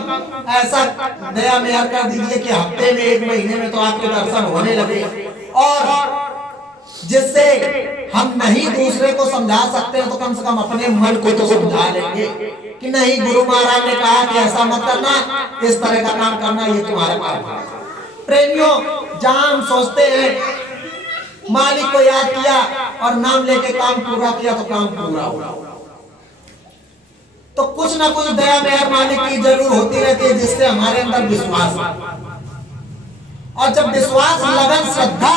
ऐसा दया मेहर कर दीजिए कि हफ्ते में, एक महीने में तो आपके दर्शन होने लगे, और जिससे हम नहीं दूसरे को समझा सकते हैं तो कम से कम अपने मन को तो समझा लेंगे कि नहीं, गुरु महाराज ने कहा कि ऐसा मत करना, इस तरह का काम करना, ये तुम्हारे पास। प्रेमियों, जहां हम सोचते हैं मालिक को याद किया और नाम लेके काम पूरा किया तो काम पूरा हुआ, तो कुछ ना कुछ दया मेहर मालिक की जरूर होती रहती है, जिससे हमारे अंदर विश्वास, और जब विश्वास, लगन, श्रद्धा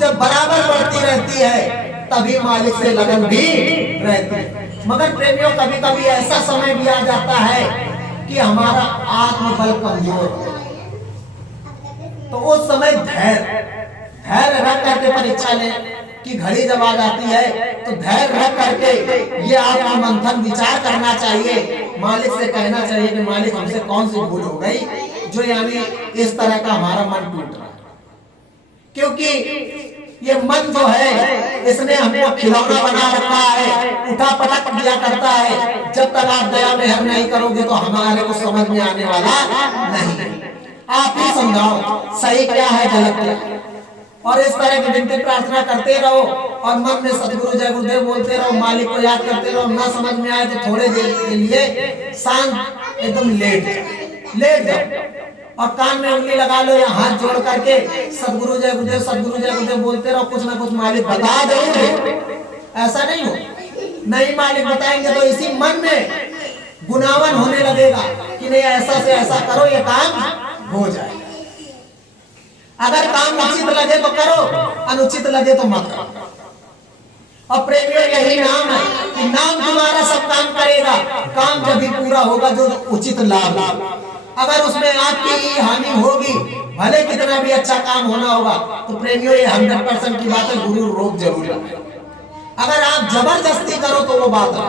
जब बराबर बढ़ती रहती है तभी मालिक से लगन भी रहती है। मगर प्रेमियों, कभी कभी ऐसा समय भी आ जाता है कि हमारा आत्मबल कमजोर हो, तो उस समय धैर्य रख करके परीक्षा लें कि घड़ी जब आ जाती है तो धैर्य रख करके ये आत्ममंथन विचार करना चाहिए। मालिक से कहना चाहिए कि मालिक हमसे कौन सी भूल हो गई जो यानी इस तरह का हमारा मन टूट रहा है। क्योंकि ये मन जो है इसने हमको खिलौना बना रखा है, उठा पटक दिया करता है। जब तक आप दया मेहर नहीं करोगे तो हमारे को समझ में आने वाला नहीं। आप ही समझाओ सही क्या है, गलत क्या है, और इस तरह की विनती प्रार्थना करते रहो और मन में सतगुरु जय गुरुदेव बोलते रहो, मालिक को याद करते रहो। ना समझ में आए तो थोड़े देर के लिए शांत एकदम लेट जाओ और कान में उंगली लगा लो या हाथ जोड़ करके सतगुरु जय गुरुदेव बोलते रहो। कुछ ना कुछ मालिक बता देंगे, ऐसा नहीं हो। नहीं मालिक बताएंगे तो इसी मन में गुनावन होने लगेगा कि नहीं, ऐसा से ऐसा करो, ये काम हो जाएगा। अगर काम उचित लगे तो करो, अनुचित लगे तो मत करो। और प्रेमियों, यही नाम है कि नाम तुम्हारा सब काम करेगा। काम जब भी पूरा होगा जो उचित लाभ, अगर उसमें आपकी हानि होगी, भले कितना भी अच्छा काम होना होगा, तो प्रेमियों ये 100% की बात है, गुरु रोक जरूर लगाए। अगर आप जबरदस्ती करो तो वो बात है,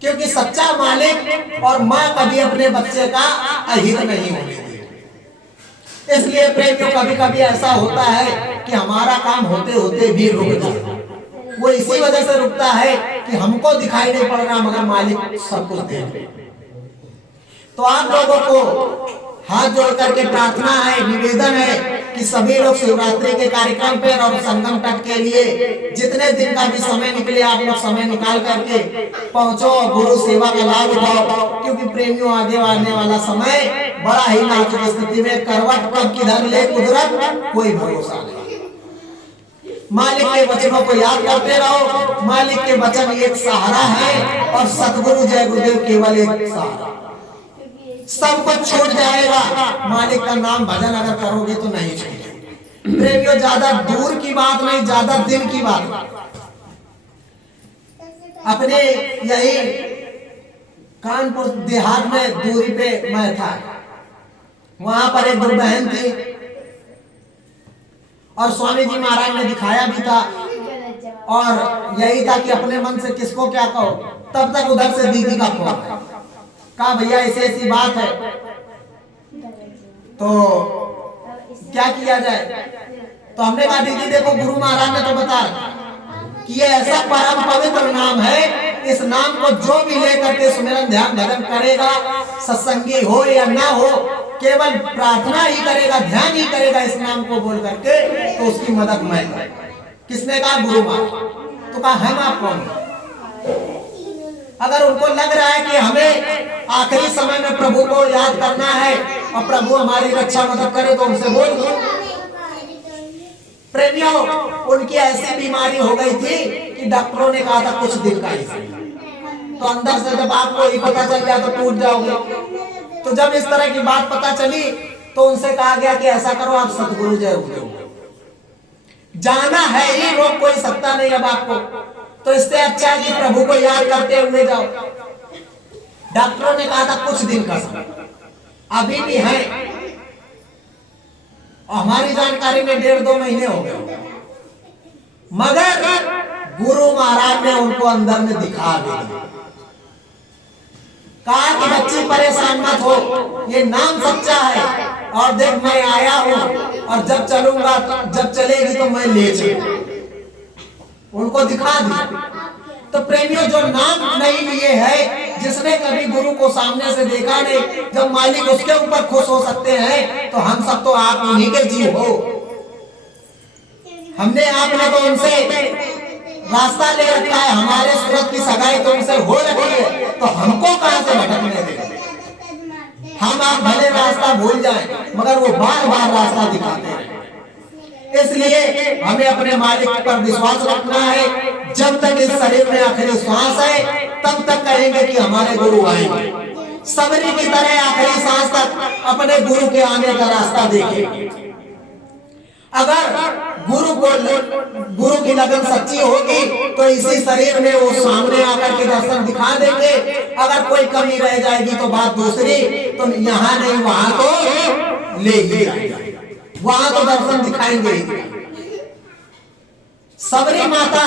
क्योंकि सच्चा मालिक और माँ कभी अपने बच्चे का अहित नहीं होने देती। इसलिए प्रेमियों, कभी कभी ऐसा होता है कि हमारा काम होते होते भी रुक जाता है। वो इसी वजह से रुकता है कि हमको दिखाई नहीं पड़ रहा मगर मालिक सब कुछ देख रहे। तो आप लोगों को हाथ जोड़ करके प्रार्थना है, निवेदन है कि सभी लोग शिवरात्रि के कार्यक्रम पे और संगम तट के लिए जितने दिन का भी समय निकले, आप लोग समय निकाल करके पहुंचो और गुरु सेवा का लाभ उठाओ। क्योंकि प्रेमियों, आगे आने वाला समय बड़ा ही नाजुक स्थिति में, करवट कब किधर ले कुदरत कोई भरोसा नहीं। मालिक के वचनों को याद करते रहो। मालिक के वचन एक सहारा है और सतगुरु जय गुरुदेव केवल एक सहारा। सब कुछ छूट जाएगा, मालिक का नाम भजन अगर करोगे तो नहीं छूटेगा। प्रेमियों, ज्यादा दूर की बात नहीं, ज्यादा दिन की बात। अपने यही कानपुर देहात में दूरी पे मैं था, वहां पर एक गुरु बहन थी और स्वामी जी महाराज ने दिखाया भी था और यही था कि अपने मन से किसको क्या कहो। तब तक उधर से दीदी का फोन कहा, भैया ऐसी ऐसी बात है तो क्या किया जाए। तो हमने कहा दीदी देखो, गुरु महाराज ने तो बता कि ये ऐसा परम पवित्र नाम है, इस नाम को जो भी लेकर के सुमिरन ध्यान भजन करेगा, सत्संगी हो या ना हो, केवल प्रार्थना ही करेगा, ध्यान ही करेगा इस नाम को बोल करके, तो उसकी मदद मैं करूं। किसने कहा? गुरु महाराज। तो कहा हम आप कौन? अगर उनको लग रहा है कि हमें आखिरी समय में प्रभु को याद करना है और प्रभु हमारी रक्षा मदद करे तो उनसे बोल दो। प्रेमियों, उनकी ऐसी बीमारी हो गई थी कि डॉक्टरों ने कहा था कुछ दिन का ही। तो अंदर से जब आपको ये पता चल गया तो टूट जाओगे। तो जब इस तरह की बात पता चली तो उनसे कहा गया कि ऐसा करो, आप सतगुरु जय गुरुदेव जाना है ही, रोक कोई सकता नहीं अब आपको। तो इससे अच्छा है कि प्रभु को याद करते हुए जाओ। डॉक्टरों ने कहा था कुछ दिन का समय, अभी भी है। हमारी जानकारी में 1.5-2 महीने हो गए, मगर गुरु महाराज ने उनको अंदर में दिखा दिया, कहा कि बच्ची परेशान मत हो, ये नाम सच्चा है और देख मैं आया हूं और जब चलूंगा, जब चलेगी तो मैं ले चलूंगा। उनको दिखा दिया। तो प्रेमियों, जो नाम नहीं लिए है, जिसने कभी गुरु को सामने से देखा नहीं, जब मालिक उसके ऊपर खुश हो सकते हैं तो हम सब तो आप उन्हीं के जीव हो। हमने आपने तो उनसे रास्ता ले रखा है, हमारे सूरत की सगाई तो उनसे हो रही है, तो हमको कहां से भटकने देंगे। हम आप भले रास्ता भूल जाएं, मगर वो बार बार रास्ता दिखाते हैं। इसलिए हमें अपने मालिक पर विश्वास रखना है। जब तक इस शरीर में आखिरी श्वास है तब तक कहेंगे कि हमारे गुरु आएंगे। सबरी की तरह आखिरी सांस तक अपने गुरु के आने का रास्ता देखेंगे। अगर गुरु की लगन सच्ची होगी तो इसी शरीर में वो सामने आकर के दर्शन दिखा देंगे। अगर कोई कमी रह जाएगी तो बात दूसरी, तो यहाँ नहीं वहां तो ले ही जाएगा, वहां तो दर्शन दिखाएंगे। सबरी माता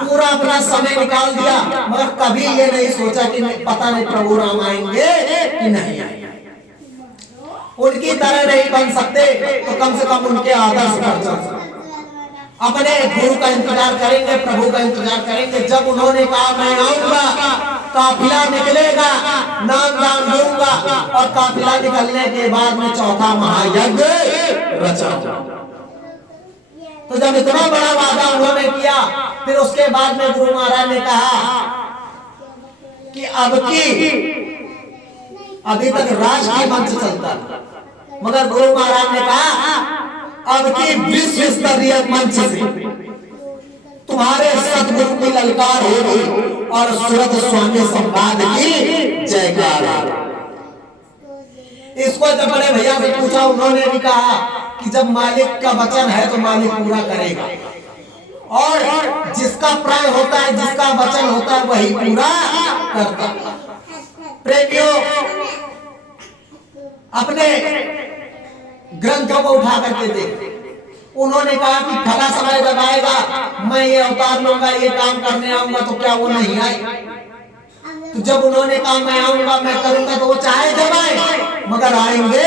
पूरा अपना समय निकाल दिया, मगर कभी ये नहीं सोचा कि पता नहीं प्रभु राम आएंगे कि नहीं आएंगे। उनकी तरह नहीं बन सकते तो कम से कम उनके आदर्श पर चल सकते। अपने गुरु का इंतजार करेंगे, प्रभु का इंतजार करेंगे। जब उन्होंने कहा मैं आऊंगा, काफिला निकलेगा, नाम दान दूंगा, और काफिला निकलने के बाद में चौथा महायज्ञ रचा। तो जब इतना बड़ा वादा उन्होंने किया, फिर उसके बाद में गुरु महाराज ने कहा कि अभी तक राष्ट्रीय मंच चलता, मगर गुरु महाराज ने कहा अब की विश्व स्तरीय मंच से तुम्हारे सतगुरु की ललकार होगी और सूरत स्वामी संवाद की जयकार। इसको जब बड़े भैया से पूछा, उन्होंने भी कहा कि जब मालिक का वचन है तो मालिक पूरा करेगा, और जिसका प्राण होता है, जिसका वचन होता है, वही पूरा करता। प्रेमियों, अपने ग्रंथों को उठा करके देख। उन्होंने कहा कि फला समय जब आएगा मैं ये अवतार लूंगा, ये काम करने आऊंगा, तो क्या वो नहीं आए? तो जब उन्होंने कहा मैं आऊंगा, मैं करूंगा, तो वो चाहे जब आए, मगर आएंगे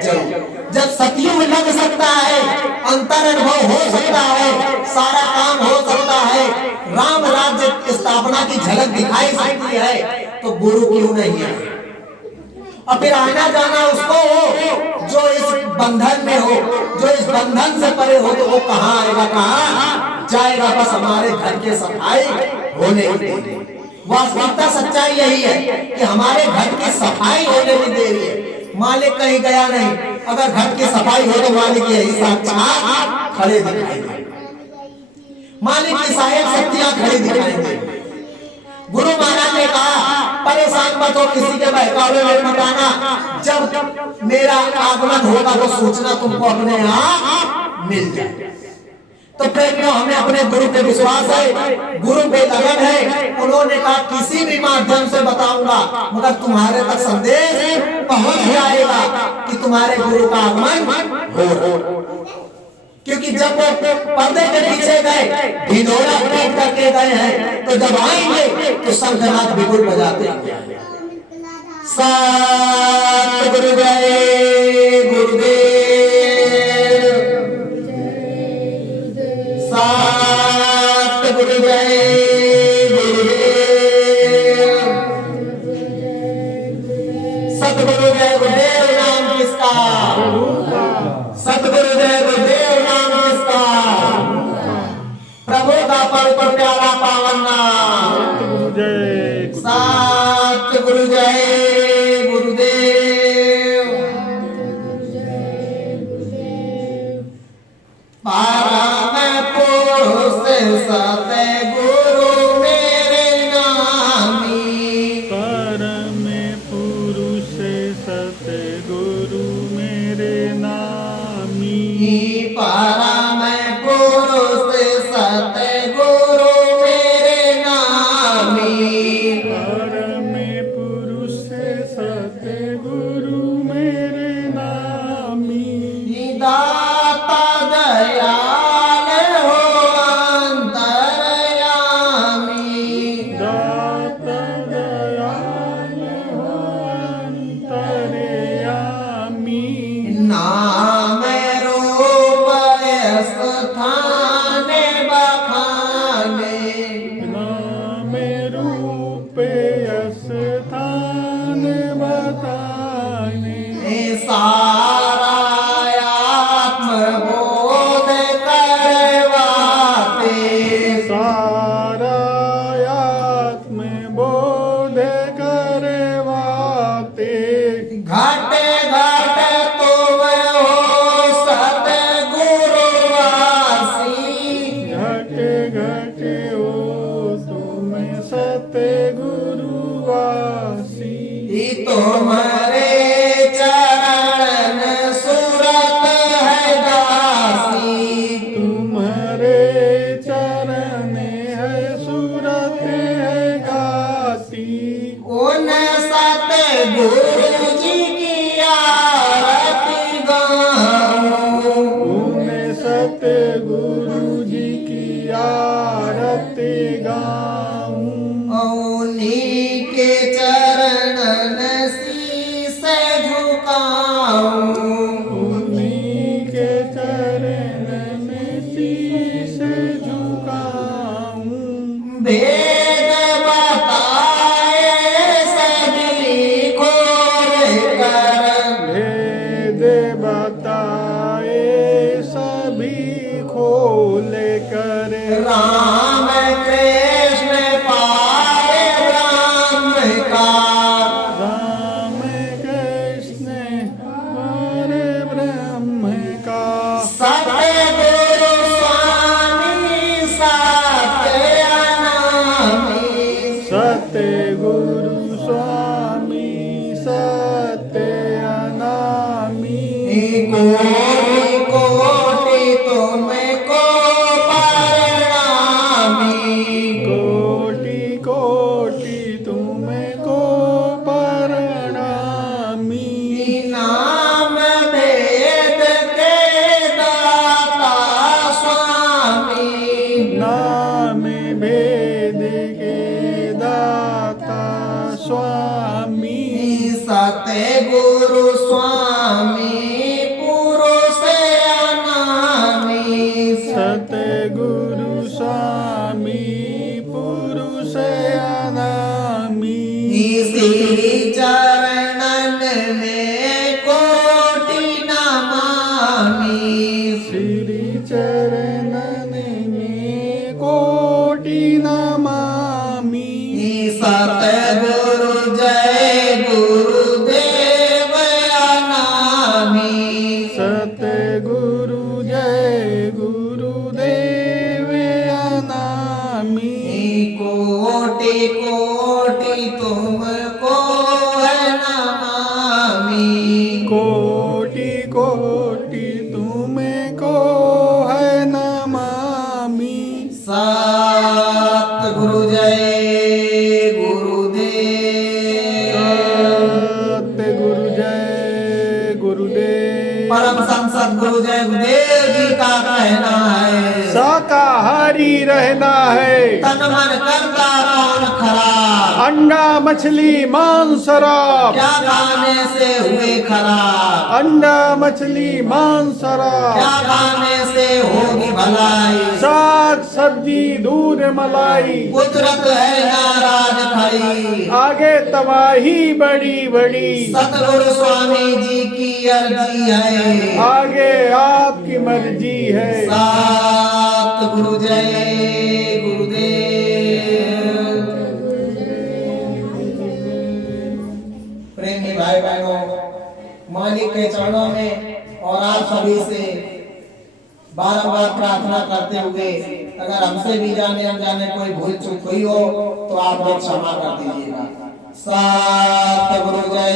जरूर। जब सतयुग लग सकता है, अंतर अनुभव हो सकता है, सारा काम हो सकता है, राम राज्य स्थापना की झलक दिखाई सकती है, तो गुरु क्यों नहीं आए? और फिर आना जाना उसको हो जो इस बंधन में हो, जो इस बंधन से परे हो, तो वो कहाँ आएगा, कहाँ जाएगा? बस हमारे घर के सफाई होने की। वास्तविकता सच्चाई यही है कि हमारे घर की सफाई होने की देरी है, मालिक कहीं गया नहीं। अगर घर की सफाई हो तो मालिक यही साक्षात खड़े दिखाई दे। मालिक की सहायक शक्तियां खड़ी दिखाएंगे। गुरु महाराज ने कहा परेशान मत हो, किसी के बहकावे में मत आना, जब मेरा आगमन होगा तो सूचना तुमको अपने आप मिल जाए। तो प्रेमियों, हमें अपने गुरु पे विश्वास है, गुरु पे लगन है। उन्होंने कहा किसी भी माध्यम से बताऊंगा, मगर तुम्हारे तक संदेश पहुंच जाएगा कि तुम्हारे गुरु का आगमन हो। क्योंकि जब वो पर्दे के पीछे गए, ढिंढोरा पीट करके गए हैं, तो जब आएंगे तो शंखनाद बिगुल बजाते हैं। सतगुरु जय गुरुदेव, सतगुरु जय गुरुदेव, सतगुरु जय गुरुदेव नाम किसका, सतगुरु जय गुरुदेव नाम किसका, प्रभु का पवित्र प्यारा पावन नाम, सतगुरु जय, सतगुरु जय गुरुदेव। परम पुरुष सतगुरु मेरे नामी, परम पुरुष सतगुरु मेरे नामी, परम पुरुष सतगुरु मेरे नामी, परम पुरुष सतगुरु मेरे नामी, दाता दयाल हो अंतर्यामी, दाता दयाल हो अंतर्यामी, नाम रूप स्थान बखाने, नाम रूप स्थान बताने, सारा आत्मबोध करवाते, सारा आत्मबोध करवाते, घट घट तुम हो सतगुरुवासी, घट घट ओ तुम सतगुरुवासी, तुम्हारे चरण सुरत है दासी, तुम्हारे चरण है सूरत है गाती, उन सतगुरु जी की आरती गाऊं, उन सतगुरु जी की आरती गाऊं, उन्हीं के चरणन शीस झुकाऊं, उन्हीं के चरण में शीश झुकाऊं, वेद बताए सभी खोल कर, भेद बताए सभी खोल कर, राम कृष्ण पाए ब्रह्म का, राम कृष्ण हरे ब्रह्म का, सतगुरु स्वामी सत्यानामी, सतगुरु स्वामी सत्यानामी, कोटि कोटि तुमको प्रणामी, कोटि कोटि तुमको प्रणामी, नाम वेद के दाता स्वामी, नाम भेद के दाता स्वामी, सतगुरु स्वामी पुरुष अनामी, सतगुरु स्वामी पुरुष अनामी, श्री चरणन में कोटि नमामि, श्री चरणन में कोटि नमामि, सतगुरु जय गुरुदेव परम संसद गुरु जय गुरुदेव जी का कहना है, शाकाहारी रहना है। तन मन करता कौन खराब, अंडा मछली मांस शराब, क्या खाने से हुए खराब, अंडा मछली मांस शराब, क्या खाने से होगी भलाई, साग सब्जी दूध मलाई, कुदरत है नाराज खड़ी, आगे तबाही बड़ी बड़ी, सतगुरु स्वामी जी की अर्जी है, आगे आपकी मर्जी है। सात गुरु जय गुरुदेव। प्रेमी भाई बहनों, मालिक के चरणों में और आप सभी से बारंबार प्रार्थना करते हुए, अगर हमसे भी जाने अनजाने कोई भूल चूक हुई हो तो आप लोग क्षमा कर दीजिएगा। सतगुरु जय